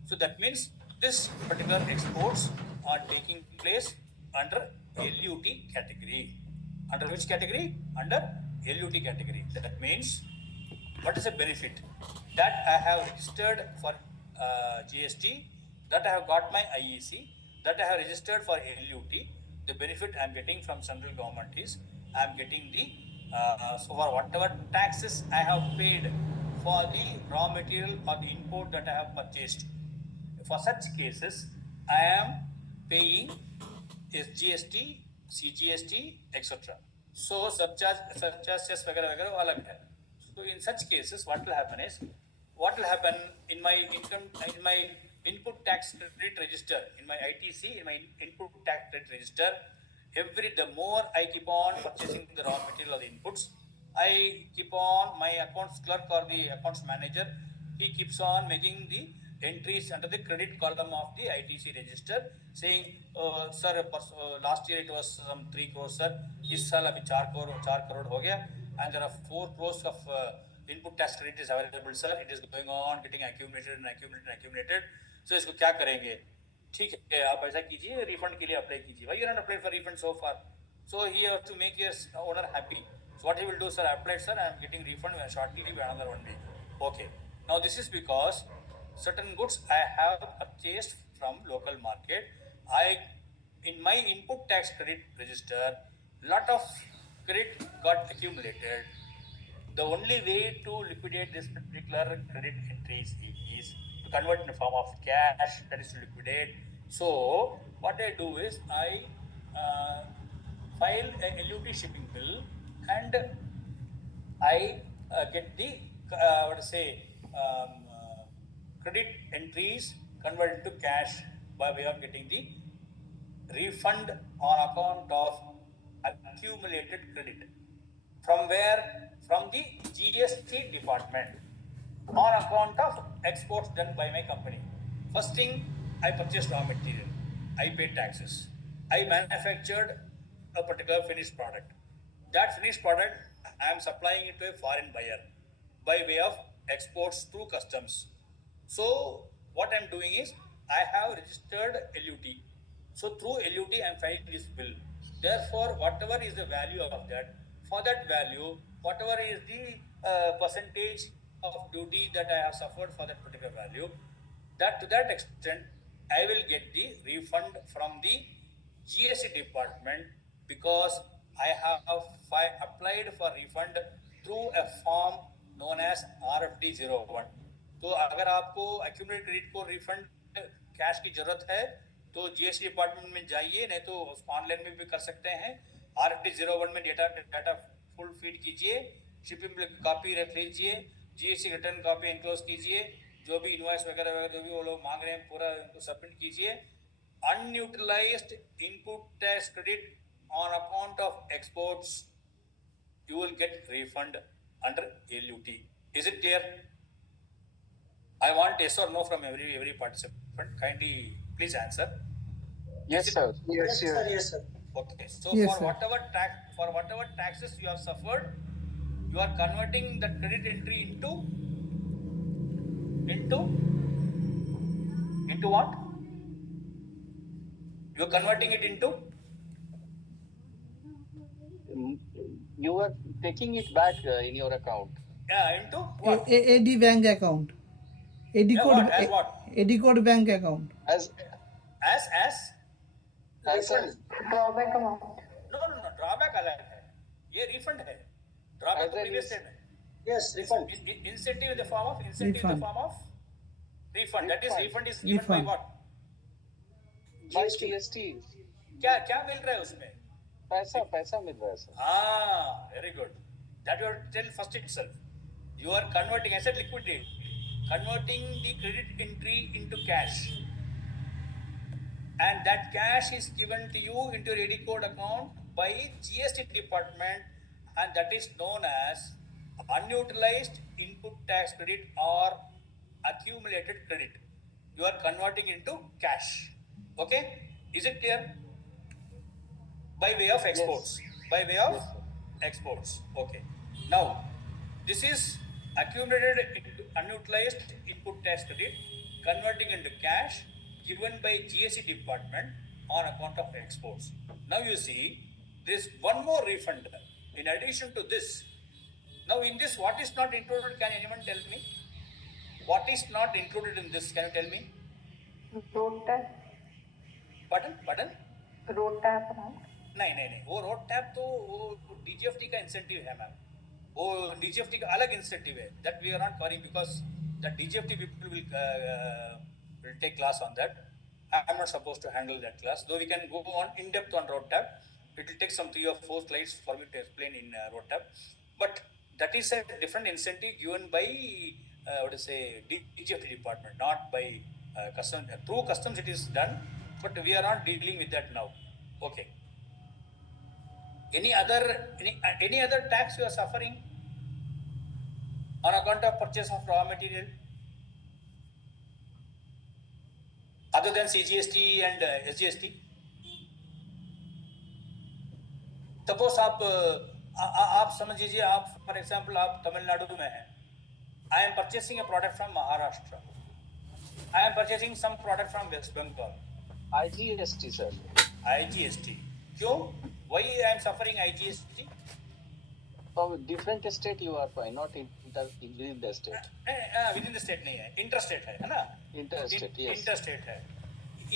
So that means this particular exports are taking place under LUT category. Under which category? Under LUT category. That means what is the benefit? That I have registered for GST, that I have got my IEC, that I have registered for LUT. The benefit I am getting from central government is I am getting the so for whatever taxes I have paid for the raw material or the import that I have purchased. For such cases, I am paying SGST, CGST, etc. So surcharge cess वगैरह अलग है. So in such cases, what will happen in my income, in my input tax credit register, in my ITC, in my input tax credit register, the more I keep on purchasing the raw material or the inputs, I keep on, my accounts clerk or the accounts manager, he keeps on making the entries under the credit column of the ITC register, saying, sir, last year it was some 3 crores, sir. इस साल अभी 4 crore हो गया, and there are 4 crores of input tax credit is available, sir. It is going on getting accumulated. So इसको क्या करेंगे? ठीक है, आप ऐसा कीजिए, refund के लिए apply कीजिए. Why you are not applied for refund so far? So he has to make your owner happy. So what he will do, sir, I applied, sir, I am getting refund shortly by another 1 week. Okay. Now this is because certain goods I have purchased from local market. In my input tax credit register, lot of credit got accumulated. The only way to liquidate this particular credit entries is to convert in the form of cash, that is to liquidate. So what I do is I file a LUT shipping bill, and I get the what to say credit entries converted to cash by way of getting the refund on account of accumulated credit. From where? From the GST department on account of exports done by my company. First thing, I purchased raw material. I paid taxes. I manufactured a particular finished product. That finished product, I am supplying it to a foreign buyer by way of exports through customs. So what I'm doing is I have registered LUT. So through LUT I'm filing this bill. Therefore, whatever is the value of that, for that value, whatever is the percentage of duty that I have suffered for that particular value, that to that extent, I will get the refund from the GST department because I have applied for refund through a form known as RFD 01. तो अगर आपको accumulated credit को refund cash की जरूरत है तो GST department में जाइए, नहीं तो उसको ऑनलाइन में भी कर सकते हैं. RFD 01 में डाटा फुल फीड कीजिए, शिपिंग बिल की कॉपी रख लीजिए, जीएसटी रिटर्न कॉपी एनक्लोज कीजिए, जो भी इनवॉइस वगैरह वगैरह जो भी वो लोग मांग रहे हैं पूरा उनको सबमिट कीजिए. Unutilized input tax credit on account of exports, you will get refund under LUT. Is it clear? I want yes or no from every participant. Kindly please answer. Yes, sir. Yes, yes. Yes, sir. Okay. So Yes, for sir. whatever taxes you have suffered, you are converting that credit entry into what? You are converting it into You are taking it back in your account. into what? AD bank account. AD Yeah, code. what? As what? AD code bank account. As Refund. Drawback amount. no drawback अलग है, ये refund है. Drawback As तो an previous is- time है. Yes, refund. Incentive in the form of refund. That is refund is given by Refund. what? by GST. GST. क्या मिल रहा है उसमें? पैसा मिल रहा है sir. Very good. That you are tell first itself. You are converting, I said liquidate, converting the credit entry into cash. And that cash is given to you into your AD code account by GST department, and that is known as unutilized input tax credit or accumulated credit. You are converting into cash. Okay? Is it clear? By way of exports. By way of Yes, sir. exports. Okay. Now, this is accumulated into unutilized input tax credit, converting into cash given by GST department on account of exports. Now you see, there is one more refund in addition to this. Now in this, what is not included? Can anyone tell me? What is not included in this? Can you tell me? Road tax. Pardon? Road tax amount. नहीं वो road tap तो वो DGFT का incentive है ma'am. वो DGFT का अलग incentive है, that we are not covering because the DGFT people will take class on that. I am not supposed to handle that class, though we can go on in depth on road tap. It will take some 3 or 4 slides for me to explain in road tap. But that is a different incentive given by DGFT department, not by customs. Through customs it is done, but we are not dealing with that now. Okay. Any other tax you are suffering on account of purchase of raw material other than CGST and SGST? Suppose आप समझ लीजिए, आप for example आप तमिलनाडु में हैं. I am purchasing a product from Maharashtra. I am purchasing some product from West Bengal. IGST, sir. IGST. क्यों? Why I am suffering IGST? From different state you are fine, not within the state. Within the state नहीं है, interstate है ना? Interstate, yes. Interstate है.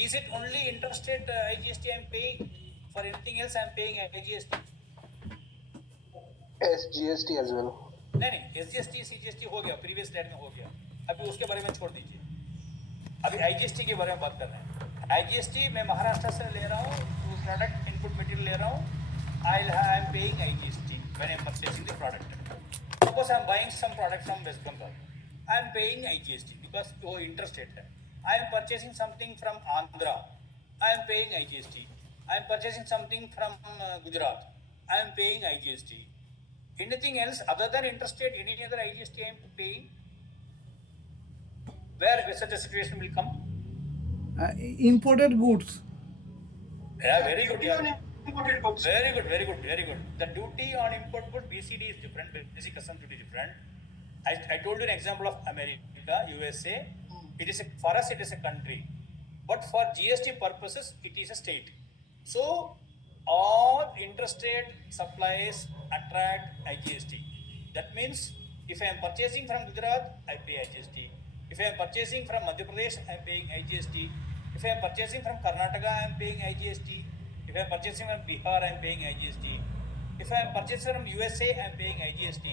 Is it only interstate IGST I am paying? For anything else I am paying IGST? SGST as well. नहीं, SGST CGST हो गया, previous slide में हो गया. अभी उसके बारे में छोड़ दीजिए. अभी IGST के बारे में बात कर रहे हैं. IGST मैं महाराष्ट्र से ले रहा हूँ, तो प्रोडक्ट input material ले रहा हूँ, I'm paying IGST when I'm purchasing the product. Suppose I'm buying some product from West Bengal, I'm paying IGST because वो interstate है. I am purchasing something from Andhra, I am paying IGST. I am purchasing something from Gujarat, I am paying IGST. Anything else other than interstate, any other IGST I am paying? Where such a situation will come? Imported goods. Yeah, very good. Yeah. Very good, very good, very good. The duty on import good BCD is different, basic custom duty different. I told you an example of America, USA. It is for us it is a country, but for GST purposes it is a state. So all interstate supplies attract IGST. That means if I am purchasing from Gujarat, I pay IGST. If I am purchasing from Madhya Pradesh, I am paying IGST. If I am purchasing from Karnataka, I am paying IGST. If I am purchasing from Bihar, I am paying IGST. If I am purchasing from USA, I am paying IGST.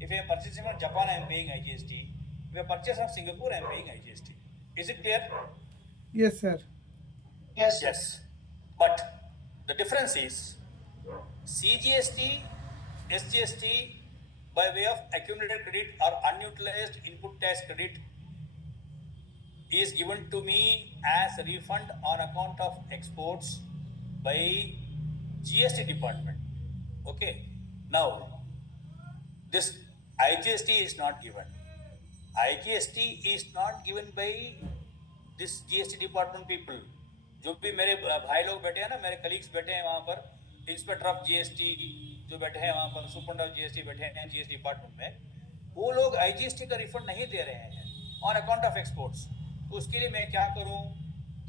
If I am purchasing from Japan, I am paying IGST. If I purchase from Singapore, I am paying IGST. Is it clear? Yes, sir. Yes. But the difference is CGST, SGST by way of accumulated credit or unutilized input tax credit is given to me as a refund on account of exports by GST department. Okay. Now, this IGST is not given. IGST is not given by this GST department people. जो भी मेरे भाई लोग बैठे हैं ना, मेरे colleagues बैठे हैं वहाँ पर, इंस्पेक्टर ऑफ जीएसटी जो बैठे हैं वहाँ पर, सुपरडेंट ऑफ जीएसटी बैठे हैं जीएसटी डिपार्टमेंट में, वो लोग आईजीएसटी का रिफंड नहीं दे रहे हैं ऑन अकाउंट ऑफ एक्सपोर्ट्स. तो उसके लिए मैं क्या करूँ,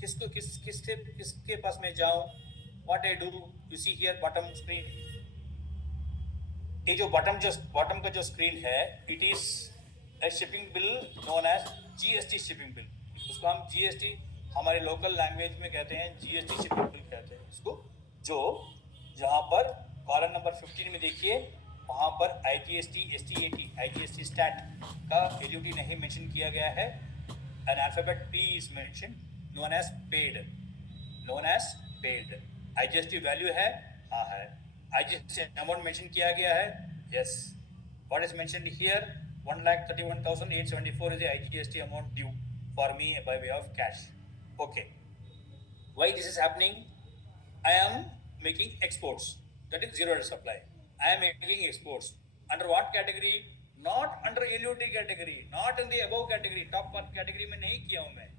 किसके पास मैं जाऊँ, what I do? You see here bottom screen, ये जो बॉटम का जो स्क्रीन है, it is a shipping bill known as GST shipping bill. उसको हम जीएसटी हमारे लोकल लैंग्वेज में कहते हैं, जीएसटी शिपिंग बिल कहते हैं इसको. जो जहाँ पर कॉलम नंबर 15 में देखिए, वहाँ पर आईजीएसटी एसटीएटी आईजीएसटी स्टैट का एल्यूटी नहीं मेंशन किया गया है. An alphabet P is mention, known as paid, known as paid. IGST value है, हाँ है. आईजीएसटी अमाउंट मेंशन किया गया है, yes. What is mentioned here, 1,31,874 is the IGST amount due for me by way of cash. Okay. Why this is happening? I am making exports. That is zero supply. I am making exports. Under what category? Not under LUT category. Not in the above category. Top one category में नहीं किया हूँ मैं.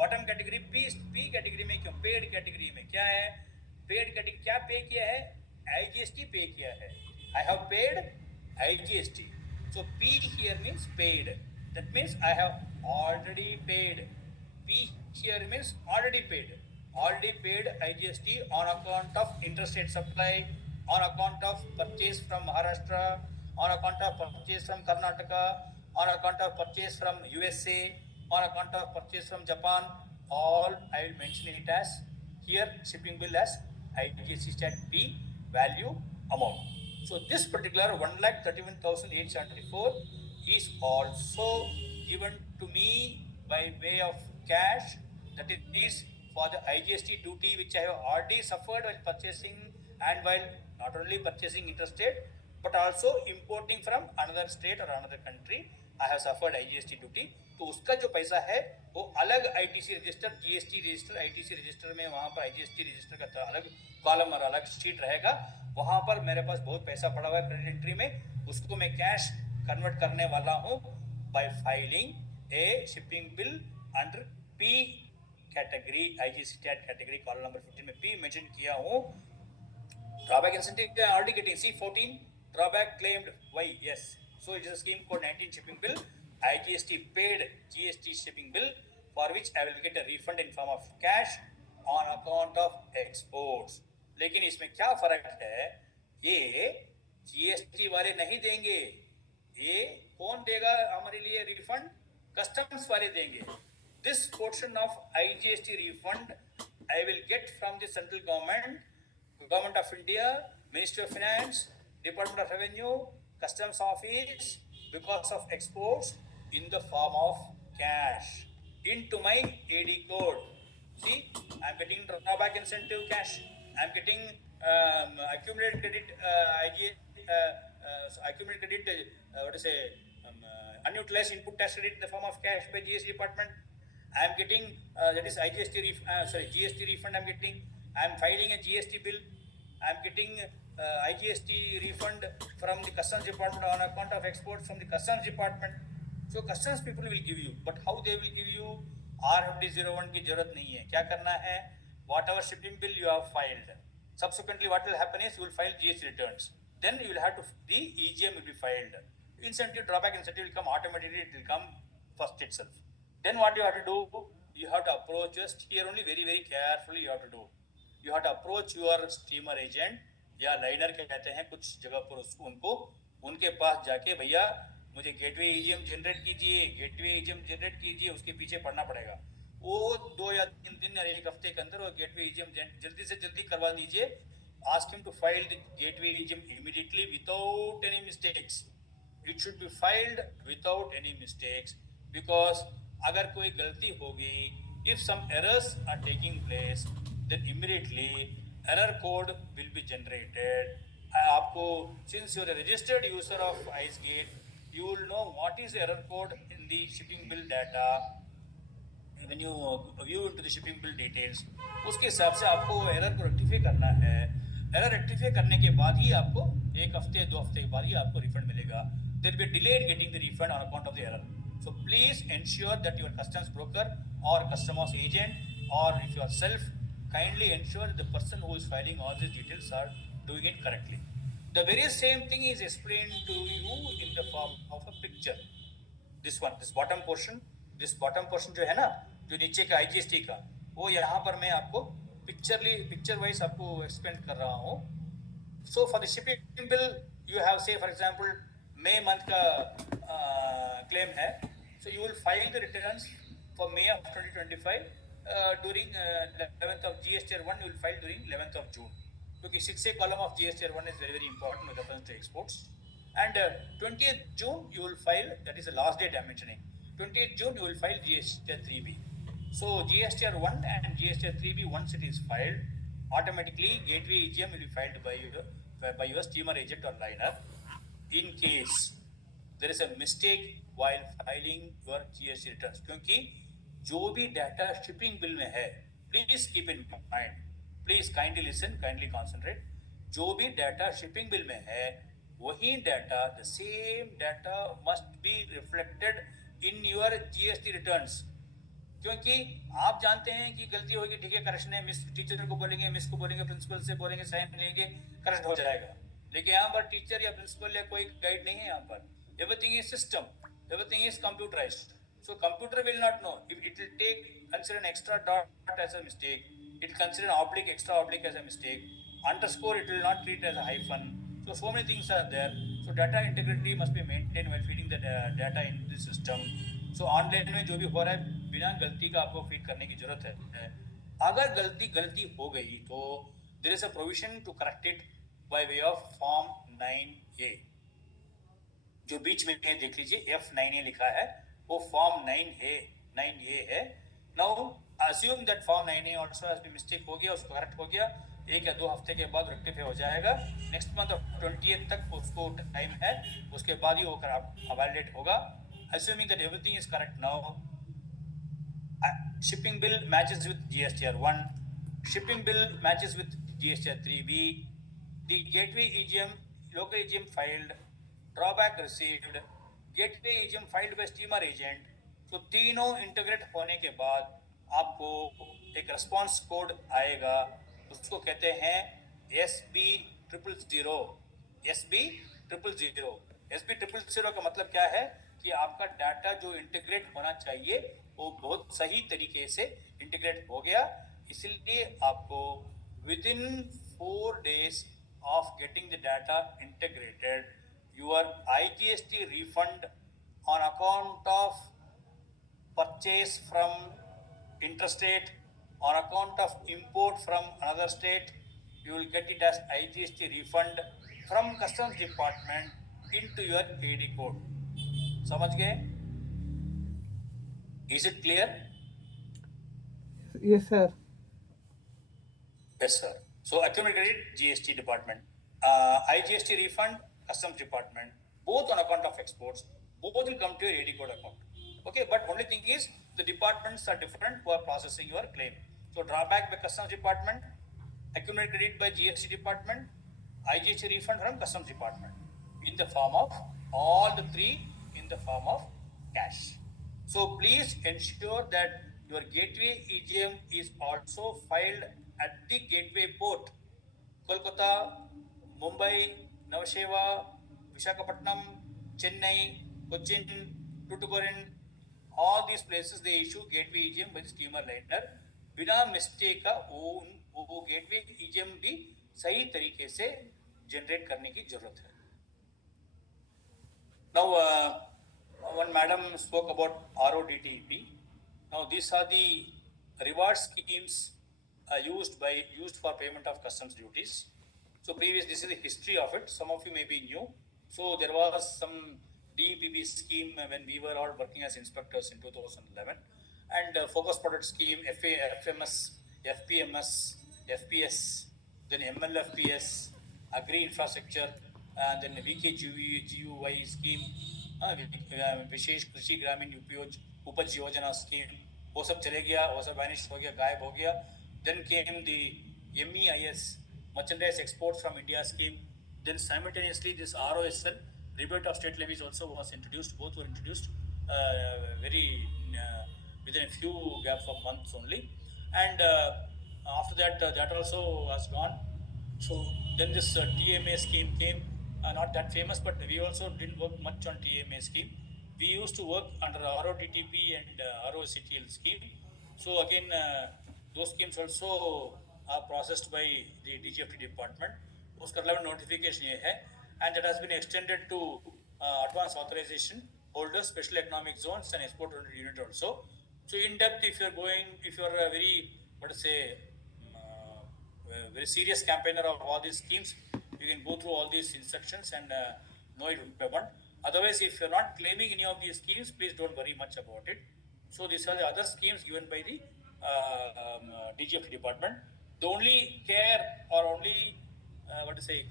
Bottom category P category में क्यों? Paid category में क्या है? Paid category क्या pay किया है? IGST pay किया है. I have paid IGST. So P here means paid. That means I have already paid. P here means already paid. Already paid IGST on account of interstate supply, on account of purchase from Maharashtra, on account of purchase from Karnataka, on account of purchase from USA, on account of purchase from Japan. All I will mention it as here shipping bill as IGST stat P value amount. So this particular 1,31,874 is also given to me by way of cash. That it is for the IGST duty which I have already suffered while purchasing, and while not only purchasing interstate but also importing from another state or another country, I have suffered IGST duty. तो उसका जो पैसा है वो अलग ITC register, GST register, ITC register में वहाँ पर IGST रजिस्टर का अलग कॉलम और अलग शीट रहेगा. वहाँ पर मेरे पास बहुत पैसा पड़ा हुआ है क्रेडिट एंट्री में, उसको मैं कैश कन्वर्ट करने वाला हूँ by filing a shipping bill under P category, IGST category, column number 15 में P mention किया हूँ. Drawback incentive I already getting. See 14 drawback claimed. Why? Yes. So it is a scheme code 19 shipping bill. IGST paid GST shipping bill for which I will get a refund in form of cash on account of exports. लेकिन इसमें क्या फर्क है, ये GST वाले नहीं देंगे, ये कौन देगा हमारे लिए रिफंड? कस्टम्स वाले देंगे. This portion of IGST refund I will get from the central government, Government of India, Ministry of Finance, Department of Revenue, Customs Office, because of exports in the form of cash into my AD code. See, I am getting drawback incentive cash, I am getting accumulated credit accumulated credit what to say unutilized input tax credit in the form of cash by GST department. I am getting that is GST refund. I'm getting. I'm filing a GST bill. I'm getting IGST refund from the customs department on account of exports from the customs department. So customs people will give you, but how they will give you? RFD 01 की जरूरत नहीं है. क्या करना है? Whatever shipping bill you have filed, subsequently what will happen is you will file GST returns. Then you will have to the EGM will be filed. Incentive drawback incentive will come automatically. It will come first itself. Then what you have to do? You have to approach just here only very carefully. You have to do. You have to approach your steamer agent या liner कहते हैं कुछ जगह पर उसको उनको उनके पास जाके भैया मुझे गेटवे ईजीएम जनरेट कीजिए उसके पीछे पड़ना पड़ेगा. वो 2 या 3 दिन या 1 हफ्ते के अंदर वो गेटवे ईजीएम जल्दी से जल्दी करवा दीजिए. Ask him to file the gateway EGM immediately without any mistakes. It should be filed without any mistakes because अगर कोई गलती होगी, if some errors are taking place, then immediately error code will be generated. आपको since you are a registered user of IceGate, you will know what is the error code in the shipping bill data. When you view into the shipping bill details, उसके हिसाब से आपको error को rectify करना है. Error rectify करने के बाद ही आपको 1 हफ्ते 2 हफ्ते के बाद ही आपको रिफंड मिलेगा. There will be delay in getting the refund on account of the error. So please ensure that your customs broker or customs agent or if you are self, kindly ensure the person who is filing all these details are doing it correctly. The very same thing is explained to you in the form of a picture. this bottom portion जो है ना जो नीचे का IGST का वो यहाँ पर मैं आपको पिक्चर वाइज आपको एक्सप्लेन कर रहा हूँ. So for the shipping bill you have say for example May month का claim है. So you will file the returns for May of 2025 during 11th of GSTR1 you will file during 11th of June क्योंकि 6A column of GSTR1 is very important with reference to exports. And 20th June you will file, that is the last date I am mentioning, 20th June you will file GSTR3B. So GSTR1 and GSTR3B once it is filed, automatically gateway EGM will be filed by your steamer agent or liner. In case there is a mistake while filing your GST returns, क्योंकि जो भी data shipping bill में है, please keep in mind, please kindly listen, kindly concentrate. जो भी data shipping bill में है वही data, the same data must be reflected in your GST returns. क्योंकि आप जानते हैं कि गलती होगी, ठीक है, करेक्शन है, मिस टीचर को बोलेंगे, मिस को बोलेंगे, प्रिंसिपल से बोलेंगे, साइन लेंगे, करेक्ट हो जाएगा. लेकिन यहाँ पर टीचर या प्रिंसिपल या कोई गाइड नहीं है. यहाँ पर everything is system, everything is computerised. So computer will not know. If it will take consider an extra dot as a mistake, it will consider an oblique, extra oblique as a mistake. Underscore it will not treat as a hyphen. So many things are there. So data integrity must be maintained while feeding the data in the system. So online में जो भी हो रहा है बिना गलती का आपको फीड करने की जरूरत है. अगर गलती हो गई तो there is a provision to correct it by way of Form 9A. जो बीच में देख लीजिए F9A लिखा है, वो Form 9A है. Now assume that Form 9A also has been mistake हो गया, उसको करेक्ट हो गया, 1 या 2 हफ्ते के बाद रेक्टिफाई हो जाएगा. नेक्स्ट मंथ ऑफ 20th तक उसको टाइम है, उसके बाद ही वो वैलिडेट होगा. Assuming that everything is correct now, shipping bill matches with GSTR1, shipping bill matches with GSTR3B, the gateway EGM, local EGM filed, drawback received, gateway EGM filed by steamer agent. तो तीनों integrate होने के बाद आपको एक response code आएगा, उसको कहते हैं SB000. SB000 का मतलब क्या है कि आपका डाटा जो इंटीग्रेट होना चाहिए वो बहुत सही तरीके से इंटीग्रेट हो गया. इसलिए आपको with in 4 days of getting the data integrated, your IGST refund on account of purchase from interstate, on account of import from another state, you will get it as IGST refund from customs department into your AD code. समझ गए? Is it clear? Yes, sir. Yes, sir. So accumulated credit, GST department, IGST refund, customs department, both on account of exports, both will come to your AD code account. Okay, but only thing is the departments are different who are processing your claim. So drawback by customs department, accumulated credit by GST department, IGST refund from customs department in the form of all the three in the form of cash. So please ensure that your gateway EGM is also filed at the gateway port. Kolkata, Mumbai, Navasheva, Visakhapatnam, Chennai, Cochin, Tuticorin, all these places they issue gateway EGM by the steamer liner. बिना mistake का वो gateway EGM भी सही तरीके से generate करने की जरूरत है. Now, one madam spoke about RODTEP. Now, these are the reward schemes used for payment of customs duties. So, this is the history of it. Some of you may be new. So, there was some DEPP scheme when we were all working as inspectors in 2011, and focus product scheme, FMS, FPMS, FPS, then MLFPS, Agri Infrastructure, and then VKGUY scheme, विशेष कृषि ग्रामीण उपज योजना scheme, वो सब चले गया, वो सब वैनिश हो गया, गायब हो गया. Then came the MEIS, merchandise exports from India scheme. Then simultaneously this ROSL, rebate of state levies, also was introduced. Both were introduced very within a few gaps of months only, and after that that also was gone. So then this TMA scheme came, not that famous, but we also didn't work much on TMA scheme. We used to work under RODTP and ROCTL scheme. So again, those schemes also are processed by the DGFT department. उसका relevant notification ये है, and that has been extended to advanced authorization holders, special economic zones, and export unit also. So in depth, if you're a very, what to say, very serious campaigner of all these schemes, you can go through all these instructions and know it by one. Otherwise, if you're not claiming any of these schemes, please don't worry much about it. So these are the other schemes given by the DGFT department. The only care or only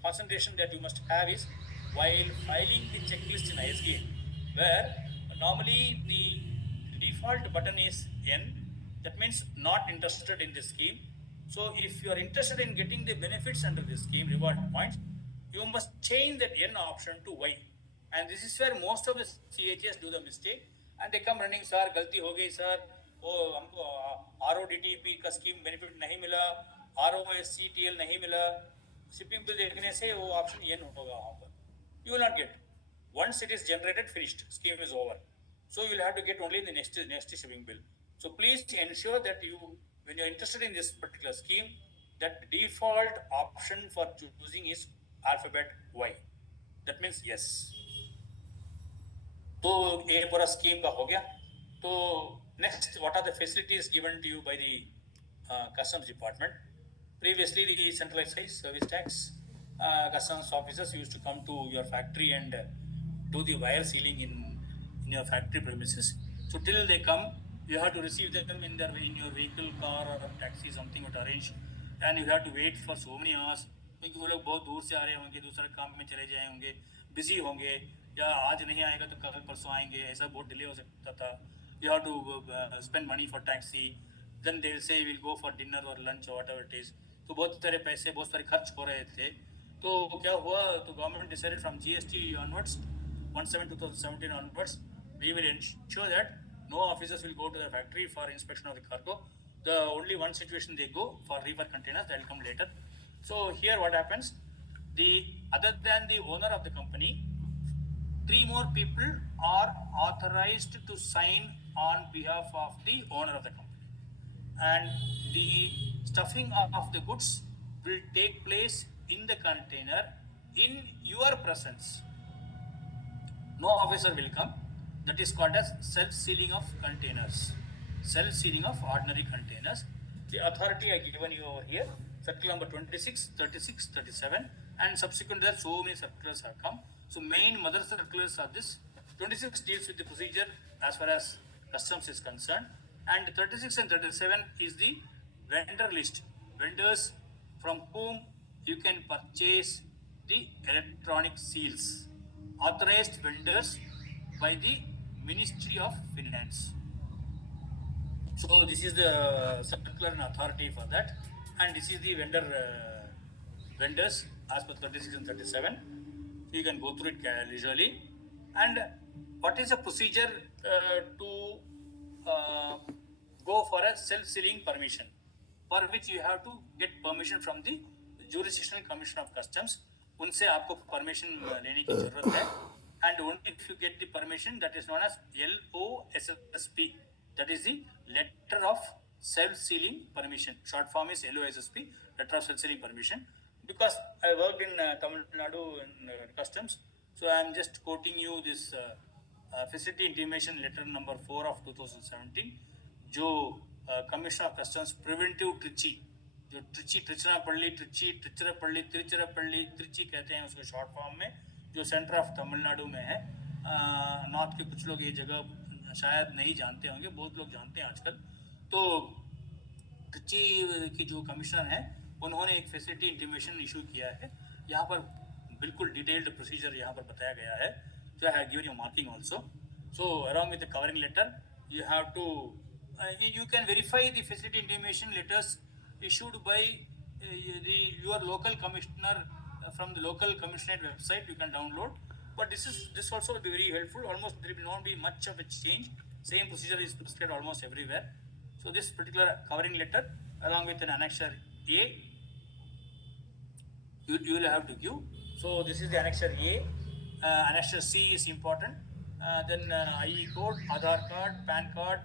concentration that you must have is while filing the checklist in ISGN, where normally the default button is N. That means not interested in the scheme. So if you are interested in getting the benefits under this scheme, reward points, you must change that N option to Y. And this is where most of the CHS do the mistake, and they come running, sir, गलती हो गई sir, वो हमको RODTP का scheme benefit नहीं मिला, ROSCTL नहीं मिला, shipping bill देखने से वो option N होगा वहाँ पर. You will not get. Once it is generated, finished, scheme is over. So you will have to get only in the next shipping bill. So please ensure that you, when you are interested in this particular scheme, that default option for choosing is alphabet Y. That means yes. तो ये पूरा scheme का हो गया. तो next, what are the facilities given to you by the customs department? Previously, the centralized service tax, customs officers used to come to your factory and do the wire sealing in your factory premises. So till they come, you have to receive them in your vehicle, car or taxi, something would arrange, and you have to wait for so many hours. क्योंकि वो लोग बहुत दूर से आ रहे होंगे, दूसरे काम में चले जाए होंगे, बिजी होंगे, या आज नहीं आएगा तो कल परसों आएंगे, ऐसा बहुत डिले हो सकता था. You have to spend money for taxi, then they will say we'll go for dinner or lunch or whatever it is. तो बहुत सारे पैसे, बहुत सारे खर्च हो रहे थे. तो क्या हुआ, तो government decided from GST onwards, 1/7/2017 onwards, we will ensure that no officers will go to the factory for inspection of the cargo. The only one situation they go for reefer containers, that will come later. So here what happens, other than the owner of the company, 3 more people are authorized to sign on behalf of the owner of the company, and the stuffing of the goods will take place in the container in your presence. No officer will come. That is called as self-sealing of containers, self-sealing of ordinary containers. The authority I given you over here, circular number 26, 36, 37, and subsequent to that so many circulars have come. So main mother circulars are this. 26 deals with the procedure as far as customs is concerned, and 36 and 37 is the vendor list, vendors from whom you can purchase the electronic seals, authorized vendors by the Ministry of Finance. So this is the circular and authority for that, and this is the vendors as per 36 and 37. So you can go through it leisurely. And what is the procedure to go for a self-sealing permission, for which you have to get permission from the jurisdictional commission of customs. उनसे आपको permission लेने की जरूरत है, and only if you get the permission, that is known as LOSSP, that is the letter of self-sealing permission. Short form is LOSSP, letter of self-sealing permission. Because I worked in Tamil Nadu in customs, so I am just quoting you this facility intimation letter number 4 of 2017, जो commissioner of customs preventive Trichy, जो ट्रिची ट्रिचरापल्ली ट्रिची ट्रिचरापल्ली तिरुचिरापल्ली ट्रिची कहते हैं उसको short form में, जो centre of Tamil Nadu में है. North के कुछ लोग ये जगह शायद नहीं जानते होंगे, बहुत लोग जानते हैं आजकल. तो ट्रिची की जो कमिश्नर हैं उन्होंने एक फैसिलिटी इंटीमेशन इशू किया है. यहाँ पर बिल्कुल डिटेल्ड प्रोसीजर यहाँ पर बताया गया है. So I have given you marking also. So along with the covering letter, you have to you can verify the facility intimation letters issued by your local commissioner from the local commissionerate website. You can download. But this also will be very helpful. Almost there will not be much of a change. Same procedure is prescribed almost everywhere. So this particular covering letter along with an annexure A, you will have to give. So this is the annexure A. Annexure C is important. Then IE code, Aadhaar card, PAN card,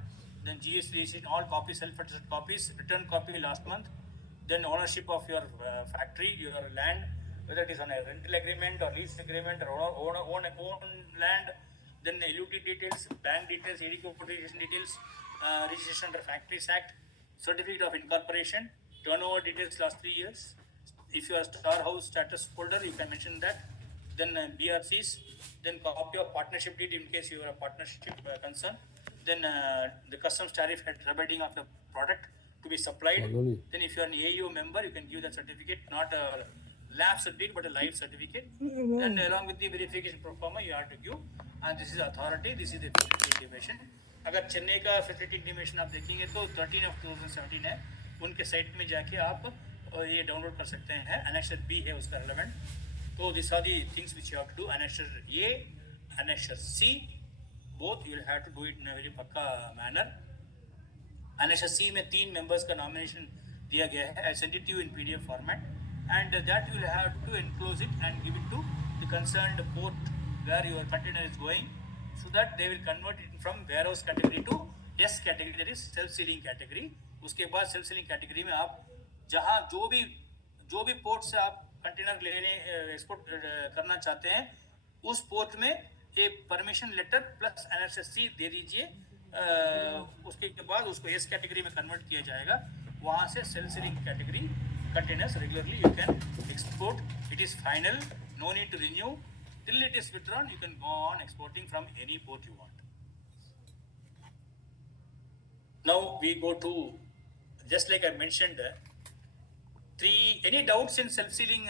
then GST receipt, all copies, self-attested copies, return copy last month. Then ownership of your factory, your land, whether it is on a rental agreement or lease agreement or own land. Then LUT details, bank details, AD codification details, registration under Factories Act, certificate of incorporation, turnover details last 3 years. If you are storehouse status holder, you can mention that. Then BRCs, then copy of partnership deed in case you are a partnership concern. Then the customs tariff at rebating of the product to be supplied. Then if you are an AU member, you can give that certificate, not a lab certificate but a live certificate. And along with the verification pro forma, you have to give. And this is authority, this is the facility intimation. अगर चेन्नई का facility intimation आप देखेंगे तो 13 of 2017 है, उनके site में जाके आप ये डाउनलोड कर सकते हैं. Annexure B है उसका relevant. So these are the things which you have to do. Annexure A, Annexure C, both you will have to do it in a very पक्का manner. Annexure C में 3 members का nomination दिया गया है. I sent it to you in PDF format, and that you will have to enclose it and give it to the concerned port where your container is going, so that they will convert it from warehouse category to S category, that is self-sealing category. उसके बाद self-sealing category में आप जहाँ जो भी port से आप container लेने एक्सपोर्ट करना चाहते हैं, उस पोर्ट में एक परमिशन लेटर प्लस एनएसएससी दे दीजिए. उसके बाद उसको एस कैटेगरी में कन्वर्ट किया जाएगा. वहाँ से self sealing category containers regularly you can export. It is final, no need to renew. Till it is withdrawn you can go on exporting from any port you want. Now we go to, just like I mentioned, any doubts in self-sealing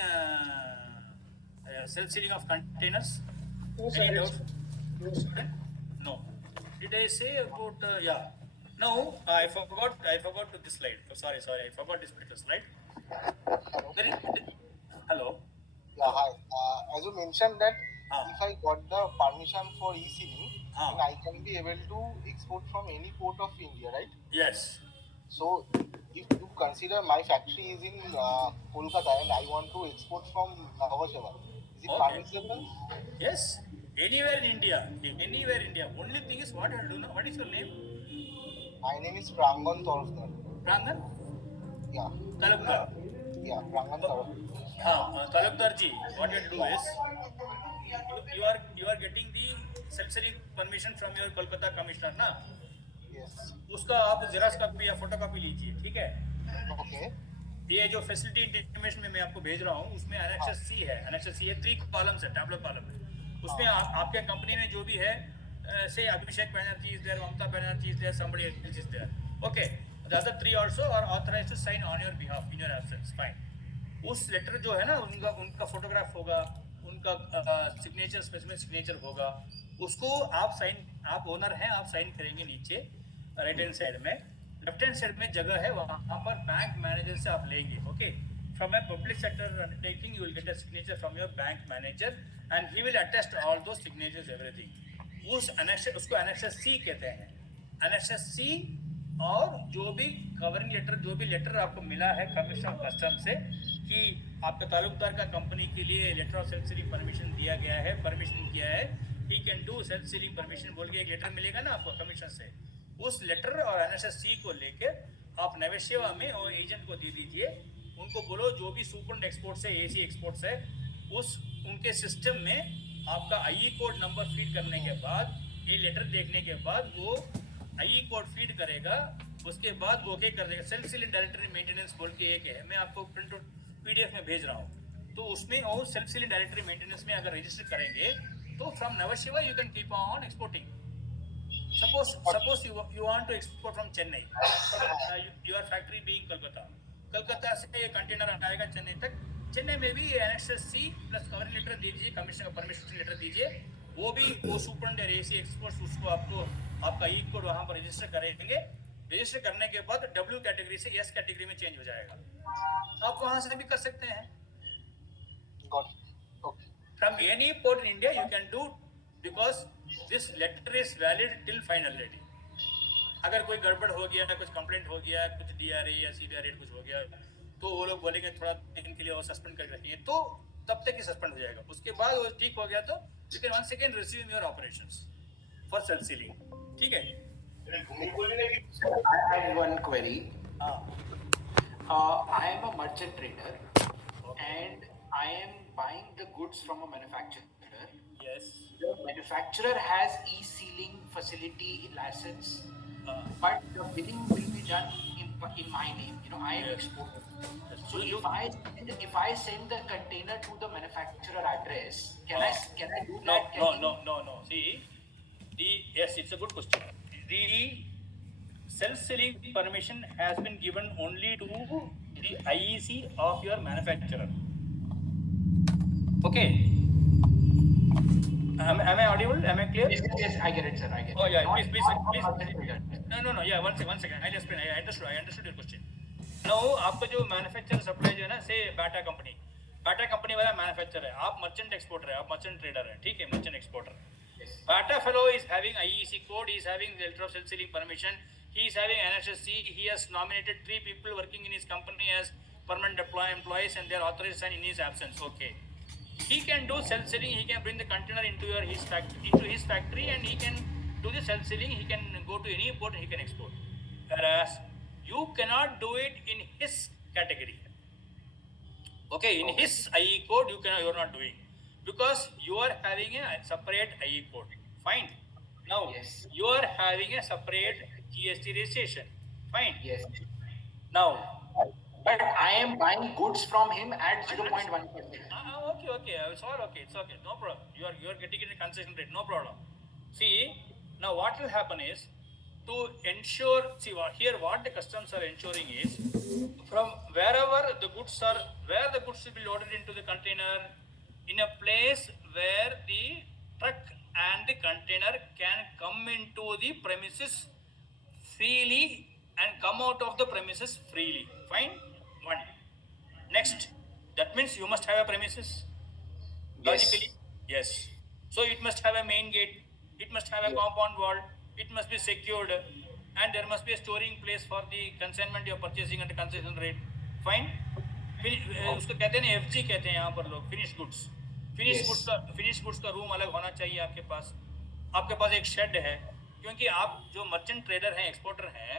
of containers? No, Any sir. doubts? No. Did I say about yeah? Now I forgot this slide. Oh, sorry, I forgot this particular slide. Hello. Yeah, hi. As you mentioned that Ah. if I got the permission for e-sealing, Ah. then I can be able to export from any port of India, right? Yes. So if you consider my factory is in Kolkata and I want to export from Lavashava, is it Okay. permissible? Yes. Anywhere in India. Anywhere in India. Only thing is what you have to do now. What is your name? My name is Prangan Torfkar. Prangan? Yeah, Talukdar. Prangan Torfkar. Talukdar ji, what you have to do is you are getting the self-sealing permission from your Kolkata commissioner ना. Yes. उसका आप xerox copy या photo copy लीजिए, ठीक है. Okay. ये जो facility intimation में मैं आपको भेज रहा हूँ उसमें एनेक्सर सी है. एनेक्सर सी है, 3 कॉलम्स है, टैबलो कॉलम है. उसमें आपके कंपनी में जो भी है, say Abhishek Banerjee is there, Mamata Banerjee is there, somebody else is there. Okay. The other 3 also are authorized to sign on your behalf in your absence. Fine. उस लेटर जो है ना उनका उनका फोटोग्राफ होगा, उनका सिग्नेचर, स्पेसिफिक सिग्नेचर होगा, उसको आप ओनर हैं, आप साइन करेंगे नीचे राइट हैंड साइड में। लेफ्ट हैंड साइड में जगह है, वहां पर बैंक मैनेजर से आप लेंगे। Okay, from a public sector undertaking you will get a signature from your bank manager and he will attest all दो सिग्नेचर्स एवरीथिंग। उसको एनेक्सर सी कहते हैं। एनेक्सर सी और जो भी कवरिंग लेटर, जो भी लेटर आपको मिला है कमिश्नर ऑफ कस्टम से कि आपका तालुकदार का कंपनी के लिए letter of self sealing permission दिया गया है, परमिशन किया है, he can do self sealing permission बोल के एक लेटर मिलेगा ना आपको कमीशन से। उस लेटर और एनएसएससी को लेकर आप नवेसेवा में और एजेंट को दे दीजिए। उनको बोलो जो भी सुपर एक्सपोर्ट्स है, एसी एक्सपोर्ट्स है, उस उनके सिस्टम में आपका आईई कोड नंबर फीड करने के बाद, ये लेटर देखने के बाद वो आईई कोड फीड करेगा। उसके बाद वो ओके कर देगा। सेल्फ सीलिंग डायरेक्टरी मेंटेनेंस बोल के एक है, मैं आपको प्रिंट आउट पीडीएफ में भेज रहा हूँ। तो उसमें और सेल्फ सीलिंग डायरेक्टरी मेंटेनेंस में अगर रजिस्टर करेंगे तो from Nhava Sheva you can keep on exporting. Suppose you want to export from Chennai, your factory being Calcutta से ये कंटेनर आएगा चेन्नई तक। चेन्नई में भी annexure C plus covering letter दीजिए, कमीशन का परमिशन लेटर दीजिए। वो भी वो सुपरडेंट एसी एक्सपोर्ट्स उसको आपको आपका ई कोड वहाँ पर रजिस्टर करेंगे। रजिस्टर करने के बाद डब्ल्यू कैटेगरी से एस कैटेगरी में चेंज हो जाएगा। आप वहाँ से भी कर सकते हैं। From any port in India you can do, because this letter is valid till finality. अगर कोई गड़बड़ हो गया, कुछ कंप्लेंट हो गया, कुछ डीआरए या सीबीआरए कुछ हो गया, तो वो लोग बोलेंगे थोड़ा दिन के लिए और सस्पेंड कर रखेंगे, तो तब तक ही सस्पेंड हो जाएगा। उसके बाद वो ठीक हो गया तो you can once again resume your operations for self sealing. ठीक है। I have one query. I am a merchant trader and I am buying the goods from a manufacturer. Yes. The manufacturer has e-sealing facility license, but the billing will be done in my name. You know, I am exporter. So if I send the container to the manufacturer address, can I do that? No. See, yes, it's a good question. The self-sealing permission has been given only to the IEC of your manufacturer. Okay. Am I audible? Am I clear? Yes, I get it, sir. I get it. Oh yeah, Not- please. not No. Yeah, one second. I'll explain. I understood your question. Now, आपका जो manufacture supply जो है ना, से Bata company वाला manufacture है, आप merchant exporter है, आप मर्चेंट ट्रेडर है, ठीक है, merchant exporter. Bata fellow is having IEC code, he is having the letter of self-sealing permission, he is having NHSC, he has nominated 3 people working in his company as permanent employees and they are authorized to sign in his absence. Okay. He can do self-sealing, he can bring the container into his factory and he can do the self-sealing, he can go to any port and he can export. Whereas you cannot do it in his category. Okay, in his IE code you are not doing, because you are having a separate IE code. Fine. Now you are having a separate GST registration. Fine. Yes. Now, But I am buying goods from him at 0.1%. okay. It's all okay. It's okay. No problem. You are getting it in concession rate. No problem. See, now what will happen is, to ensure, here what the customs are ensuring is, from wherever the goods are, where the goods will be loaded into the container, in a place where the truck and the container can come into the premises freely and come out of the premises freely. Fine. One. Next, that means you must have a premises. Logically, yes. So it must have a main gate, it must have a compound wall, it must be secured, and there must be a storing place for the consignment you are purchasing at a concession rate. Fine. उसको कहते हैं ना, FG कहते हैं यहाँ पर लोग, finish goods का रूम अलग होना चाहिए आपके पास। आपके पास एक शेड है, क्योंकि आप जो मर्चेंट ट्रेडर हैं, एक्सपोर्टर हैं,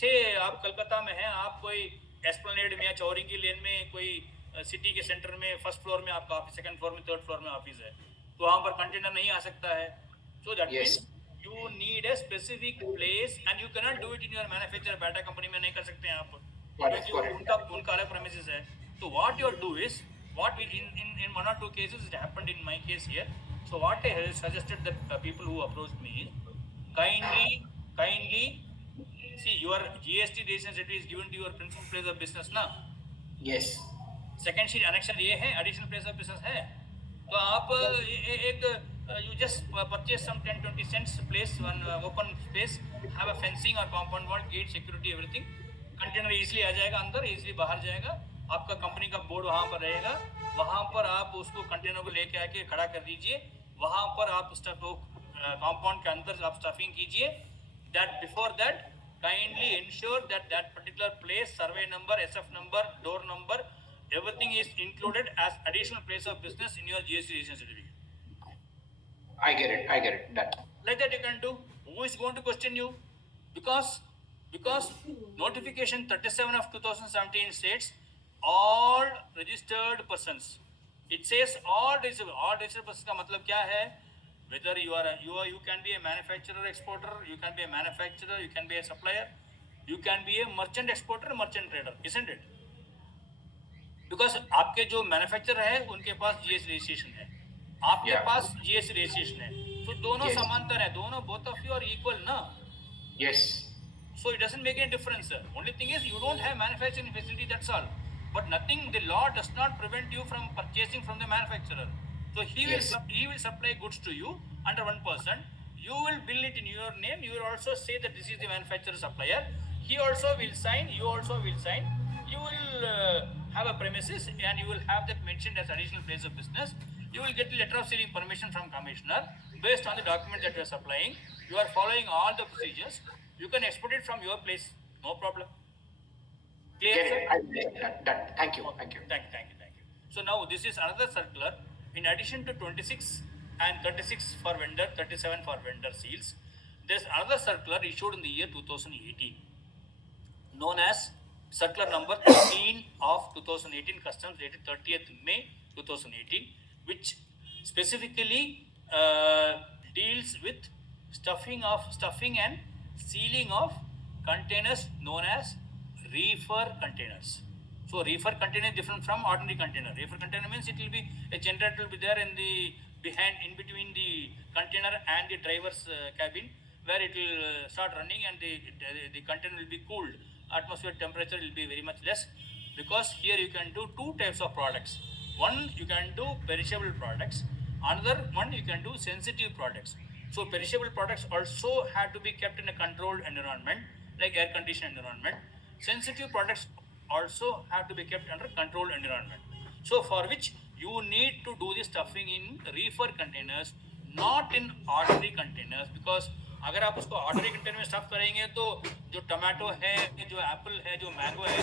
से आप कलकत्ता में हैं, आप कोई एस्प्लेनेड में या चौरिंगी लेन में कोई सिटी के सेंटर में फर्स्ट फ्लोर में आपका ऑफिस, सेकंड फ्लोर में, थर्ड फ्लोर में ऑफिस है, तो वहाँ पर कंटेनर नहीं आ सकता है। So that means you need a specific place and you can not do it in your manufacture. Bata company में नहीं कर सकते हैं आप, क्योंकि उनका अलग प्रेमिसेस है। तो what you do is, what in 1 or 2 cases it happened in my case here. So what I suggested that people who approached me, kindly see, your GST registration certificate is given to your principal place of business now. Yes. Second sheet annexure ये है, additional place of business है, तो आप एक you just purchase some 10-20 cents place one open space, have a fencing और compound wall, gate, security, everything, container easily आ जाएगा अंदर, इजीली बाहर जाएगा, आपका कंपनी का बोर्ड वहाँ पर रहेगा, वहाँ पर आप उसको कंटेनर को लेके आके खड़ा कर दीजिए, वहाँ पर आप स्टफ कंपाउंड के अंदर आप स्टफिंग कीजिए. That before that kindly ensure that that particular place, survey number, SF number, door number, everything is included as additional place of business in your GST registration certificate. I get it. That. Like that you can do. Who is going to question you? Because notification 37 of 2017 states all registered persons. It says all registered persons का मतलब क्या है? Whether you can be a manufacturer exporter, you can be a manufacturer, you can be a supplier, you can be a merchant exporter, merchant trader, isn't it? Because आपके जो manufacturer है उनके पास GST registration है, आपके पास GST registration है, तो दोनों समांतर है, दोनों both of you are equal ना? Yes. So it doesn't make any difference. Only thing is you don't have manufacturing facility, that's all. But nothing, the law does not prevent you from purchasing from the manufacturer. So he will supply goods to you under one person. You will bill it in your name. You will also say that this is the manufacturer supplier. He also will sign. You also will sign. You will have a premises and you will have that mentioned as additional place of business. You will get the letter of sealing permission from commissioner based on the document that you are supplying. You are following all the procedures. You can export it from your place, no problem. Clear? That. Thank you. Thank you. So now this is another circular. In addition to 26 and 36 for vendor, 37 for vendor seals, there is another circular issued in the year 2018, known as circular number 13 of 2018, customs dated 30th May 2018, which specifically deals with stuffing and sealing of containers known as reefer containers. So reefer container is different from ordinary container. Reefer container means it will be a generator will be there in between the container and the driver's cabin, where it will start running and the container will be cooled. Atmospheric temperature will be very much less, because here you can do two types of products. One, you can do perishable products. Another one, you can do sensitive products. So perishable products also have to be kept in a controlled environment, like air conditioned environment. Sensitive products also have to be kept under controlled environment. So for which you need to do the stuffing in reefer containers, not in ordinary containers, because अगर आप उसको ordinary container में stuff करेंगे तो जो tomato है, जो Apple है, जो मैंगो है,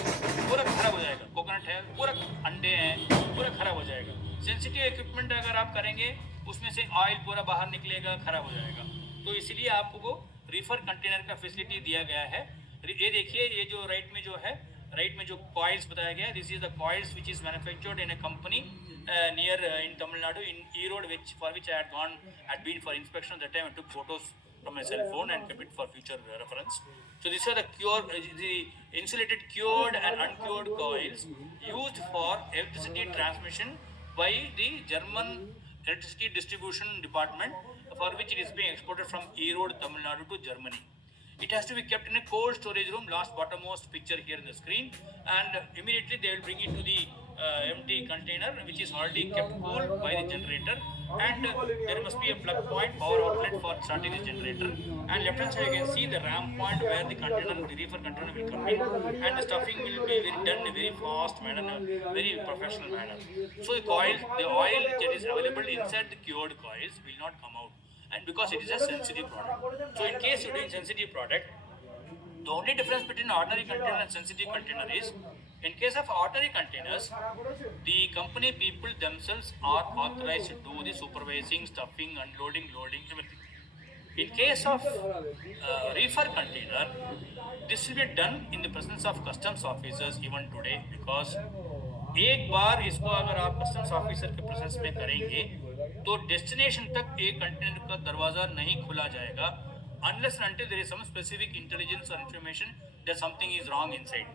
पूरा खराब हो जाएगा, कोकोनट है, पूरा अंडे हैं, पूरा खराब हो जाएगा. सेंसिटिव इक्विपमेंट अगर आप करेंगे उसमें से ऑयल पूरा बाहर निकलेगा, खराब हो जाएगा. तो इसलिए आपको रिफर कंटेनर का फैसिलिटी दिया गया है. ये देखिए, ये जो राइट में जो कॉइल्स बताया गया है, this is the coils which is manufactured in a company near in Tamil Nadu, in E-Road, for which I had been for inspection at the time. I took photos from my cell phone and kept it for future reference. So these are the insulated cured and uncured coils used for electricity transmission by the German electricity distribution department, for which it is being exported from E-Road, Tamil Nadu to Germany. It has to be kept in a cold storage room, last bottommost picture here in the screen, and immediately they will bring it to the empty container, which is already kept cool by the generator, and there must be a plug point, power outlet for starting the generator, and left hand side you can see the ramp point where the reefer container will come in, and the stuffing will be done in a very fast manner, very professional manner. So the oil that is available inside the cured coils will not come out, and because it is a sensitive product. So in case you are doing sensitive product, the only difference between ordinary container and sensitive container is, in case of ordinary containers, the company people themselves are authorized to do the supervising, stuffing, unloading, loading, everything. In case of reefer container, this will be done in the presence of customs officers even today, because एक बार इसको अगर आप customs officer के presence में करेंगे तो destination तक एक कंटेनर का दरवाजा नहीं खुला जाएगा, unless and until there is some specific intelligence or information that something is wrong inside.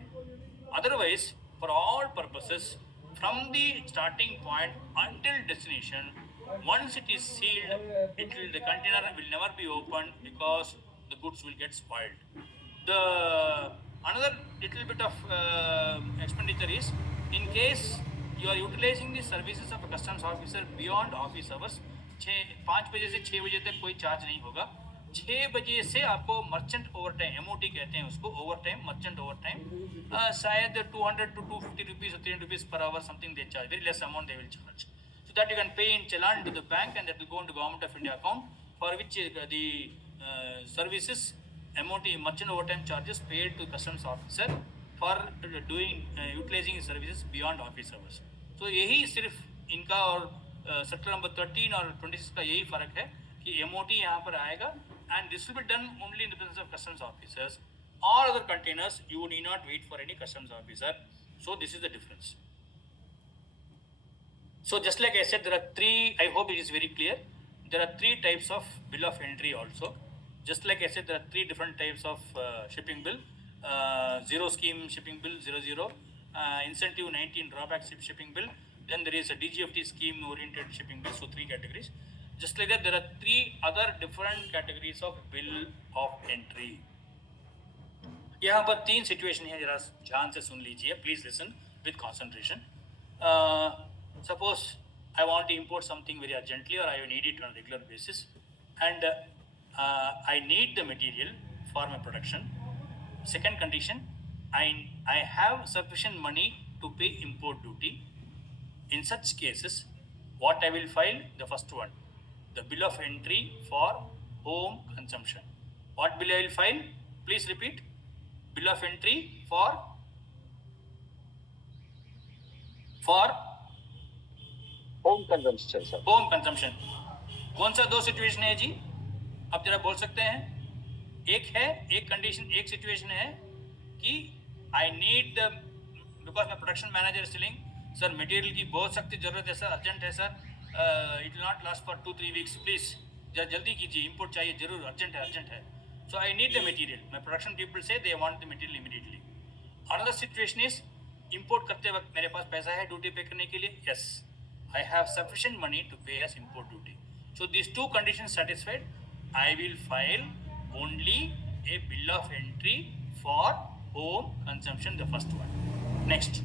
Otherwise, for all purposes, from the starting point until destination, once it is sealed, the container will never be opened, because the goods will get spoiled. Another little bit of expenditure is, in case you are utilizing the services of a customs officer beyond office hours. 5 बजे से 6 बजे तक कोई charge नहीं होगा. 6 बजे से आपको मर्चेंट ओवर टाइम, MOT कहते हैं उसको, over time, merchant over time, शायद 200 to 250 rupees or 300 rupees per hour, something they charge, very less amount they will charge. So that you can pay in challan to the bank, and that will go into Government of India account, for which the services MOT, merchant overtime charges, paid to customs officer for doing utilizing services beyond office hours. So यही सिर्फ इनका और sector number 13 और 26 का यही फर्क है कि MOT यहाँ पर आएगा, and this will be done only in the presence of customs officers. All other containers you need not wait for any customs officer. So this is the difference. So just like I said, there are three, I hope it is very clear, there are three types of bill of entry also. Just like I said, there are three different types of shipping bill. Zero scheme shipping bill, 00, incentive 19 drawback shipping bill. Then there is a DGFT scheme oriented shipping bill, so three categories. Just like that, there are three other different categories of bill of entry. यहाँ पर तीन situation है, जरा ध्यान से सुन लीजिए, please listen with concentration. Suppose I want to import something very urgently, or I need it on a regular basis, and I need the material for my production. Second condition, I have sufficient money to pay import duty. In such cases, what I will file? The first one, the bill of entry for home consumption. What bill I will file? Please repeat. Bill of entry for home consumption sir. Home consumption. कौन सा दो situation है जी, आप जरा बोल सकते हैं? एक है, एक कंडीशन, एक सिचुएशन है कि आई need the, because my production manager is telling sir material की बहुत सख्त जरूरत है सर, अर्जेंट है sir, it will not last for 2-3 weeks, please जरा जल्दी कीजिए, इंपोर्ट चाहिए जरूर, अर्जेंट है, अर्जेंट है. So I need the material. My production people say they want the material immediately. Another situation is, import करते वक्त मेरे पास पैसा है ड्यूटी पे करने के लिए, yes, I have sufficient money to pay as import duty. So these two conditions satisfied, I will file only a bill of entry for home consumption, the first one. Next,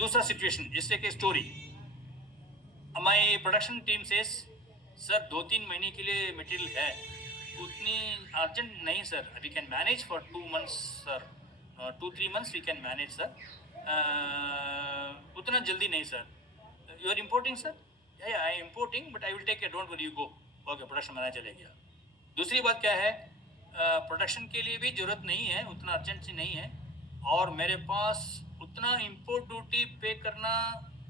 दूसरा situation, इससे के story. My production team says, sir 2-3 महीने के लिए material है, उतनी urgent नहीं sir, we can manage for 2 months sir, 2-3 months we can manage sir, उतना जल्दी नहीं sir. You are importing sir? Yeah, I am importing, but I will take it. Don't worry, you go. Okay, production manager ले गया. दूसरी बात क्या है, production के लिए भी जरूरत नहीं है, उतना अर्जेंसी नहीं है, और मेरे पास उतना इंपोर्ट ड्यूटी पे करना,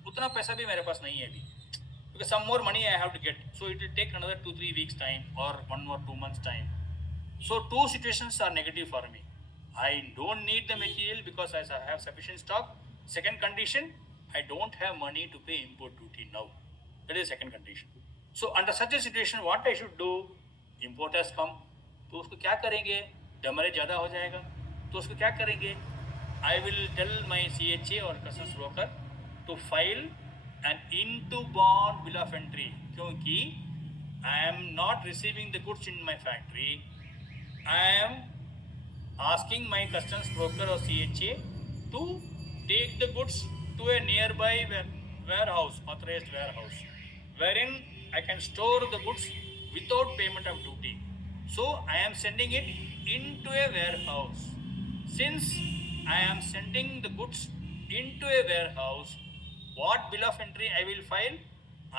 उतना पैसा भी मेरे पास नहीं है अभी, because some more money I have to get, so it will take another 2-3 weeks time or 1 or 2 months time. So two situations are negative for me. I don't need the material because I have sufficient stock. Second condition, I don't have money to pay import duty now. That is the second condition. So under such a situation, what I should do? Import has come. तो उसको क्या करेंगे? Damage ज़्यादा हो जाएगा. तो उसको क्या करेंगे? I will tell my CHA or customs broker to file an into bond bill of entry. क्योंकि I am not receiving the goods in my factory. I am asking my customs broker or CHA to take the goods to a nearby warehouse, authorized warehouse, wherein I can store the goods without payment of duty. So I am sending it into a warehouse. Since I am sending the goods into a warehouse, what bill of entry I will file?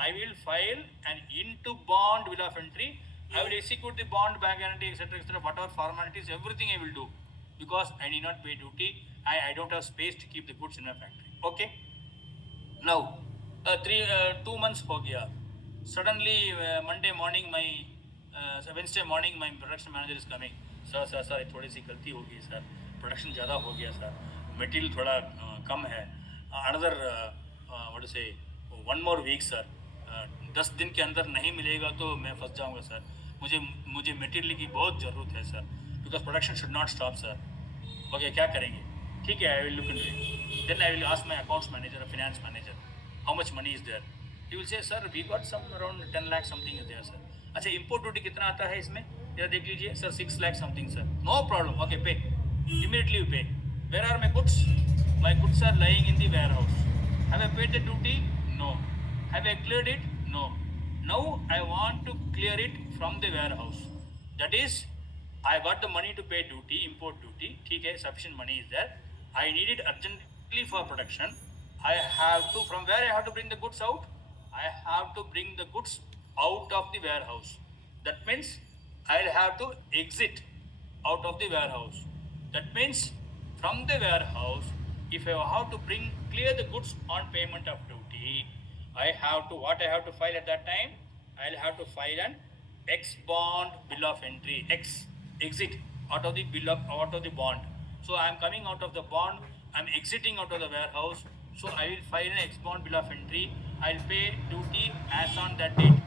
I will file an into bond bill of entry. I will execute the bond, bank guarantee, etc., whatever formalities, everything I will do, because I need not pay duty. I don't have space to keep the goods in my factory. Okay. Now 2 months हो गया. Suddenly Monday morning, my Wednesday morning, my production manager is coming. Sir थोड़ी सी गलती हो गई sir, production ज़्यादा हो गया sir, material थोड़ा कम है, अनदर व्हाट टू से 1 more week सर, 10 दिन के अंदर नहीं मिलेगा तो मैं फंस जाऊंगा सर, मुझे मटेरियल की बहुत ज़रूरत है sir, because production should not stop sir. Okay, क्या करेंगे? ठीक है, I will look into it. Then I will ask my accounts manager, finance manager, how much money is there? He will say sir we got some around 10 lakh something is there sir. अच्छा, import duty कितना आता है इसमें, जरा देख लीजिए sir. 6 lakh something sir. No problem, okay, pay immediately, you पे. Where are my goods? My goods are lying in the warehouse. Have I paid the duty? No. Have I cleared it? No. Now I want to clear it from the warehouse. That is, I got the money to pay duty, import duty. Okay, sufficient money is there. I need it urgently for production. I have to, from where I have to bring the goods out? I have to bring the goods out of the warehouse. That means I'll have to exit out of the warehouse. That means from the warehouse, if I have to clear the goods on payment of duty, I have to, what I have to file at that time? I'll have to file an X bond bill of entry, exit out of the out of the bond. So I am coming out of the bond, I'm exiting out of the warehouse. So I will file an X bond bill of entry. I'll pay duty as on that date.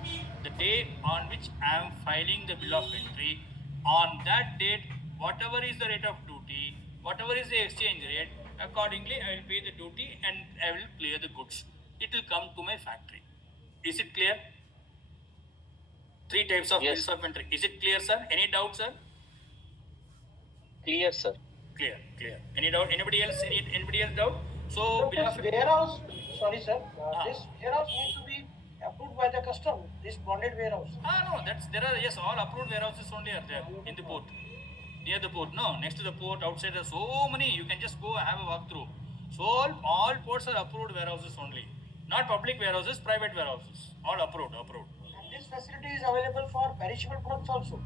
The day on which I am filing the bill of entry, on that date, whatever is the rate of duty, whatever is the exchange rate, accordingly I will pay the duty and I will clear the goods. It will come to my factory. Is it clear? Three types of Yes. bills of entry. Is it clear, sir? Any doubt, sir? Clear, sir. Clear. Any doubt? Anybody else? Anybody else doubt? So bill of This warehouse, sorry sir, Ah. this warehouse needs to be approved by the custom, this bonded warehouse. no, there are, yes, all approved warehouses only are there in the port. Near the port, no, next to the port, outside, there are so many, you can just go have a walk through. So all ports are approved warehouses only. Not public warehouses, private warehouses. All approved. And this facility is available for perishable products also.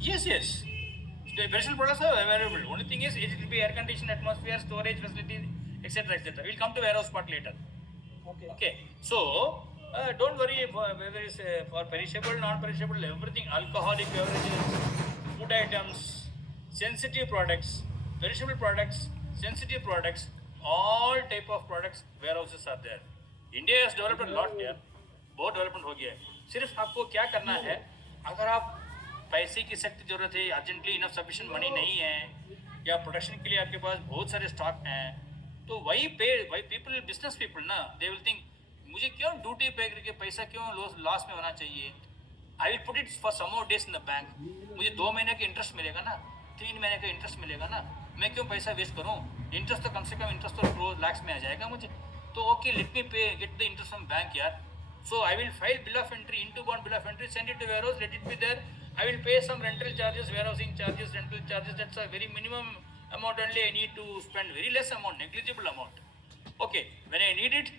Yes. The perishable products are available. Only thing is, it will be air conditioned atmosphere, storage facilities, etc. We'll come to warehouse part later. Okay. So, don't worry whether it's for perishable, non-perishable, everything, alcoholic beverages, food items, sensitive products, perishable products, sensitive products, all type of products, warehouses are there. India has developed a lot here. बहुत development हो गया है. सिर्फ आपको क्या करना है, अगर आप पैसे की सख्त जरूरत है, अर्जेंटली इनफ सफिशिएंट मनी नहीं है, या प्रोडक्शन के लिए आपके पास बहुत सारे स्टॉक हैं, तो वही पीपल, बिजनेस पीपल ना, दे विल थिंक मुझे क्यों ड्यूटी पे करके पैसा क्यों लॉस में होना चाहिए. I will put it for some more days in the bank. मुझे 2 महीने का इंटरेस्ट मिलेगा ना, 3 महीने का इंटरेस्ट मिलेगा ना, मैं क्यों पैसा वेस्ट करूँ. इंटरेस्ट तो कम से कम इंटरेस्ट तो क्लोज लैक्स में आ जाएगा मुझे. तो ओके, लेट मी पे get the interest from bank यार. So I will file bill of entry, into bond bill of entry, send it to warehouse, let it be there. I will pay some rental charges, warehousing charges, rental charges. That's a very minimum amount only. I need to spend very less amount, negligible amount. Okay, when I need it,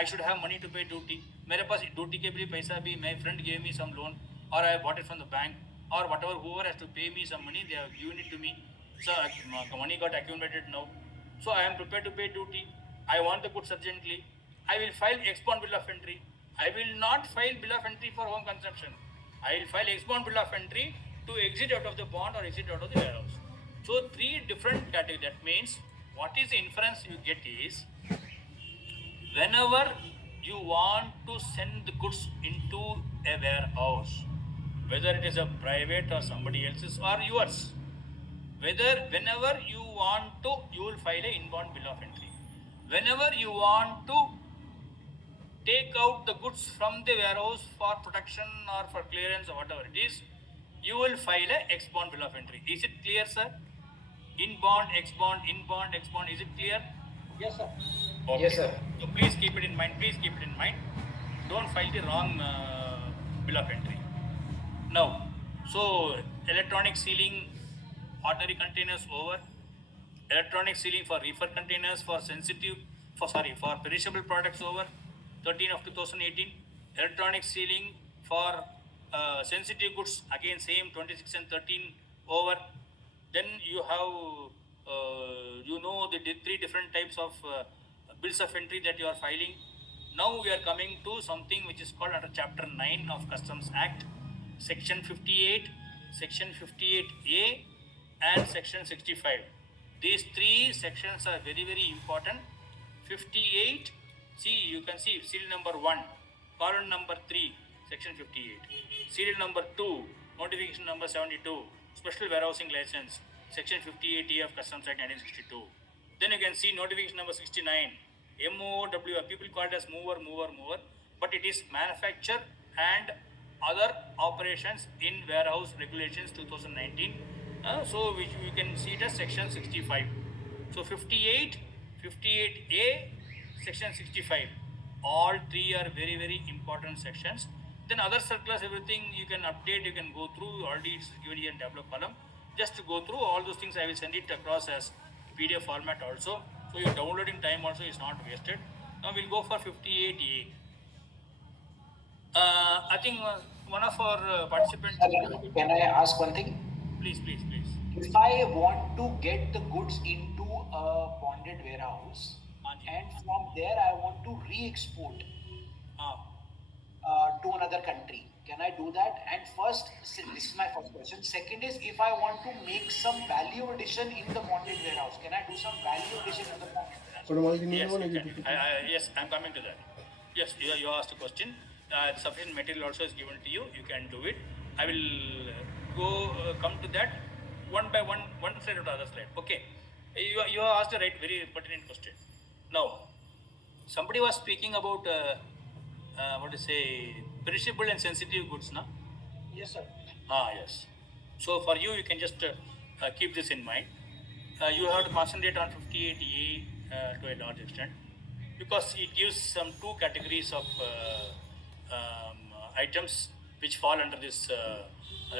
I should have money to pay duty. मेरे पास duty के लिए पैसा भी, my friend gave me some loan, or I bought it from the bank, or whatever, whoever has to pay me some money, they have given it to me. So money got accumulated now. So I am prepared to pay duty. I want the goods urgently. I will file X-bond bill of entry. I will not file bill of entry for home consumption. I will file X-bond bill of entry to exit out of the bond or exit out of the warehouse. So 3 different categories. That means what is the inference you get is, whenever you want to send the goods into a warehouse, whether it is a private or somebody else's or yours, whenever you want to, you will file a inbound bill of entry. Whenever you want to take out the goods from the warehouse for protection or for clearance or whatever it is, you will file a X-bond bill of entry. Is it clear, sir? Inbound, X-bond, inbound, X-bond. Is it clear? Yes sir. Okay. Yes, sir. So please keep it in mind. Don't file the wrong bill of entry. Now, so electronic sealing, ordinary containers over. Electronic sealing for reefer containers, for perishable products over. 13 of 2018. Electronic sealing for sensitive goods, again same 26 and 13 over. Then you have the 3 different types of bills of entry that you are filing. Now we are coming to something which is called under chapter 9 of Customs Act, section 58, section 58A and section 65. These 3 sections are very, very important. 58, see, you can see serial number 1, column number 3, section 58. Serial number 2, notification number 72, special warehousing license, section 58A of Customs Act 1962. Then you can see notification number 69, MOW, people call it as mover, but it is manufacture and other operations in warehouse regulations 2019. So which we can see it as section 65. So 58, 58A section 65. All three are very, very important sections. Then other circulars, everything you can update, you can go through. Already it's given here in tableau column. Just to go through all those things, I will send it across as PDF format also. So your downloading time also is not wasted. Now we'll go for 58A. I think one of our participants. Can I ask one thing? Please. If I want to get the goods into a bonded warehouse, and from there I want to re-export to another country, can I do that? And first, this is my first question. Second is, if I want to make some value addition in the bonded warehouse, can I do some value addition in the bonded warehouse? Yes, you can. Yes, I'm coming to that. Yes, you asked a question. Sufficient material also is given to you. You can do it. I will come to that one by one slide or the other slide. Okay. You have asked a very pertinent question. Now, somebody was speaking about what to say, perishable and sensitive goods, na? Yes, sir. Yes. So for you can just keep this in mind. You have to concentrate on 58A to a large extent, because it gives some two categories of items which fall under this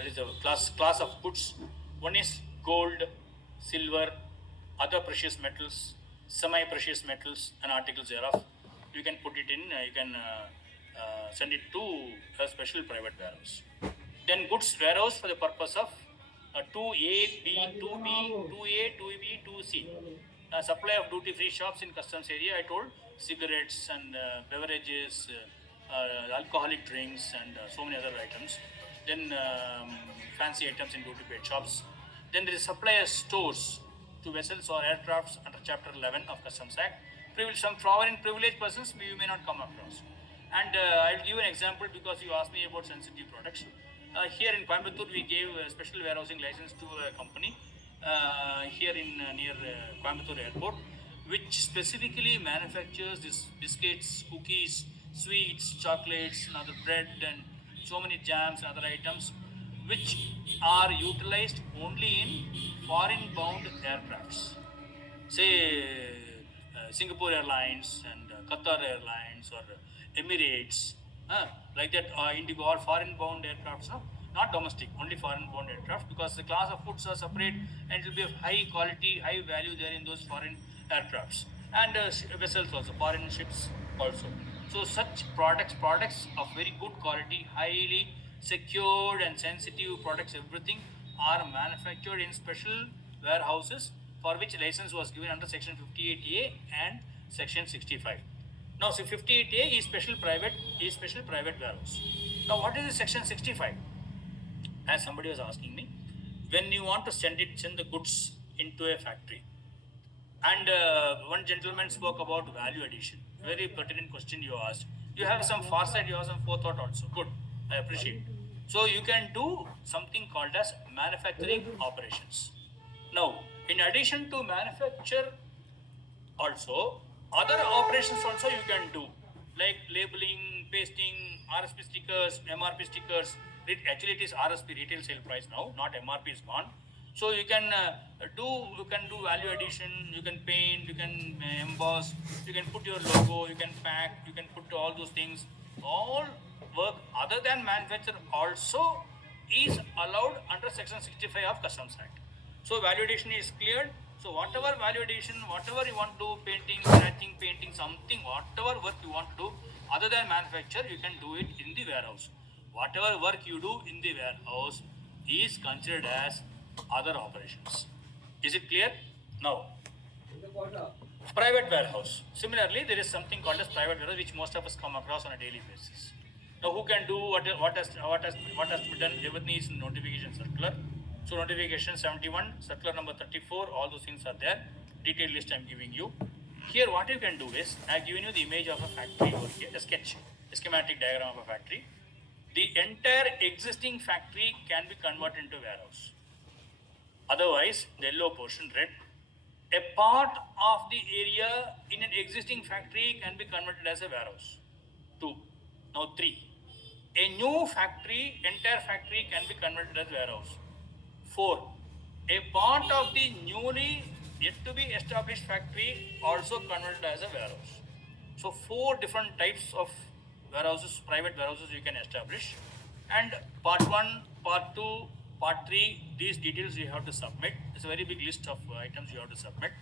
is a class of goods. One is gold, silver, other precious metals, semi-precious metals, and articles thereof. You can put it in. You can send it to a special private warehouse. Then goods warehouse for the purpose of 2A, B, 2B, 2A, 2B, 2C. Supply of duty-free shops in customs area, I told, cigarettes and beverages, alcoholic drinks, and so many other items. Then fancy items in duty-paid shops. Then there is supply of stores to vessels or aircrafts under Chapter 11 of Customs Act. Some foreign privileged persons you may not come across. And I'll give you an example because you asked me about sensitive products. Here in Coimbatore, we gave a special warehousing license to a company here in near Coimbatore Airport, which specifically manufactures this biscuits, cookies, sweets, chocolates, and other bread, and so many jams and other items, which are utilized only in foreign-bound aircrafts. Say Singapore Airlines and Qatar Airlines or Emirates, like that, Indigo, all foreign-bound aircrafts, no? Not domestic, only foreign-bound aircraft, because the class of foods are separate and it will be of high quality, high value there in those foreign aircrafts, and vessels also, foreign ships also. So such products of very good quality, highly secured and sensitive products, everything are manufactured in special warehouses for which license was given under section 58A and section 65. Now, so 58A is special private warehouse. Now, what is the section 65? As somebody was asking me, when you want to send the goods into a factory, and one gentleman spoke about value addition. Very pertinent question you asked. You have some foresight, you have some forethought also. Good, I appreciate. So you can do something called as manufacturing operations. Now, in addition to manufacture, also other operations also you can do, like labeling, pasting, RSP stickers, MRP stickers. Actually, it is RSP, retail sale price now, not MRP is gone. So you can do value addition. You can paint, you can emboss, you can put your logo, you can pack, you can put all those things. All work other than manufacture also is allowed under section 65 of Customs Act. So value addition is cleared. So whatever value addition, whatever you want to do, painting, scratching, painting, something, whatever work you want to do other than manufacture, you can do it in the warehouse. Whatever work you do in the warehouse is considered as other operations. Is it clear? Now, private warehouse. Similarly, there is something called as private warehouse, which most of us come across on a daily basis. Now, who can do what has to be done? Everything is in notification circular. So, notification 71, circular number 34, all those things are there. Detailed list I am giving you. Here, what you can do is, I have given you the image of a factory over here, a sketch, a schematic diagram of a factory. The entire existing factory can be converted into warehouse. Otherwise, the yellow portion, red, a part of the area in an existing factory can be converted as a warehouse. 2. Now 3. A new factory, entire factory can be converted as warehouse. 4. A part of the newly yet to be established factory also converted as a warehouse. So 4 different types of warehouses, private warehouses you can establish. And part 1, part 2, part 3, these details you have to submit. It's a very big list of items you have to submit.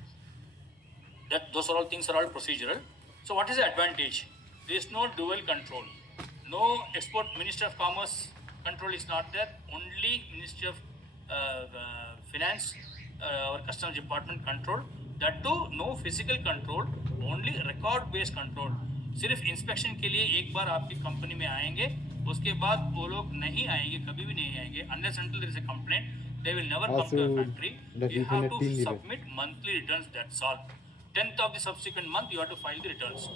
That those are all things are all procedural. So what is the advantage? There is no dual control. No export Minister of Commerce control is not there. Only Ministry of Finance or Customs Department control. That too no physical control, only record based control. सिर्फ inspection के लिए एक बार आपकी company में आएंगे, उसके बाद वो लोग नहीं आएंगे, कभी भी नहीं आएंगे. Unless until there is a complaint, they will never come to a factory. You have to submit monthly returns. That's all. 10th of the subsequent month, you have to file the returns.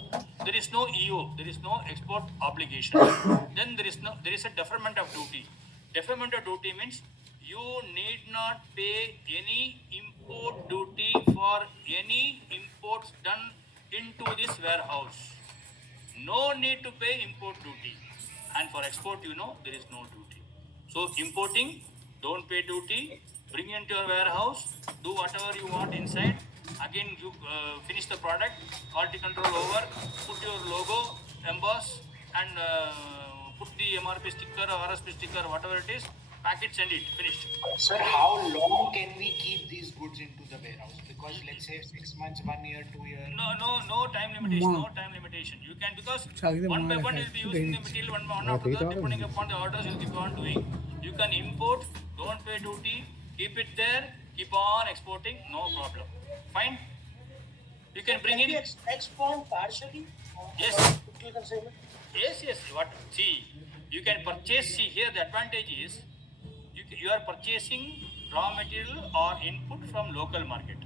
There is no EO, there is no export obligation. Then there is a deferment of duty. Deferment of duty means you need not pay any import duty for any imports done into this warehouse. No need to pay import duty. And for export, there is no duty. So importing, don't pay duty, bring into your warehouse, do whatever you want inside. Again, you finish the product, quality control over, put your logo, emboss, and put the MRP sticker or RSP sticker, whatever it is, pack it, send it, finished. Sir, how long can we keep these goods into the warehouse? Because let's say 6 months, 1 year, 2 years. No time limitation. No time limitation. You can, because one by one you'll be using the material one after the other, depending upon the orders you'll keep on doing. You can import, don't pay duty, keep it there, keep on exporting, no problem. Fine. You can bring in. Export partially. Yes. Yes. What? See, you can purchase. See here, the advantage is you are purchasing raw material or input from local market.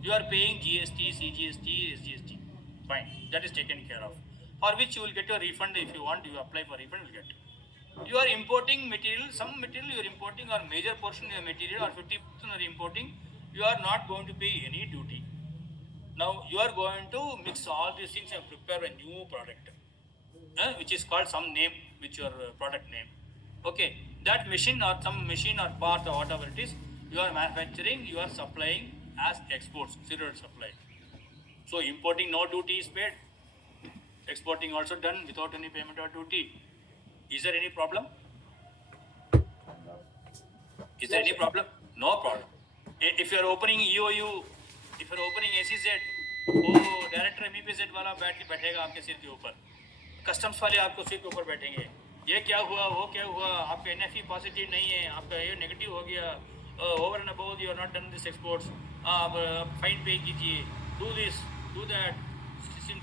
You are paying GST, CGST, SGST. Fine, that is taken care of. For which you will get your refund if you want. You apply for refund, you will get. You are importing material. Some material you are importing, or major portion of your material, or 50% are importing. You are not going to pay any duty. Now you are going to mix all these things and prepare a new product, which is called some name, which your product name. Okay, that machine or some machine or part or whatever it is, you are manufacturing, you are supplying as exports, serial supply. So importing, no duty is paid. Exporting also done without any payment or duty. Is there any problem? Is there any problem? No problem. If you are opening EOU, if you are opening ACZ, वो director MEPZ वाला बैठेगा आपके सिर के ऊपर, customs वाले आपको सिर के ऊपर बैठेंगे. ये क्या हुआ, वो क्या हुआ, आपका NFE पॉजिटिव नहीं है, आपका ये नेगेटिव हो गया, over and above you are not done this exports, आप फाइन पे कीजिए, do this do that.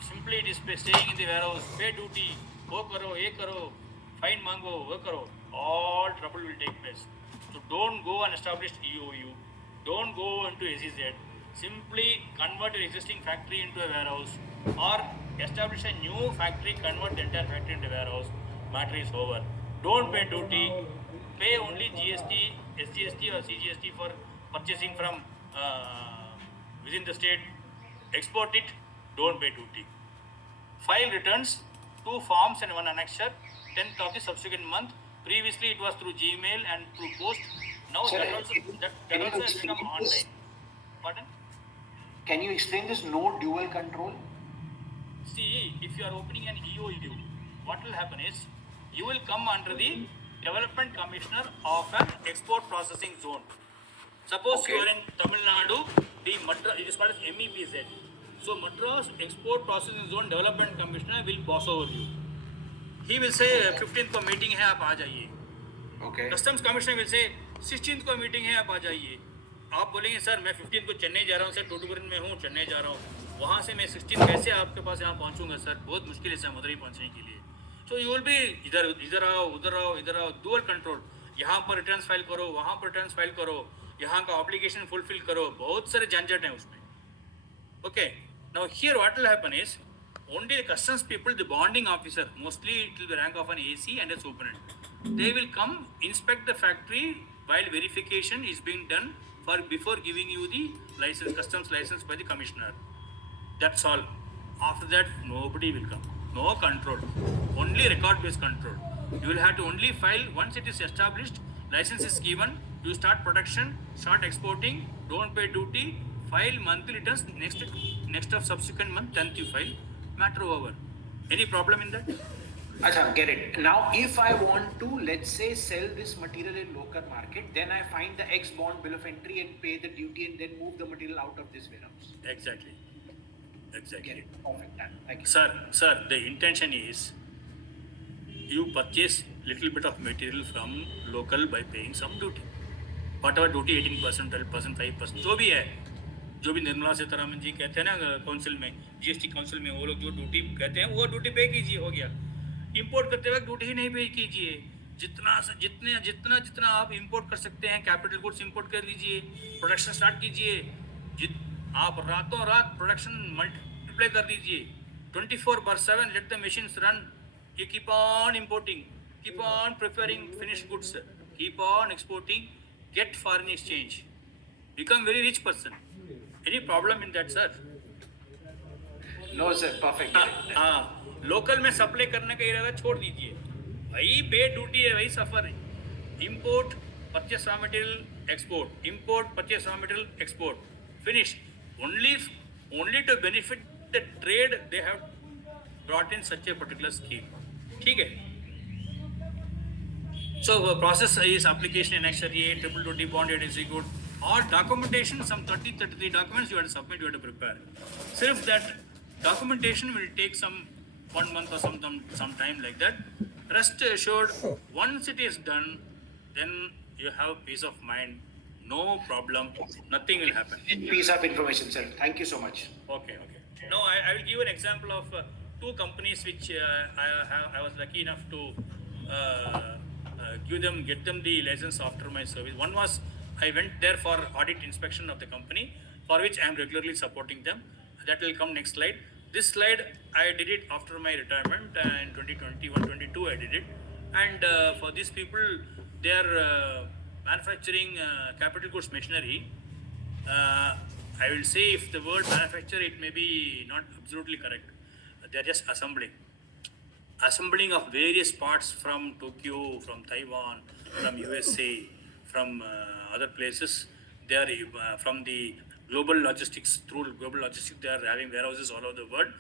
Simply it is staying in the warehouse, pay duty, वो करो, ये करो, फाइन मांगो, वो करो, all trouble will take place. So don't go and establish EOU, don't go into SEZ. Simply convert your existing factory into a warehouse, or establish a new factory, convert the entire factory into a warehouse. Matter is over. Don't pay duty. Pay only GST, SGST or CGST for purchasing from within the state. Export it. Don't pay duty. File returns, 2 forms and 1 annexure, 10th of the subsequent month. Previously it was through Gmail and through post. Now Sir, that also has become online. Pardon? Can you explain this no dual control? See, if you are opening an EOU, what will happen is you will come under the Development Commissioner of an Export Processing Zone. Suppose you are in Tamil Nadu, it is called as MEPZ. So Madras Export Processing Zone Development Commissioner will boss over you. He will say 15th को meeting है, आप आ जाइए. Okay. Customs Commissioner will say 16th को meeting है, आप आ जाइए. आप बोलेंगे सर मैं 15 को चेन्नई जा रहा हूँ सर, टूटुकुरन में हूँ, चेन्नई जा रहा हूँ, वहाँ से मैं 16 कैसे आपके पास यहाँ पहुँचूंगा सर, बहुत मुश्किल है सर मदुरई पहुँचने के लिए. सो यू विल बी इधर आओ, उधर आओ, इधर आओ, डुअल कंट्रोल. यहाँ पर रिटर्न्स फाइल करो, वहाँ पर रिटर्न्स फाइल करो, यहाँ का ऑब्लिगेशन फुलफिल करो, बहुत सारे झंझट हैं उसमें. Okay, now here what will happen is only the customs people, the bonding officer, mostly it will be rank of an AC and a superintendent, they will come inspect the factory while verification is being done for before giving you the license, customs license by the commissioner. That's all. After that nobody will come, no control, only record based control. You will have to only file once it is established, license is given, you start production, start exporting, don't pay duty, file monthly returns, next of subsequent month 10th you file. matter over. Any problem in that? Achha, get it. Now, if I want to, let's say, sell this material in local market, then I find the X bond bill of entry and pay the duty and then move the material out of this warehouse. Exactly. Get it. Perfect. Done. Thank you. Sir, the intention is you purchase little bit of material from local by paying some duty. Whatever duty 18%, 12%, 5%, जो भी है, जो भी निर्मला सीतारामन जी कहते हैं ना council में, GST council में वो लोग जो ड्यूटी कहते हैं वो ड्यूटी पे कीजिए, हो गया. इंपोर्ट करते वक्त ड्यूटी ही नहीं पे कीजिए. जितना आप इंपोर्ट कर सकते हैं, कैपिटल गुड्स इंपोर्ट कर लीजिए, प्रोडक्शन स्टार्ट कीजिए. आप रातों रात प्रोडक्शन मल्टीप्लाई कर दीजिए. 24/7 let the machines run. You keep on importing, keep on preparing finished goods, keep on exporting, get foreign exchange, become very rich person. Any problem in that, sir? No, sir. Perfect. Local में supply करने का इरादा छोड़ दीजिए. वही पे duty है, वही सफर है. Import, purchase raw material, export, import, purchase raw material, export, finish. Only to benefit the trade they have brought in such a particular scheme. ठीक है. So process is application in Annexure A, triple duty bond you have to execute, or documentation, some 33 documents you have to submit, you have to prepare. Sirf that documentation will take some 1 month or some time like that. Rest assured, once it is done, then you have peace of mind, no problem, nothing will happen. Piece of information, sir. Thank you so much. Okay. Now I will give an example of two companies which I was lucky enough to get them the license after my service. One was I went there for audit inspection of the company, for which I am regularly supporting them. That will come next slide. This slide I did it after my retirement in 2021-22 I did it. And for these people, they are manufacturing capital goods machinery. I will say if the word manufacture, it may be not absolutely correct. They are just assembling of various parts from Tokyo, from Taiwan, from USA, from other places. They are from the global logistics. Through global logistics, they are having warehouses all over the world.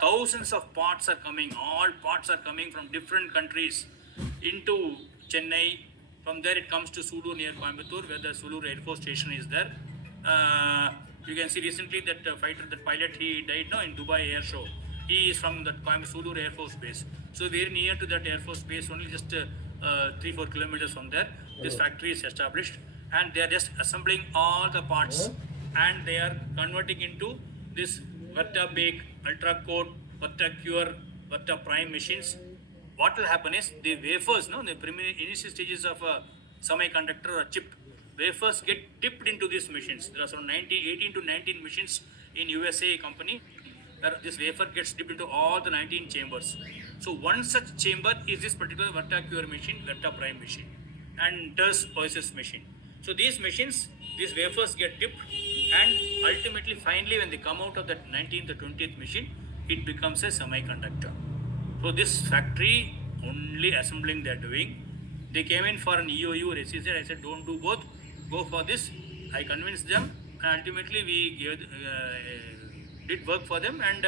Thousands of parts are coming. All parts are coming from different countries into Chennai. From there, it comes to Sulu near Coimbatore, where the Sulu Air Force Station is there. You can see recently that pilot, he died now in Dubai Air Show. He is from the Sulu Air Force Base. So very near to that Air Force Base, only just 3-4 kilometers from there, this factory is established, and they are just assembling all the parts, and they are converting into this Verta Bake, Ultra Coat, Verta Cure, Verta Prime machines. What will happen is the wafers, the initial stages of a semiconductor or chip, wafers get dipped into these machines. There are some 18 to 19 machines in USA company where this wafer gets dipped into all the 19 chambers. So one such chamber is this particular Verta Cure machine, Verta Prime machine, and TERS Oasis machine. So these machines, these wafers get dipped, and ultimately, finally, when they come out of that 19th or 20th machine, it becomes a semiconductor. So this factory, only assembling they are doing. They came in for an EOU resisted. I said, don't do both, go for this. I convinced them, and ultimately we did work for them, and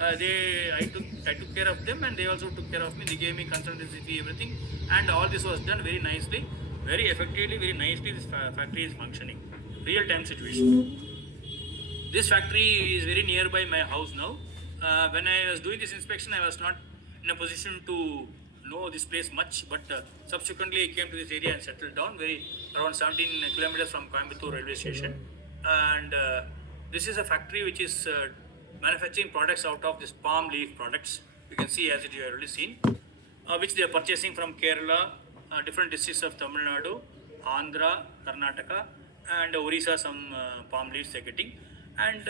I took care of them, and they also took care of me. They gave me consultancy fee, everything, and all this was done very nicely, very effectively, very nicely. This factory is functioning. Real time situation. This factory is very nearby my house now. When I was doing this inspection, I was not in a position to know this place much, but subsequently I came to this area and settled down around 17 kilometers from Coimbatore railway station. And this is a factory which is manufacturing products out of this palm leaf products. You can see as you have already seen, which they are purchasing from Kerala, different districts of Tamil Nadu, Andhra, Karnataka, and Orissa. Some palm leaves they are getting, and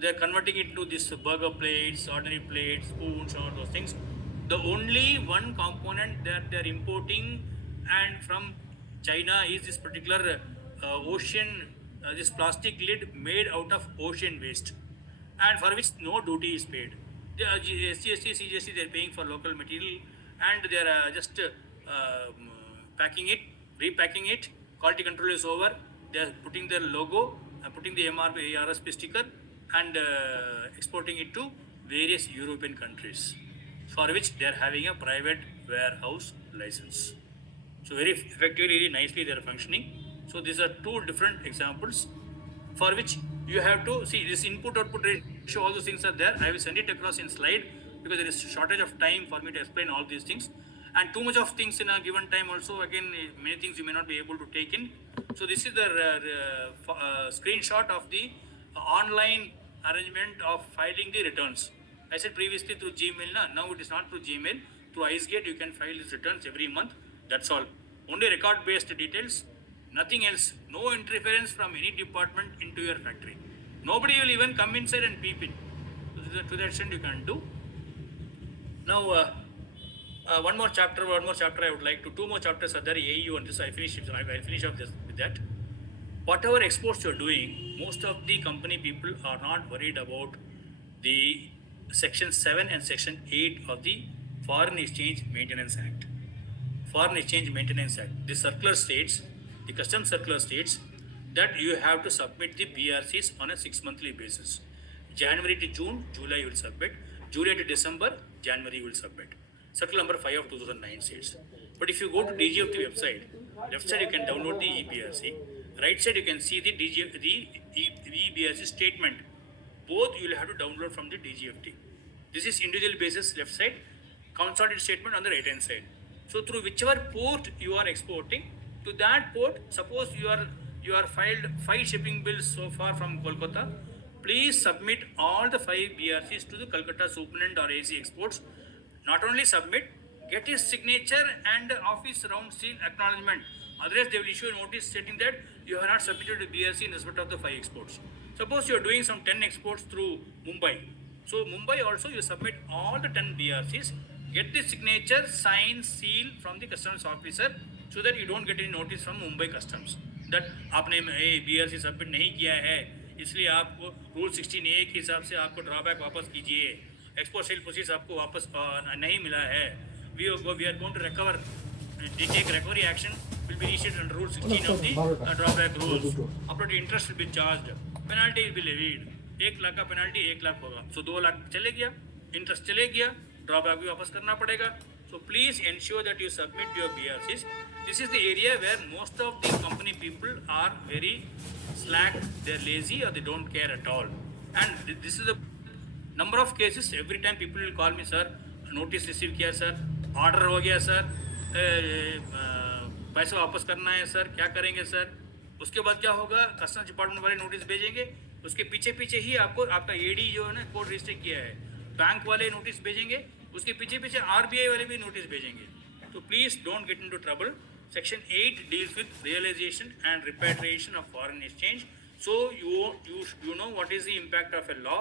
they are converting it to this burger plates, ordinary plates, spoons, all those things. The only one component that they are importing and from China is this particular this plastic lid made out of ocean waste, and for which no duty is paid. The SGST, CGST, they are paying for local material, and they are just packing it, repacking it. Quality control is over. They are putting their logo, putting the MRP, ARSP sticker, and exporting it to various European countries, for which they are having a private warehouse license. So very effectively, very nicely they are functioning. So these are two different examples for which you have to see this input output ratio, all those things are there. I will send it across in slide because there is shortage of time for me to explain all these things, and too much of things in a given time also, again many things you may not be able to take in. So this is the screenshot of the online arrangement of filing the returns. I said previously through Gmail, now it is not through Gmail, through IceGate you can file these returns every month. That's all. Only record based details, nothing else. No interference from any department into your factory. Nobody will even come inside and peep in. To that extent you can do. Now, one more chapter I would like to, two more chapters are there, AU and this, I'll finish off this with that. Whatever exports you're doing, most of the company people are not worried about the Section 7 and Section 8 of the Foreign Exchange Maintenance Act. Foreign Exchange Maintenance Act. The circular states, the custom circular states that you have to submit the BRCs on a 6-monthly basis. January to June, July you will submit. July to December, January you will submit. Circular number 5 of 2009 states. But if you go to DGFT website, left side you can download the eBRC. Right side you can see the eBRC statement. Both you will have to download from the DGFT. This is individual basis left side, consolidated statement on the right hand side. So through whichever port you are exporting, to that port, suppose you are filed 5 shipping bills so far from Kolkata, please submit all the 5 BRCs to the Calcutta Superintendent or AC Exports. Not only submit, get his signature and office round seal acknowledgement. Otherwise, they will issue a notice stating that you have not submitted a BRC in respect of the 5 exports. Suppose you are doing some 10 exports through Mumbai. So Mumbai also you submit all the 10 BRCs, get the signature, sign, seal from the customs officer, so that you don't get any notice from Mumbai customs that आपने BRC submit नहीं किया है, इसलिए आपको rule 16A के हिसाब से आपको ड्रॉबैक वापस कीजिए, एक्सपोर्ट सेल प्रोसीज आपको वापस नहीं मिला है, we are going to recover, take recovery action will be initiated under rule 16 of the drawback rules. Upfront interest will be charged, penalty will be levied, 1 lakh का penalty 1 लाख होगा, so 2 lakh चले गया, interest चले गया, drawback भी वापस करना पड़ेगा. So please ensure that you submit your BRCs. This is the area where most of the company people are very slack, they're lazy or they don't care at all. And this is a number of cases. Every time people will call me, sir, notice receive किया sir, order हो गया sir, पैसा वापस करना है sir, क्या करेंगे sir. उसके बाद क्या होगा, कस्टम्स डिपार्टमेंट वाले नोटिस भेजेंगे, उसके पीछे पीछे ही आपको आपका एडी जो है ना कोड रजिस्टर किया है, बैंक वाले नोटिस भेजेंगे, उसके पीछे पीछे आरबीआई वाले भी नोटिस भेजेंगे. तो please don't get into trouble. Section 8 deals with realization and repatriation of foreign exchange. So you know what is the impact of a law,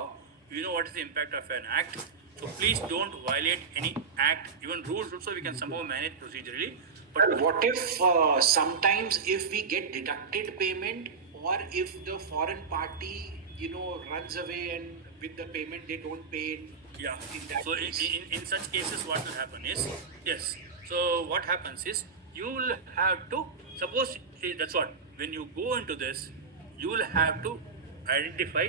you know what is the impact of an act. So please don't violate any act. Even rules also we can somehow manage procedurally. But what if sometimes if we get deducted payment, or if the foreign party runs away and with the payment they don't pay it? Yeah. So in such cases what will happen is, yes. So what happens is, you will have to, suppose that's what, when you go into this, you will have to identify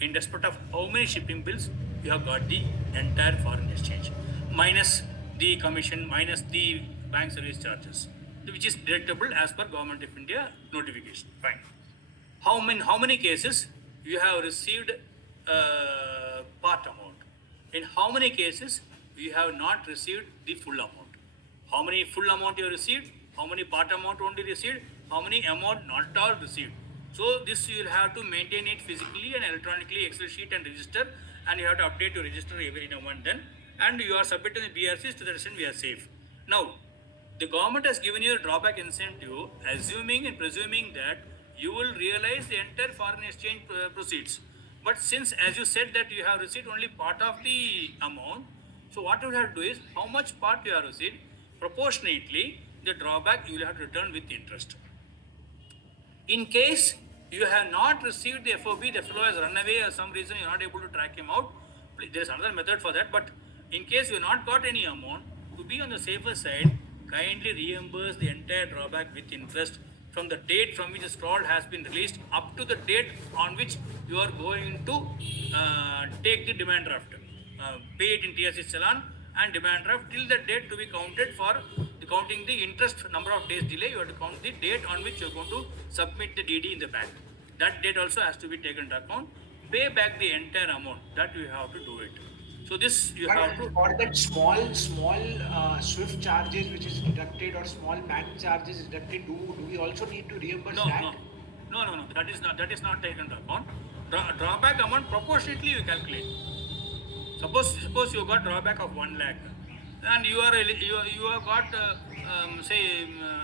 in respect of how many shipping bills you have got the entire foreign exchange, minus the commission, minus the bank service charges, which is deductible as per Government of India notification. Fine. How many cases you have received part amount? In how many cases you have not received the full amount? How many full amount you received, how many part amount only received, how many amount not all received. So this you will have to maintain it physically and electronically, Excel sheet and register, and you have to update your register every now and then, and you are submitting the BRCs to the extent we are safe. Now, the government has given you a drawback incentive, assuming and presuming that you will realize the entire foreign exchange proceeds. But since, as you said, that you have received only part of the amount, so what you have to do is, how much part you have received, proportionately, the drawback you will have to return with interest. In case you have not received the FOB, the fellow has run away or some reason you are not able to track him out, there is another method for that. But in case you have not got any amount, to be on the safer side, kindly reimburse the entire drawback with interest from the date from which the scroll has been released up to the date on which you are going to take the demand draft. Pay it in TSC challan and demand draft till the date to be counted for the counting the interest number of days delay. You have to count the date on which you are going to submit the DD in the bank. That date also has to be taken into account. Pay back the entire amount. That you have to do it. So this you have to. Or that small SWIFT charges which is deducted or small bank charges deducted, do we also need to reimburse No, that? no. That is not taken into account. Drawback amount proportionately you calculate. Suppose you got drawback of 1 lakh, and you have got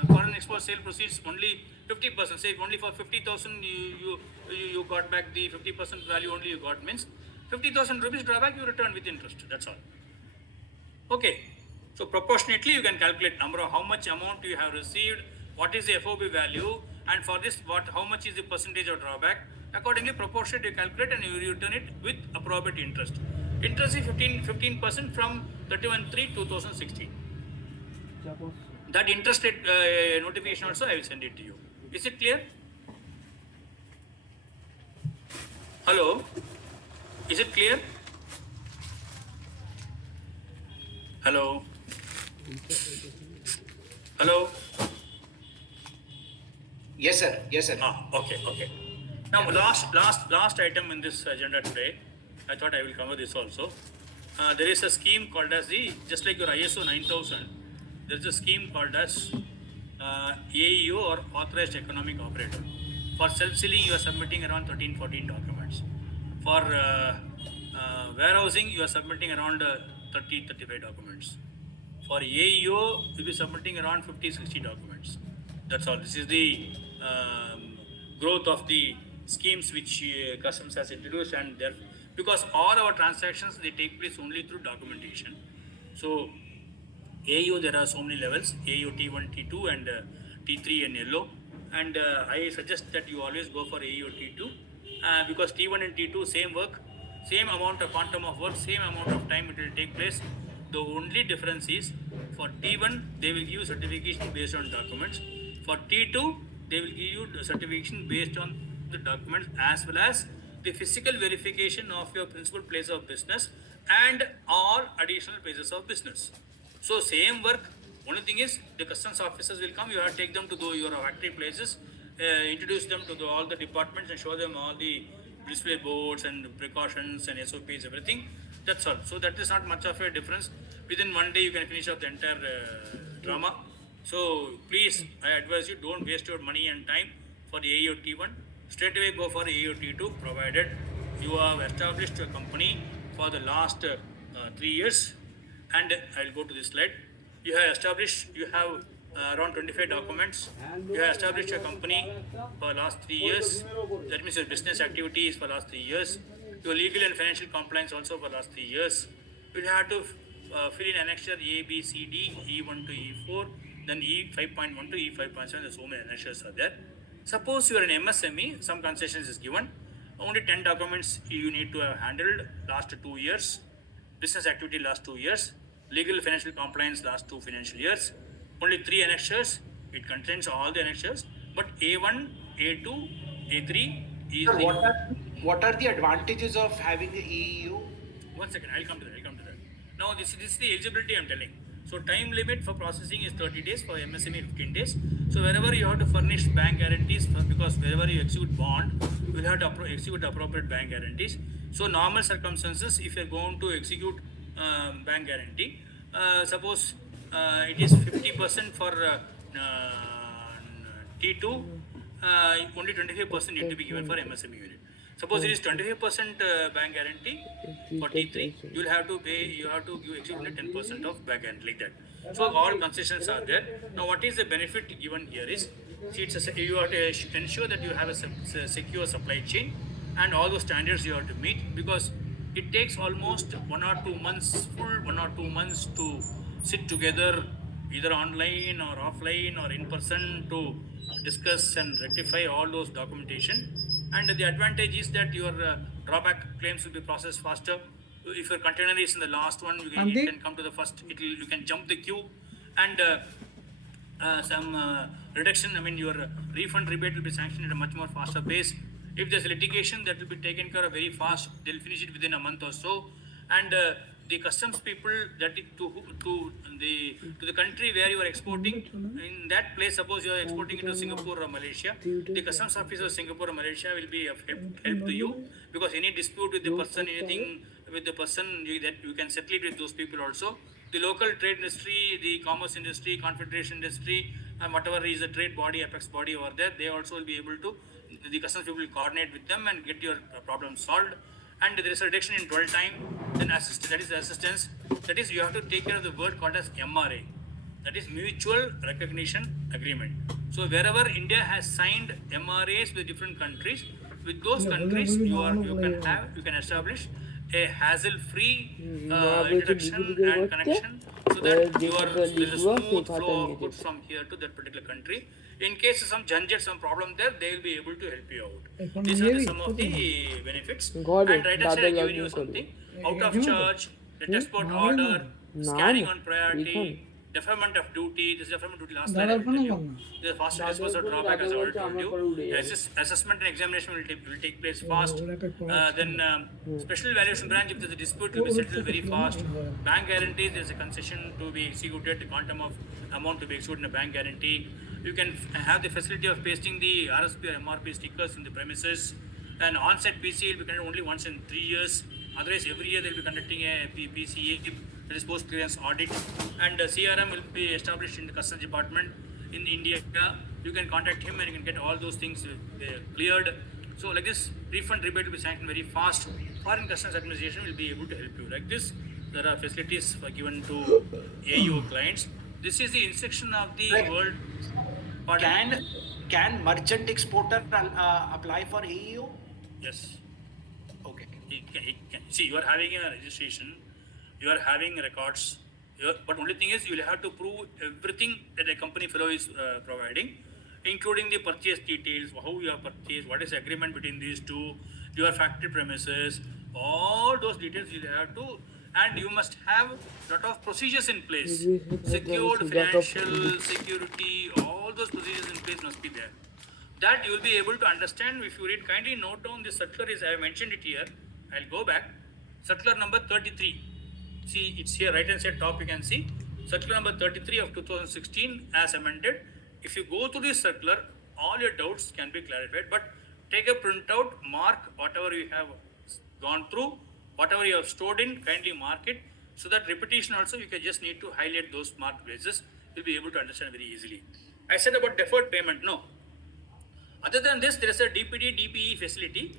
foreign export sale proceeds only 50%. Say only for 50,000 you got back the 50% value only you got, means 50,000 rupees drawback you return with interest. That's all. Okay. So proportionately you can calculate number of how much amount you have received, what is the FOB value, and for this how much is the percentage of drawback. Accordingly, proportionate you calculate and you return it with appropriate interest. Interest is 15% from 31/3/2016. That interest rate notification also I will send it to you. Is it clear? Hello? Is it clear? Hello? Hello? Yes, sir. Yes, sir. Okay. Now, last item in this agenda today, I thought I will cover this also. There is a scheme called as just like your ISO 9000, there is a scheme called as AEO or Authorized Economic Operator. For self-sealing, you are submitting around 13-14 documents. For warehousing, you are submitting around 30-35 documents. For AEO, you will be submitting around 50-60 documents. That's all. This is the growth of the schemes which customs has introduced, and because all our transactions they take place only through documentation. So AEO, there are so many levels: AEO T1, T2, and T3 and yellow. And I suggest that you always go for AEO T2 because T1 and T2 same work, same amount of quantum of work, same amount of time it will take place. The only difference is for T1 they will give you certification based on documents. For T2 they will give you the certification based on the documents as well as the physical verification of your principal place of business and all additional places of business. So same work. Only thing is the customs officers will come. You have to take them to your factory places, introduce them to all the departments and show them all the display boards and precautions and SOPs, everything. That's all. So that is not much of a difference. Within 1 day you can finish off the entire drama. So please, I advise you, don't waste your money and time for the AEO T1. Straight away go for AEO T2, provided you have established a company for the last 3 years. And I'll go to this slide. You have around 25 documents. You have established a company for last 3 years. That means your business activities for last 3 years. Your legal and financial compliance also for last 3 years. You have to fill in annexure A, B, C, D, E1 to E4, then E5.1 to E5.7. There's so many annexures are there. Suppose you are an MSME, some concessions is given. Only 10 documents you need to have handled last 2 years. Business activity last 2 years. Legal financial compliance last 2 financial years. Only 3 annexures. It contains all the annexures. But A1, A2, A3 is Sir, what are the advantages of having the EEU? 1 second, I'll come to that. Now this is the eligibility I'm telling. So time limit for processing is 30 days, for MSME 15 days. So wherever you have to furnish bank guarantees, because wherever you execute bond, you will have to execute appropriate bank guarantees. So normal circumstances, if you're going to execute bank guarantee, suppose it is 50% for T2, only 25% need to be given for MSME unit. Suppose it is 25% bank guarantee for T3, you have to execute only 10% of bank guarantee, like that. So all concessions are there. Now what is the benefit given here is, see, you have to ensure that you have a secure supply chain and all those standards you have to meet, because it takes almost 1 or 2 months, full 1 or 2 months to sit together either online or offline or in person to discuss and rectify all those documentation. And the advantage is that your drawback claims will be processed faster. If your container is in the last one, you can come to the first. You can jump the queue, and some reduction, I mean your refund rebate will be sanctioned at a much more faster pace. If there's litigation, that will be taken care of very fast. They'll finish it within a month or so. And the customs people that to the country where you are exporting, in that place, suppose you are exporting into Singapore or Malaysia, the customs officer of Singapore or Malaysia will be of help to you, because any dispute with the person, anything with the person, that you can settle it with those people also. The local trade industry, the commerce industry, confederation industry, and whatever is the trade body, apex body over there, they also will be able to, the customs people will coordinate with them and get your problem solved. And there is a reduction in dwell time. Then assist, that is assistance. That is, you have to take care of the word called as MRA. That is mutual recognition agreement. So wherever India has signed MRAs with different countries, with those countries you can establish a hassle-free introduction and connection, so that there's a smooth flow of goods from here to that particular country. In case of some janjat, some problem there, they will be able to help you out. These are some of the benefits. And right hand side, I given you something. Out of charge, the export order, scanning on priority, deferment of duty. This is deferment duty last time I told you. The faster disposal drawback, as I already told you. Assessment and examination will take place fast. Then special valuation branch, if there's a dispute, will be settled very fast. Bank guarantees, there's a concession to be executed, the quantum of amount to be executed in a bank guarantee. You can have the facility of pasting the RSP or MRP stickers in the premises. And on-site PCA will be conducted only once in 3 years. Otherwise, every year they'll be conducting a PCA, that is post clearance audit. And CRM will be established in the customs department in India. You can contact him and you can get all those things cleared. So like this, refund rebate will be sanctioned very fast. Foreign Customs Administration will be able to help you. Like this, there are facilities given to AU clients. This is the instruction of the world. Can merchant exporter apply for AEO? Yes. Okay. He can. See, you are having a registration, you are having records, but only thing is you will have to prove everything that a company fellow is providing, including the purchase details, how you have purchased, what is the agreement between these two, your factory premises, all those details you will have to, and you must have lot of procedures in place, secured financial security, all those procedures in place must be there. That you will be able to understand if you read. Kindly note down this circular. I have mentioned it here. I'll go back. Circular number 33. See, it's here, right hand side top, you can see. Circular number 33 of 2016 as amended. If you go through this circular, all your doubts can be clarified. But take a printout, mark whatever you have gone through, whatever you have stored in, kindly mark it. So that repetition also, you can just need to highlight those marked places. You'll be able to understand very easily. I said about deferred payment. No. Other than this, there is a DPD, DPE facility,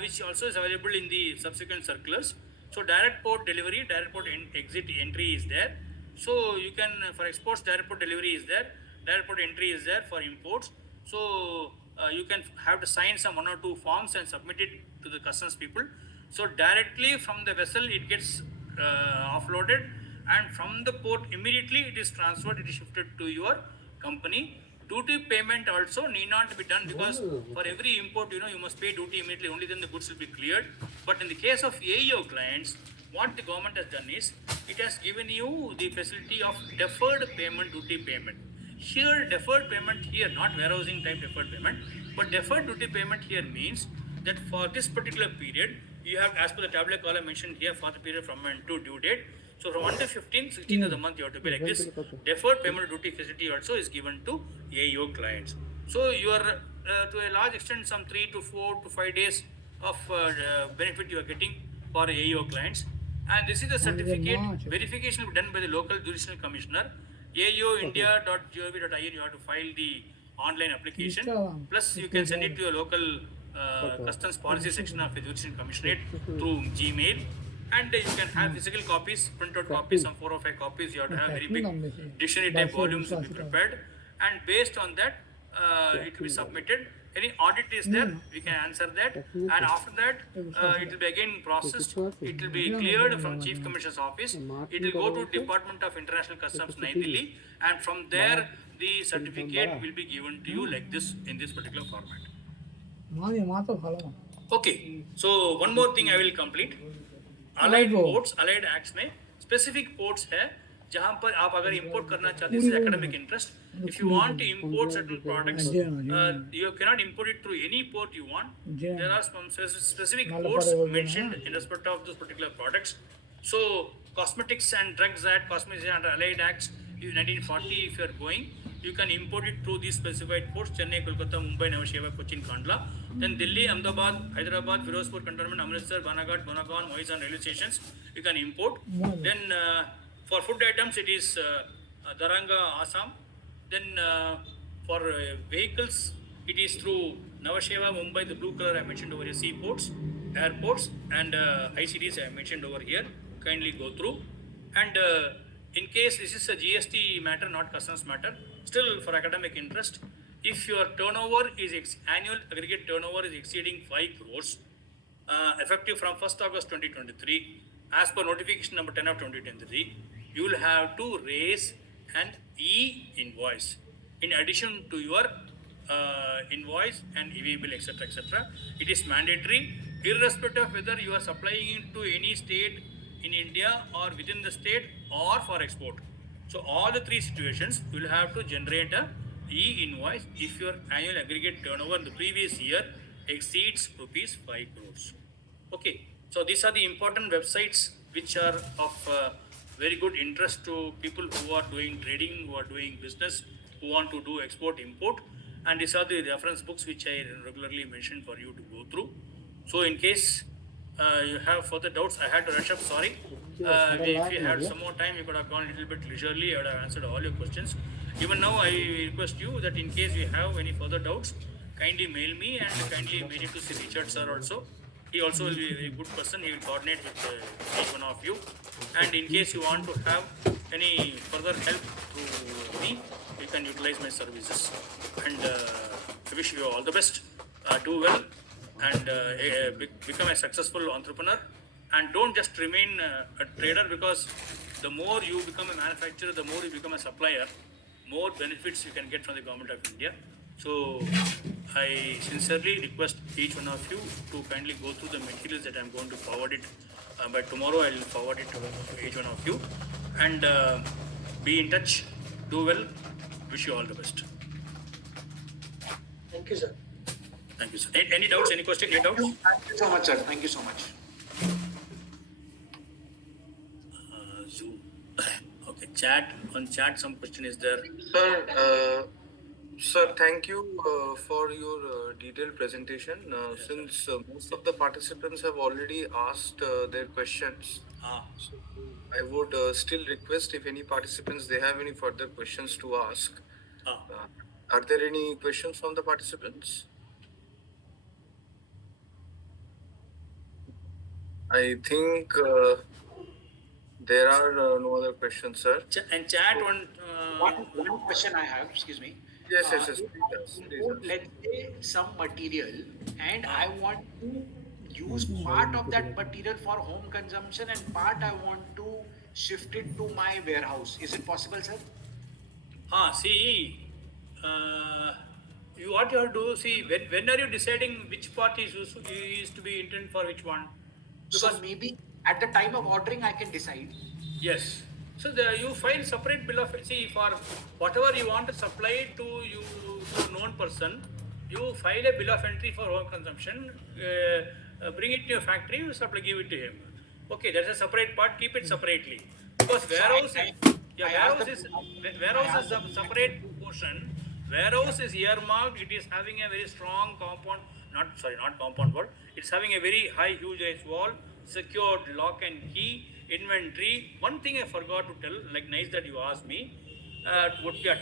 which also is available in the subsequent circulars. So direct port delivery, direct port exit entry is there. So you can, for exports, direct port delivery is there. Direct port entry is there for imports. So you can have to sign some 1 or 2 forms and submit it to the customs people. So directly from the vessel, it gets offloaded, and from the port immediately it is transferred, it is shifted to your company. Duty payment also need not be done, because for every import, you must pay duty immediately, only then the goods will be cleared. But in the case of AEO clients, what the government has done is, it has given you the facility of deferred payment, duty payment. Here, deferred payment here, not warehousing type deferred payment, but deferred duty payment here means that for this particular period, you have, as per the tabular column mentioned here, for the period from and to due date. So from 1 to 15, 16th of the month, you have to pay like this. Deferred payment duty facility also is given to AEO clients. So you are, to a large extent, some 3 to 4 to 5 days of benefit you are getting for AEO clients. And this is the certificate. Verification will be done by the local jurisdictional commissioner. aeoindia.gov.in, you have to file the online application. Plus, you can send it to your local customs policy section of the jurisdictional commissionerate through Gmail. And you can have physical copies, printout copies, some 4 or 5 copies. You have to have very big dictionary type volumes to be prepared. And based on that, it will be submitted. Any audit is there, we can answer that. And after that, it will be again processed. It will be cleared from Chief Commissioner's office. It will go to Department of International Customs, New Delhi. And from there, the certificate will be given to you like this, in this particular format. Okay, so one more thing I will complete. Allied ports, allied acts में specific ports है जहाँ पर आप अगर import करना चाहते हैं academic interest, if you want to import certain products, you cannot import it through any port you want. There are some specific ports mentioned in respect of those particular products. So Cosmetics and Drugs Act, Cosmetics and Allied Acts, 1940, if you are going, you can import it through these specified ports: Chennai, Kolkata, Mumbai, Nhava Sheva, Cochin, Kandla. Then Delhi, Ahmedabad, Hyderabad, Firozpur Cantonment, Amritsar, Banaghat, Bonagon, Moisan railway stations, you can import. Then for food items, it is Daranga, Assam. Then for vehicles, it is through Nhava Sheva, Mumbai, the blue color I mentioned over here, seaports, airports, and ICDs I mentioned over here. Kindly go through. And in case this is a GST matter, not customs matter, still for academic interest, if your turnover is annual aggregate turnover is exceeding 5 crores, effective from 1st August 2023, as per notification number 10 of 2023, you will have to raise an e-invoice in addition to your invoice and EV bill, etc., etc. It is mandatory, irrespective of whether you are supplying it to any state in India or within the state or for export. So all the three situations, you will have to generate a e-invoice if your annual aggregate turnover in the previous year exceeds rupees 5 crores. Okay, so these are the important websites which are of very good interest to people who are doing trading, who are doing business, who want to do export import, and these are the reference books which I regularly mention for you to go through. So in case you have further doubts, I had to rush up, sorry. If you had some more time, you could have gone a little bit leisurely. I would have answered all your questions. Even now, I request you that in case you have any further doubts, kindly mail me and kindly mail it to Sir Richard sir also. He also will be a very good person. He will coordinate with each one of you. And in case you want to have any further help through me, you can utilize my services. And I wish you all the best. Do well and become a successful entrepreneur. And don't just remain a trader, because the more you become a manufacturer, the more you become a supplier, more benefits you can get from the government of India. So I sincerely request each one of you to kindly go through the materials that I'm going to forward it. By tomorrow, I'll forward it to each one of you. And be in touch. Do well. Wish you all the best. Thank you, sir. Thank you, sir. Any doubts? Any question? Any doubts? Thank you so much, sir. Thank you so much. Zoom. Okay, chat. On chat, some question is there. Sir, thank you for your detailed presentation. Since most of the participants have already asked their questions, so I would still request if any participants they have any further questions to ask. Are there any questions from the participants? I think there are no other questions, sir. And chat on. One question I have, excuse me. Yes. Let's say some material, and I want to use part of that material for home consumption and part I want to shift it to my warehouse. Is it possible, sir? See, what you have to do, see, when are you deciding which part is to be intended for which one? So maybe at the time of ordering, I can decide. Yes. So you file separate bill of, see, for whatever you want to supply to you to known person, you file a bill of entry for home consumption, bring it to your factory, you give it to him. Okay, that's a separate part. Keep it separately, because warehouse is a separate portion. Warehouse is earmarked. It is having a very strong compound. Not compound wall. It's having a very high, huge ice wall, secured lock and key, inventory. One thing I forgot to tell, like nice that you asked me,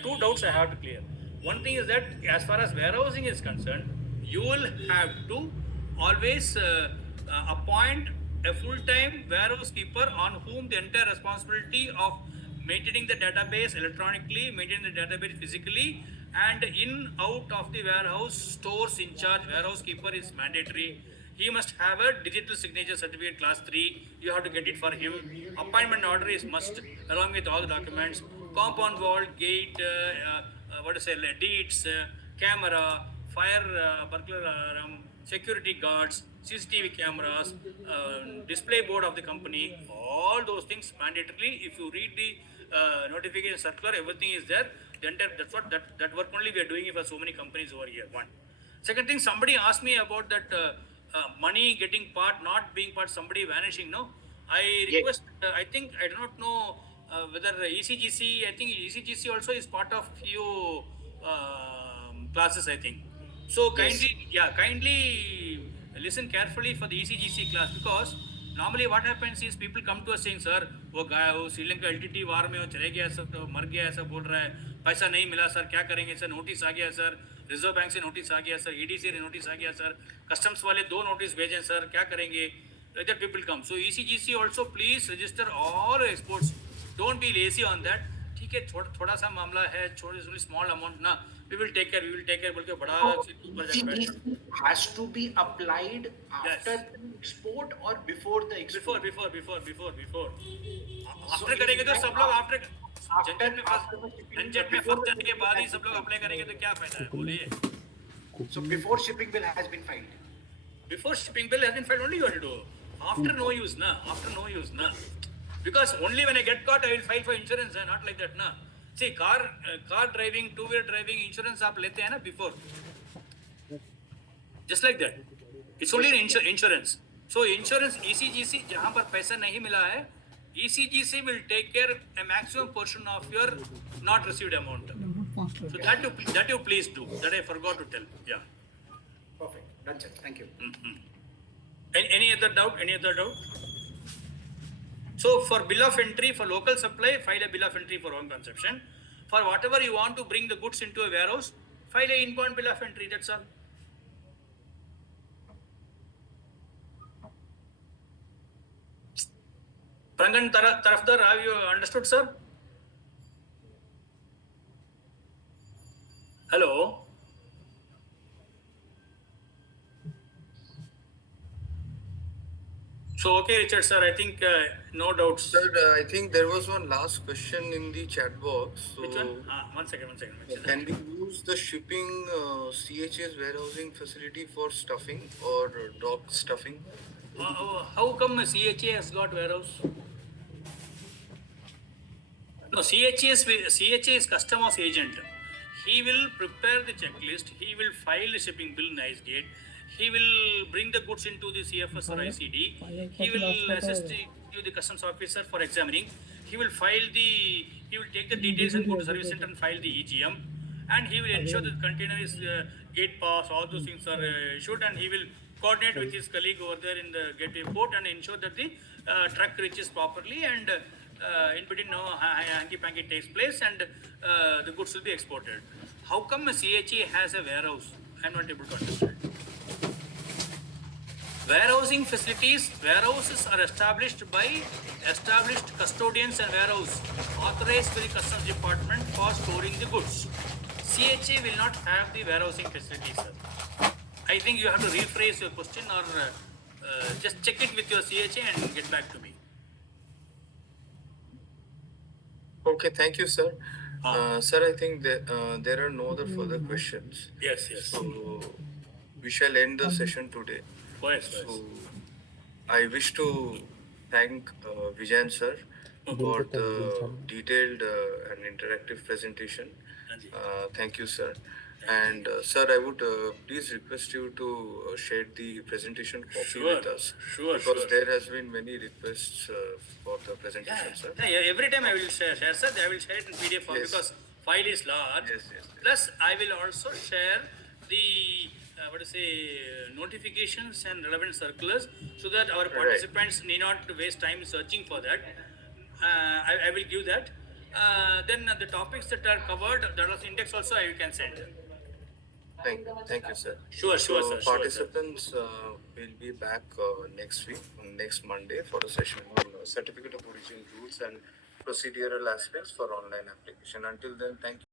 two doubts I have to clear. One thing is that as far as warehousing is concerned, you will have to always appoint a full-time warehouse keeper on whom the entire responsibility of maintaining the database electronically, maintaining the database physically, and in out of the warehouse stores in charge warehouse keeper is mandatory. He must have a digital signature certificate class 3. You have to get it for him. Appointment order is must, along with all the documents. Compound wall, gate, deeds, camera, fire, burglar alarm, security guards, CCTV cameras, display board of the company. All those things mandatorily. If you read the notification circular, everything is there. The entire, that work only we are doing for so many companies over here. One. Second thing, somebody asked me about that money getting part, not being part, somebody vanishing. No, I Yes. request. I think I do not know whether ECGC. I think ECGC also is part of few classes. I think. So Yes. kindly listen carefully for the ECGC class, because normally what happens is people come to us saying, sir, वो Sri Lanka LTT वार में वो चले गया sir, तो मर गया ऐसा बोल रहा है, पैसा नहीं मिला सर, क्या करेंगे सर, नोटिस आ गया सर, रिजर्व बैंक से नोटिस आ गया सर, ED से नोटिस आ गया सर, कस्टम्स वाले 2 नोटिस भेजे सर, क्या करेंगे. Like that people come. So ECGC also please register all exports. Don't be lazy on that. ठीक है, थोड़ा सा मामला है, छोटी स्मॉल अमाउंट ना, we will take care बोल के बड़ा ऊपर जाके बैठ सकते. ECGC has to be applied after Yes. the export or before the export. Before. So after करेंगे तो सब लोग आफ्टर after झंझट में the shipping, झंझट में before फंस जाने के the बाद ही shipping सब लोग अप्लाई करेंगे तो क्या फायदा है, बोलिए. So before shipping bill has been filed. Before shipping bill has been filed, only you have to do. After no use na. Because only when I get caught I will file for insurance, not like that na. See, car driving, two-wheeler driving insurance आप लेते हैं ना before. Just like that. It's only an insurance. So insurance ECGC जहाँ पर पैसा नहीं मिला है, ECGC will take care a maximum portion of your not received amount. So that you please do. That I forgot to tell. Yeah. Perfect. That's it. Thank you. Any other doubt? So for bill of entry for local supply, file a bill of entry for home consumption. For whatever you want to bring the goods into a warehouse, file a inbound bill of entry. That's all. Prangan Tarafdar, have you understood, sir? Hello. So, okay, Richard, sir, I think no doubts. Sir, I think there was one last question in the chat box. So Which one? One second. can we use the shipping CHA's warehousing facility for stuffing or dock stuffing? How come CHA has got warehouse? No, CHA is customs agent. He will prepare the checklist. He will file the shipping bill, nice gate. He will bring the goods into the CFS or ICD. He will assist the customs officer for examining. He will take the details and go to service center and file the EGM. And he will ensure that the container is gate pass, all those things are issued, and he will coordinate with his colleague over there in the gateway port and ensure that the truck reaches properly, and in between no hanky-panky takes place, and the goods will be exported. How come a CHA has a warehouse? I am not able to understand. Warehouses are established by established custodians and warehouse authorized by the customs department for storing the goods. CHA will not have the warehousing facilities, sir. I think you have to rephrase your question, or just check it with your CHA and get back to me. Okay, thank you, sir. Sir, I think there are no other further questions. Yes. So we shall end the session today. Yes. So I wish to thank Vijayan sir for the detailed and interactive presentation. Thank you, sir. And sir, I would please request you to share the presentation copy with us. Sure. Because there has been many requests for the presentation, sir. Yeah, every time I will share, sir. I will share it in PDF form, Yes. because file is large. Yes. Plus, I will also share the notifications and relevant circulars, so that our participants need not waste time searching for that. I will give that. Then the topics that are covered, that was index also I can send. Thank you, sir. Sure, So sir. participants will be back next week, next Monday, for a session on certificate of origin rules and procedural aspects for online application. Until then, thank you.